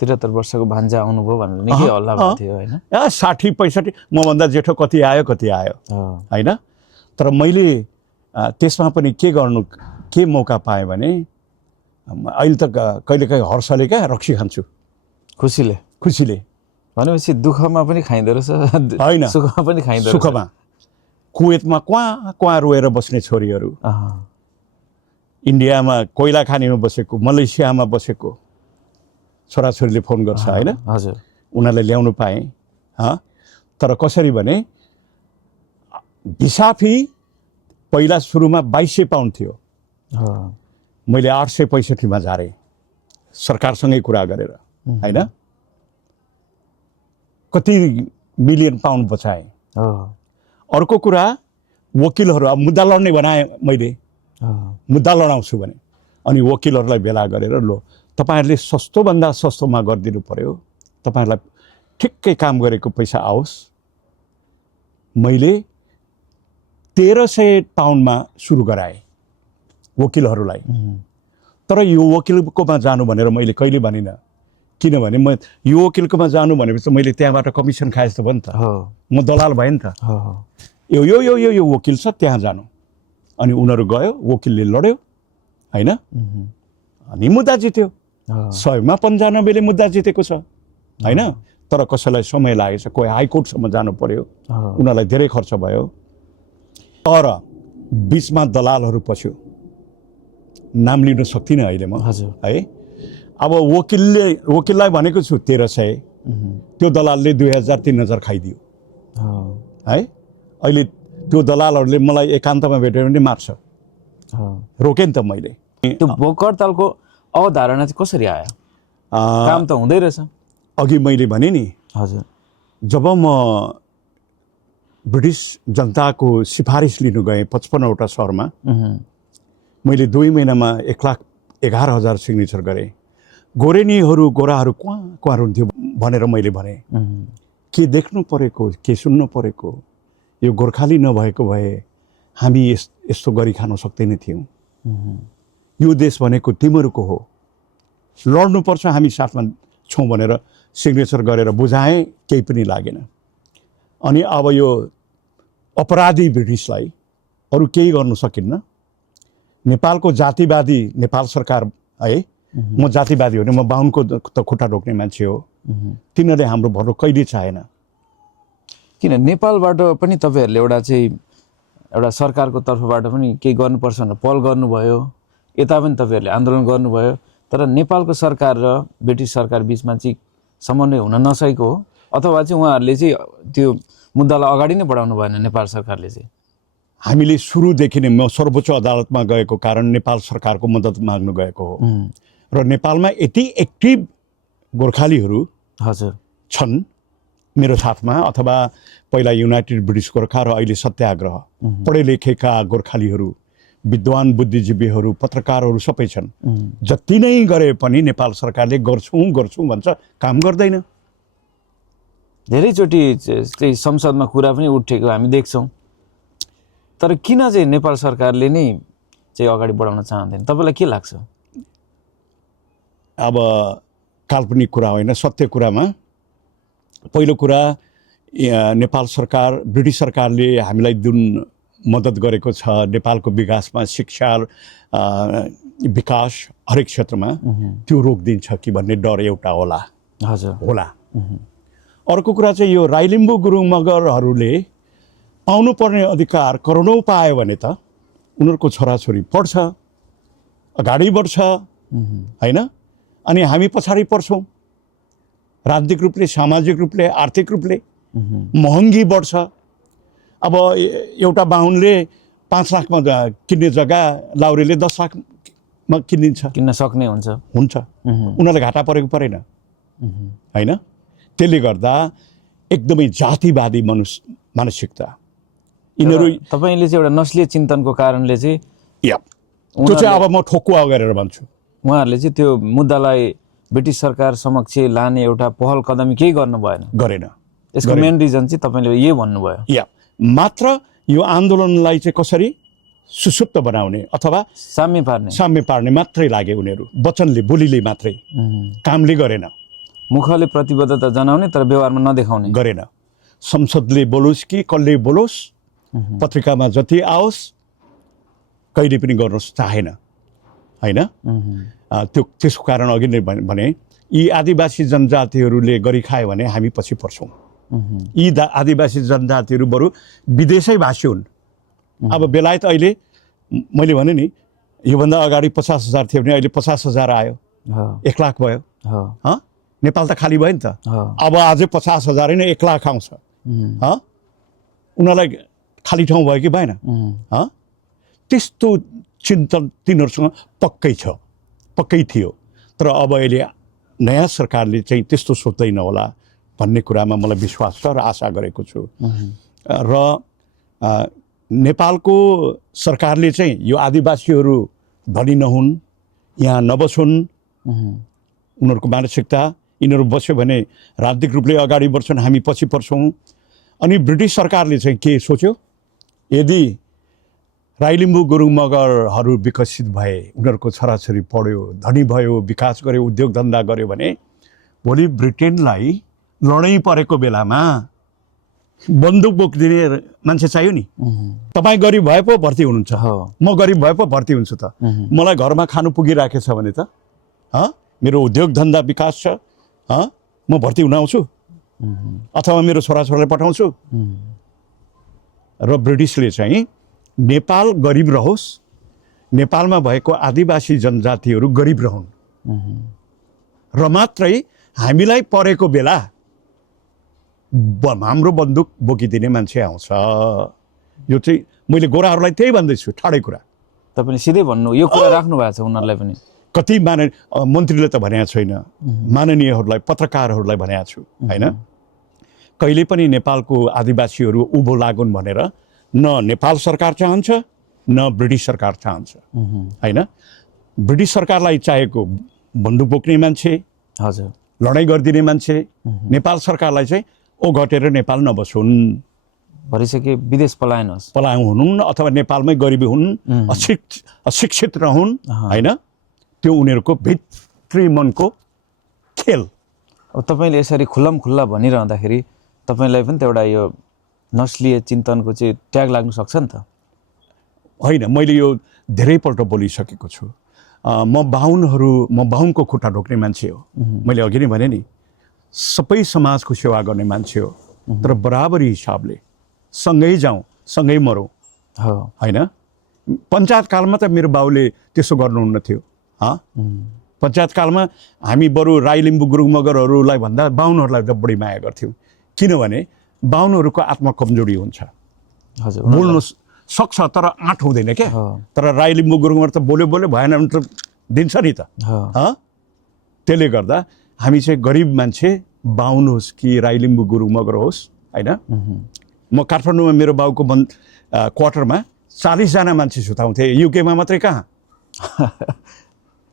73 वर्षको भान्जा आउनुभयो भनेर निकै हल्ला भएको थियो होइन। 60-65 मभन्दा जेठो कति आयो होइन। तर मैले त्यसमा पनि के मौका पाएँ भने अहिले त कहिलेकाहीँ हर्षले क्या रक्सी खान्छु, खुसीले भनेपछि दुःखमा पनि खाइँदो रहेछ होइन, सुखमा पनि खाइँदो रहेछ। सुखमा कुवेतमा क्वाँ रोएर बस्ने छोरीहरू, इन्डियामा कोइला खानीमा बसेको, मलेसियामा बसेको छोराछोरीले फोन गर्छ होइन। हजुर, उनीहरूलाई ल्याउनु पाएँ। तर कसरी भने भिसा फी पहिला सुरुमा 2200 पाउन्ड थियो, मैले 865 झारेँ सरकारसँगै कुरा गरेर, होइन? कति मिलियन पाउन्ड बचाएँ। अर्को कुरा वकिलहरू, अब मुद्दा लड्ने बनाएँ मैले, मुद्दा लडाउँछु भने, अनि वकिलहरूलाई भेला गरेर लो तपाईँहरूले सस्तोभन्दा सस्तोमा गरिदिनु पर्यो, तपाईँहरूलाई ठिक्कै काम गरेको पैसा आओस्। मैले 1300 पाउन्डमा सुरु गराएँ वकिलहरूलाई। तर यो वकिलकोमा जानु भनेर मैले कहिले भनिनँ, किनभने म यो वकिलकोमा जानु भनेपछि मैले त्यहाँबाट कमिसन खाए जस्तो भयो नि त, म दलाल भएँ नि त। यो यो यो यो यो वकिल छ त्यहाँ जानु, अनि उनीहरू गयो, वकिलले लड्यो, होइन? अनि मुद्दा जित्यो। 100मा 95ले मुद्दा जितेको छ, होइन? तर कसैलाई समय लागेछ, कोही हाइकोर्टसम्म जानु पर्यो, उनीहरूलाई धेरै खर्च भयो। तर बिचमा दलालहरू पस्यो, नाम लिन सक्दिनँ अहिले म, है? अब वकिललाई भनेको छु 1300, त्यो दलालले 2000-3000 खाइदियो, है? अहिले त्यो दलालहरूले मलाई एकान्तमा भेट्यो भने मार्छ, रोकेँ नि त मैले। त्यो भोक हडतालको अवधारणा चाहिँ कसरी आयो? काम त हुँदै रहेछ। अघि मैले भने नि, हजुर, जब म ब्रिटिस जनताको सिफारिस लिनु गएँ 55वटा सहरमा, मैले 2 महिनामा 1,11,000 सिग्नेचर गरेँ। गोरेनीहरू गोराहरू कहाँ हुन्थ्यो भनेर मैले भने, के देख्नु परेको, के सुन्नु परेको, यो गोर्खाली नभएको भए हामी यस्तो गरी खान सक्दैन थियौँ। यो देश भनेको तिमीहरूको हो, लड्नुपर्छ, हामी साथमा छौँ भनेर सिग्नेचर गरेर बुझाएँ, केही पनि लागेन। अनि अब यो अपराधी ब्रिटिसलाई अरू केही गर्नु सकिन्न। नेपालको जातिवादी नेपाल सरकार, है, म जातिवादी हो भने म बाहुनको त खुट्टा रोक्ने मान्छे हो, तिनीहरूले हाम्रो भरो कहिले चाहेन। किन नेपालबाट पनि तपाईँहरूले एउटा सरकारको तर्फबाट पनि केही गर्नुपर्छ भनेर पहल गर्नुभयो, यता पनि तपाईँहरूले आन्दोलन गर्नुभयो, तर नेपालको सरकार र ब्रिटिस सरकार बिचमा चाहिँ समन्वय हुन नसकेको हो, अथवा चाहिँ उहाँहरूले चाहिँ त्यो मुद्दालाई अगाडि नै बढाउनु भएन नेपाल सरकारले चाहिँ? हामीले सुरुदेखि नै, म सर्वोच्च अदालतमा गएको कारण नेपाल सरकारको मद्दत माग्नु गएको हो, र नेपालमा यति एक्टिभ गोर्खालीहरू हजुर छन् मेरो साथमा, अथवा पहिला युनाइटेड ब्रिटिस गोर्खा र अहिले सत्याग्रह, पढे लेखेका गोर्खालीहरू, विद्वान बुद्धिजीवीहरू, पत्रकारहरू सबै छन्। जति नै गरे पनि नेपाल सरकारले गर्छौँ गर्छौँ भन्छ, काम गर्दैन। धेरैचोटि चाहिँ संसदमा कुरा पनि उठेको हामी देख्छौँ, तर किन चाहिँ नेपाल सरकारले नै चाहिँ अगाडि बढाउन चाहँदैन, तपाईँलाई के लाग्छ? अब काल्पनिक कुरा होइन, सत्य कुरामा पहिलो कुरा, नेपाल सरकार, ब्रिटिस सरकारले हामीलाई जुन मद्दत गरेको छ नेपालको विकासमा, शिक्षा, विकास हरेक क्षेत्रमा, त्यो रोकिदिन्छ कि भन्ने डर एउटा होला। हजुर, होला। अर्को कुरा चाहिँ यो राई लिम्बू गुरुङ मगरहरूले पाउनुपर्ने अधिकार करोडौँ पायो भने त उनीहरूको छोराछोरी पढ्छ, अगाडि बढ्छ, होइन? अनि हामी पछाडि पर्छौँ, राजनीतिक रूपले, सामाजिक रूपले, आर्थिक रूपले महँगी बढ्छ। अब एउटा बाहुनले 5 लाखमा किन्ने जग्गा लाउरेले 10 लाखमा किन्न सक्ने हुन्छ, उनीहरूलाई घाटा परेको परेन, होइन? त्यसले गर्दा एकदमै जातिवादी मानसिकता यिनीहरू। तपाईँले चाहिँ एउटा नस्लीय चिन्तनको कारणले चाहिँ, त्यो चाहिँ अब म ठोकुवा गरेर भन्छु, उहाँहरूले चाहिँ त्यो मुद्दालाई ब्रिटिस सरकार समक्ष लाने एउटा पहल कदमी केही गरेन। यसको मेन रिजन चाहिँ तपाईँले यही भन्नुभयो, मात्र यो आन्दोलनलाई चाहिँ कसरी सुसुप्त बनाउने अथवा साम्य पार्ने मात्रै लागे उनीहरू, वचनले, बोलीले मात्रै, कामले गरेन। मुखले प्रतिबद्धता जनाउने तर व्यवहारमा नदेखाउने गरेन। संसदले बोलोस् कि कसले बोलोस्, पत्रिकामा जति आओस्, कहिले पनि गर्न चाहेन, होइन? त्यसको कारण अघि नै भने, यी आदिवासी जनजातिहरूले गरी खायो भने हामी पछि पर्छौँ। यी आदिवासी जनजातिहरू बरु विदेशै भाषी हुन्। अब बेलायत अहिले मैले भने नि, योभन्दा अगाडि 50,000 थियो भने अहिले 50,000 आयो, 1 लाख भयो। नेपाल त खाली भयो नि त। अब अझै 50,000 होइन 1 लाख आउँछ। उनीहरूलाई खाली ठाउँ भयो कि भएन त्यस्तो चिन्तन तिनीहरूसँग पक्कै थियो। तर अब अहिले नयाँ सरकारले चाहिँ त्यस्तो सोच्दैन होला भन्ने कुरामा मलाई विश्वास छ र आशा गरेको छु। र नेपालको सरकारले चाहिँ यो आदिवासीहरू धनी नहुन्, यहाँ नबसुन्, उनीहरूको मानसिकता यिनीहरू बस्यो भने राजनीतिक रूपले अगाडि बढ्छन्, हामी पछि पर्छौँ। अनि ब्रिटिस सरकारले चाहिँ के सोच्यो, यदि राई लिम्बू गुरुङ मगरहरू विकसित भए, उनीहरूको छोराछोरी पढ्यो, धनी भयो, विकास गर्यो, उद्योग धन्दा गर्यो भने भोलि ब्रिटेनलाई लडाइँ परेको बेलामा बन्दुक बोकिदिने मान्छे चाहियो नि। तपाईँ गरिब भए पो भर्ती हुनुहुन्छ, म गरिब भए पो भर्ती हुन्छु त। मलाई घरमा खानु पुगिराखेछ भने त मेरो उद्योग धन्दा विकास छ, म भर्ती हुन आउँछु अथवा मेरो छोराछोरीलाई पठाउँछु। र ब्रिटिसले चाहिँ नेपाल गरिब रहोस्, नेपालमा भएको आदिवासी जनजातिहरू गरिब रहन् र मात्रै हामीलाई परेको बेला हाम्रो बन्दुक बोकिदिने मान्छे आउँछ। यो चाहिँ मैले गोराहरूलाई त्यही भन्दैछु, ठाडै कुरा। तपाईँले सिधै भन्नु, यो कुरा राख्नु भएको छ उनीहरूलाई पनि। कति मन्त्रीले त भनेको छैन, माननीयहरूलाई, पत्रकारहरूलाई भनेको छु होइन। कहिले पनि नेपालको आदिवासीहरू उँभो लागुन् भनेर न नेपाल सरकार चाहन्छ न ब्रिटिस सरकार चाहन्छ होइन। ब्रिटिस सरकारलाई चाहेको बन्दुक बोक्ने मान्छे, हजुर, लडाइँ गरिदिने मान्छे। नेपाल सरकारलाई चाहिँ ओ घटेर नेपाल नबसुन्, भरिसके विदेश पलायन हुन् अथवा नेपालमै गरिबी हुन्, अशिक्षित रहन् होइन। त्यो उनीहरूको भित्री मनको खेल। अब तपाईँले यसरी खुल्ला भनिरहँदाखेरि तपाईँलाई पनि त एउटा यो नस्लीय चिन्तनको चाहिँ ट्याग लाग्नु सक्छ नि त। होइन, मैले यो धेरैपल्ट बोलिसकेको छु। म बाहुनको खुट्टा ढोक्ने मान्छे हो। मैले अघि नै भने नि, सबै समाजको सेवा गर्ने मान्छे हो, तर बराबरी हिसाबले सँगै जाउँ, सँगै मरौँ होइन। पञ्चायत कालमा त मेरो बाउले त्यसो गर्नुहुन्न थियो। पञ्चायत कालमा हामी बरु राई लिम्बू गुरुङ मगरहरूलाई भन्दा बाहुनहरूलाई त बढी माया गर्थ्यौँ, किनभने बाहुनहरूको आत्मा कमजोरी हुन्छ, बोल्नु सक्छ तर आँट हुँदैन क्या। तर राई लिम्बू गुरुङ मगर त बोल्यो भएन भने त दिन्छ नि त। त्यसले गर्दा हामी चाहिँ गरिब मान्छे, बाहुन होस् कि राई लिम्बू गुरुङ मगर होस् होइन। म काठमाडौँमा मेरो बाउको क्वार्टरमा 40 जना मान्छे सुताउँथे। युकेमा मात्रै कहाँ,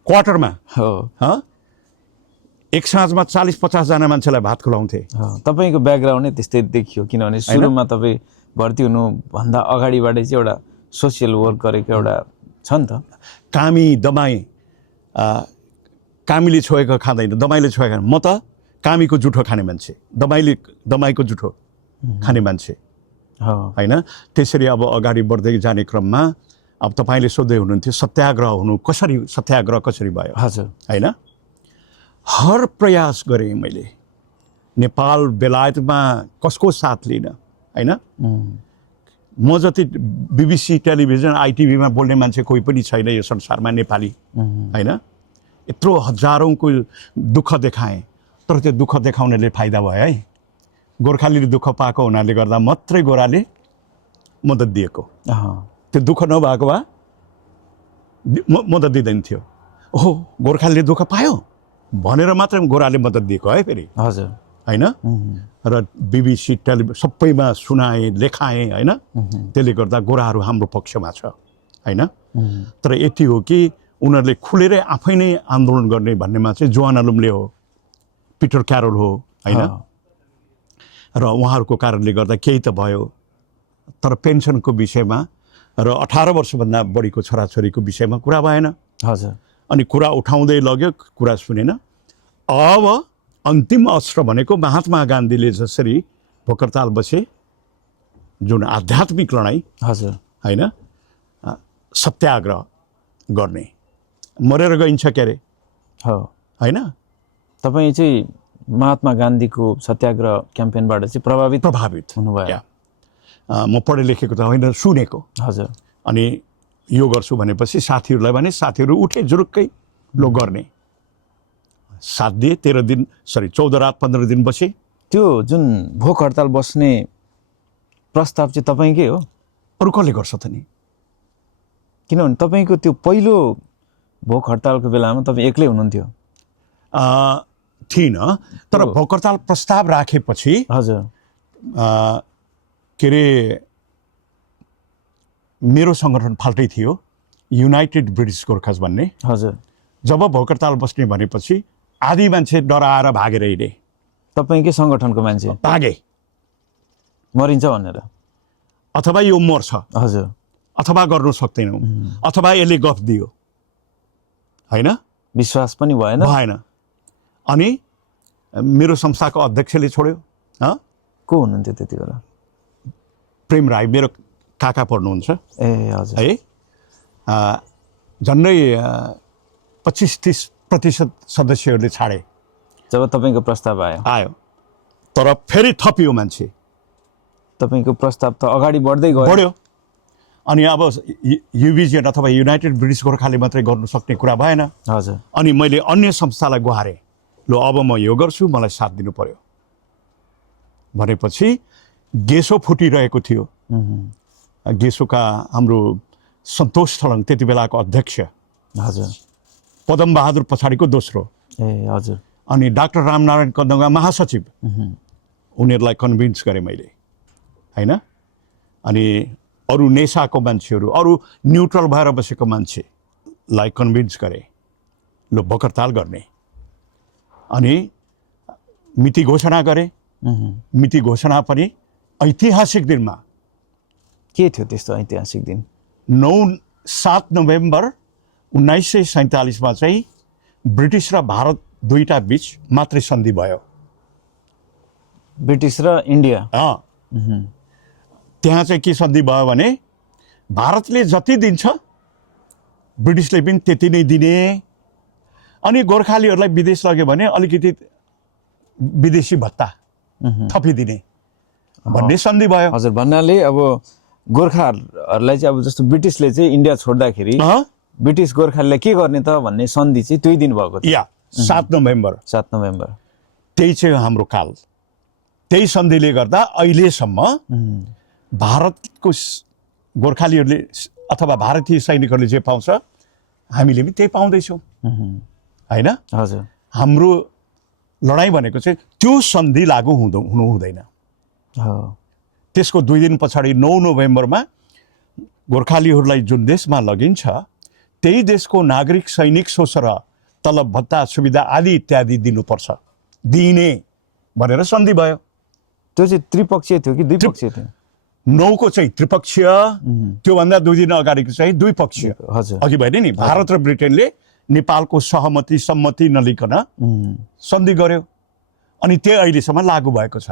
क्वार्टरमा एक साँझमा 40-50 जना मान्छेलाई भात खुवाउँथे। तपाईँको ब्याकग्राउन्ड नै त्यस्तै देखियो, किनभने सुरुमा तपाईँ भर्ती हुनुभन्दा अगाडिबाटै चाहिँ एउटा सोसियल वर्क गरेको एउटा छ नि त। कामीले छोएको खाँदैन, दमाईले छोएको खाँदैन। म त कामीको जुठो खाने मान्छे, दमाईको जुठो खाने मान्छे होइन। त्यसरी अब अगाडि बढ्दै जाने क्रममा अब तपाईँले सोध्दै हुनुहुन्थ्यो सत्याग्रह कसरी भयो। हजुर, होइन। हर प्रयास गरेँ मैले, नेपाल बेलायतमा कसको साथ लिन होइन। म जति BBC टेलिभिजन ITVमा बोल्ने मान्छे कोही पनि छैन यो संसारमा नेपाली होइन। यत्रो हजारौँको दुःख देखाएँ, तर त्यो दुःख देखाउनेले फाइदा भयो है। गोर्खालीले दुःख पाएको हुनाले गर्दा मात्रै गोराले मद्दत दिएको। त्यो दुःख नभएको भए मद्दत दिँदैन थियो। ओहो, गोर्खालीले दुःख पायो भनेर मात्रै गोराले मद्दत दिएको है फेरि। हजुर, होइन। र BBC टेलिभिजन सबैमा सुनाएँ, लेखाएँ होइन। त्यसले गर्दा गोराहरू हाम्रो पक्षमा छ होइन। तर यति हो कि उनीहरूले खुलेरै आफै नै आन्दोलन गर्ने भन्नेमा चाहिँ जोआन आलुम्ले हो, पिटर क्यारोल हो होइन। र उहाँहरूको कारणले गर्दा केही त भयो, तर पेन्सनको विषयमा र 18 वर्षभन्दा बढीको छोराछोरीको विषयमा कुरा भएन। हजुर। अनि कुरा उठाउँदै लग्यो, कुरा सुनेन। अब अन्तिम अस्त्र भनेको महात्मा गान्धीले जसरी भोकरताल बसे, जुन आध्यात्मिक लडाइँ हजुर होइन, सत्याग्रह गर्ने, मरेर गइन्छ के अरे होइन। तपाईँ चाहिँ महात्मा गान्धीको सत्याग्रह क्याम्पेनबाट चाहिँ प्रभावित हुनुभयो। म पढे लेखेको त होइन, सुनेको। हजुर। अनि यो गर्छु भनेपछि साथीहरूलाई भने साथीहरू उठे जुरुक्कै लो गर्ने। 7 दिए 13 दिन 14 रात 15 दिन बसे। त्यो जुन भोक हडताल बस्ने प्रस्ताव चाहिँ तपाईँकै हो? अरू कसले गर्छ त नि? किनभने तपाईँको त्यो पहिलो भोक हडतालको बेलामा तपाईँ एक्लै हुनुहुन्थ्यो। थिइनँ, तर भोक हडताल प्रस्ताव राखेपछि हजुर के अरे मेरो सङ्गठन फाल्टै थियो, युनाइटेड ब्रिटिस गोर्खाज भन्ने। हजुर। जब भोक हडताल बस्ने भनेपछि आधी मान्छे डराएर भागेर हिँडे। तपाईँकै सङ्गठनको मान्छे भागे, मरिन्छ भनेर, अथवा यो मर्छ, हजुर, अथवा गर्नु सक्दैनौँ, अथवा यसले गफ दियो, होइन, विश्वास पनि भएन। अनि मेरो संस्थाको अध्यक्षले छोड्यो। को हुनुहुन्थ्यो त्यति बेला? प्रेम राई, मेरो काका पर्नुहुन्छ। ए हजुर। है, झन्डै 25-30% सदस्यहरूले छाडे जब तपाईँको प्रस्ताव आयो। तर फेरि थपियो मान्छे। तपाईँको प्रस्ताव त अगाडि बढ्यो। अनि अब युभिजिएन अथवा युनाइटेड ब्रिटिस गोर्खाले मात्रै गर्नु सक्ने कुरा भएन। हजुर। अनि मैले अन्य संस्थालाई गुहारेँ, ल अब म यो गर्छु, मलाई साथ दिनु पर्यो भनेपछि गेसो फुटिरहेको थियो। गेसोका हाम्रो सन्तोष थलङ त्यति बेलाको अध्यक्ष, हजुर, पदम बहादुर पछाडिको दोस्रो, ए हजुर, अनि डाक्टर रामनारायण कन्दुगा महासचिव, उनीहरूलाई कन्भिन्स गरेँ मैले, होइन। अनि अरू नेसाको मान्छेहरू, अरू न्युट्रल भएर बसेको मान्छेलाई कन्भिन्स गरेँ, ल भोक हडताल गर्ने। अनि मिति घोषणा गरेँ। मिति घोषणा पनि ऐतिहासिक दिनमा। के थियो त्यस्तो ऐतिहासिक दिन? 7 नोभेम्बर 1947 चाहिँ ब्रिटिस र भारत दुईटा बीच मात्रै सन्धि भयो। ब्रिटिस र इन्डिया। त्यहाँ चाहिँ के सन्धि भयो भने भारतले जति दिन्छ ब्रिटिसले पनि त्यति नै दिने, अनि गोर्खालीहरूलाई विदेश लग्यो भने अलिकति विदेशी भत्ता थपिदिने भन्ने सन्धि भयो। हजुर, भन्नाले अब गोर्खाहरूलाई चाहिँ अब जस्तो ब्रिटिसले चाहिँ इन्डिया छोड्दाखेरि ब्रिटिस गोर्खालीलाई के गर्ने त भन्ने सन्धि चाहिँ 2 दिन भएको थियो। 7 नोभेम्बर। 7 नोभेम्बर त्यही चाहिँ हाम्रो काल। त्यही सन्धिले गर्दा अहिलेसम्म भारतको गोर्खालीहरूले अथवा भारतीय सैनिकहरूले जे पाउँछ हामीले पनि त्यही पाउँदैछौँ, होइन। हजुर। हाम्रो लडाइँ भनेको चाहिँ त्यो सन्धि लागू हुनु हुँदैन। त्यसको 2 दिन पछाडि 9 नोभेम्बरमा गोर्खालीहरूलाई जुन देशमा लगिन्छ त्यही देशको नागरिक सैनिक शोषण, तलब भत्ता, सुविधा आदि इत्यादि दिनुपर्छ, दिने भनेर सन्धि भयो। त्यो चाहिँ त्रिपक्षीय थियो कि द्विपक्षीय थियो? 9 को चाहिँ त्रिपक्षीय, त्योभन्दा 2 दिन अगाडिको चाहिँ द्विपक्षीय। हजुर। अघि भने नि भारत र ब्रिटेनले नेपालको सहमति सम्मति नलिकन सन्धि गर्यो, अनि त्यो अहिलेसम्म लागू भएको छ।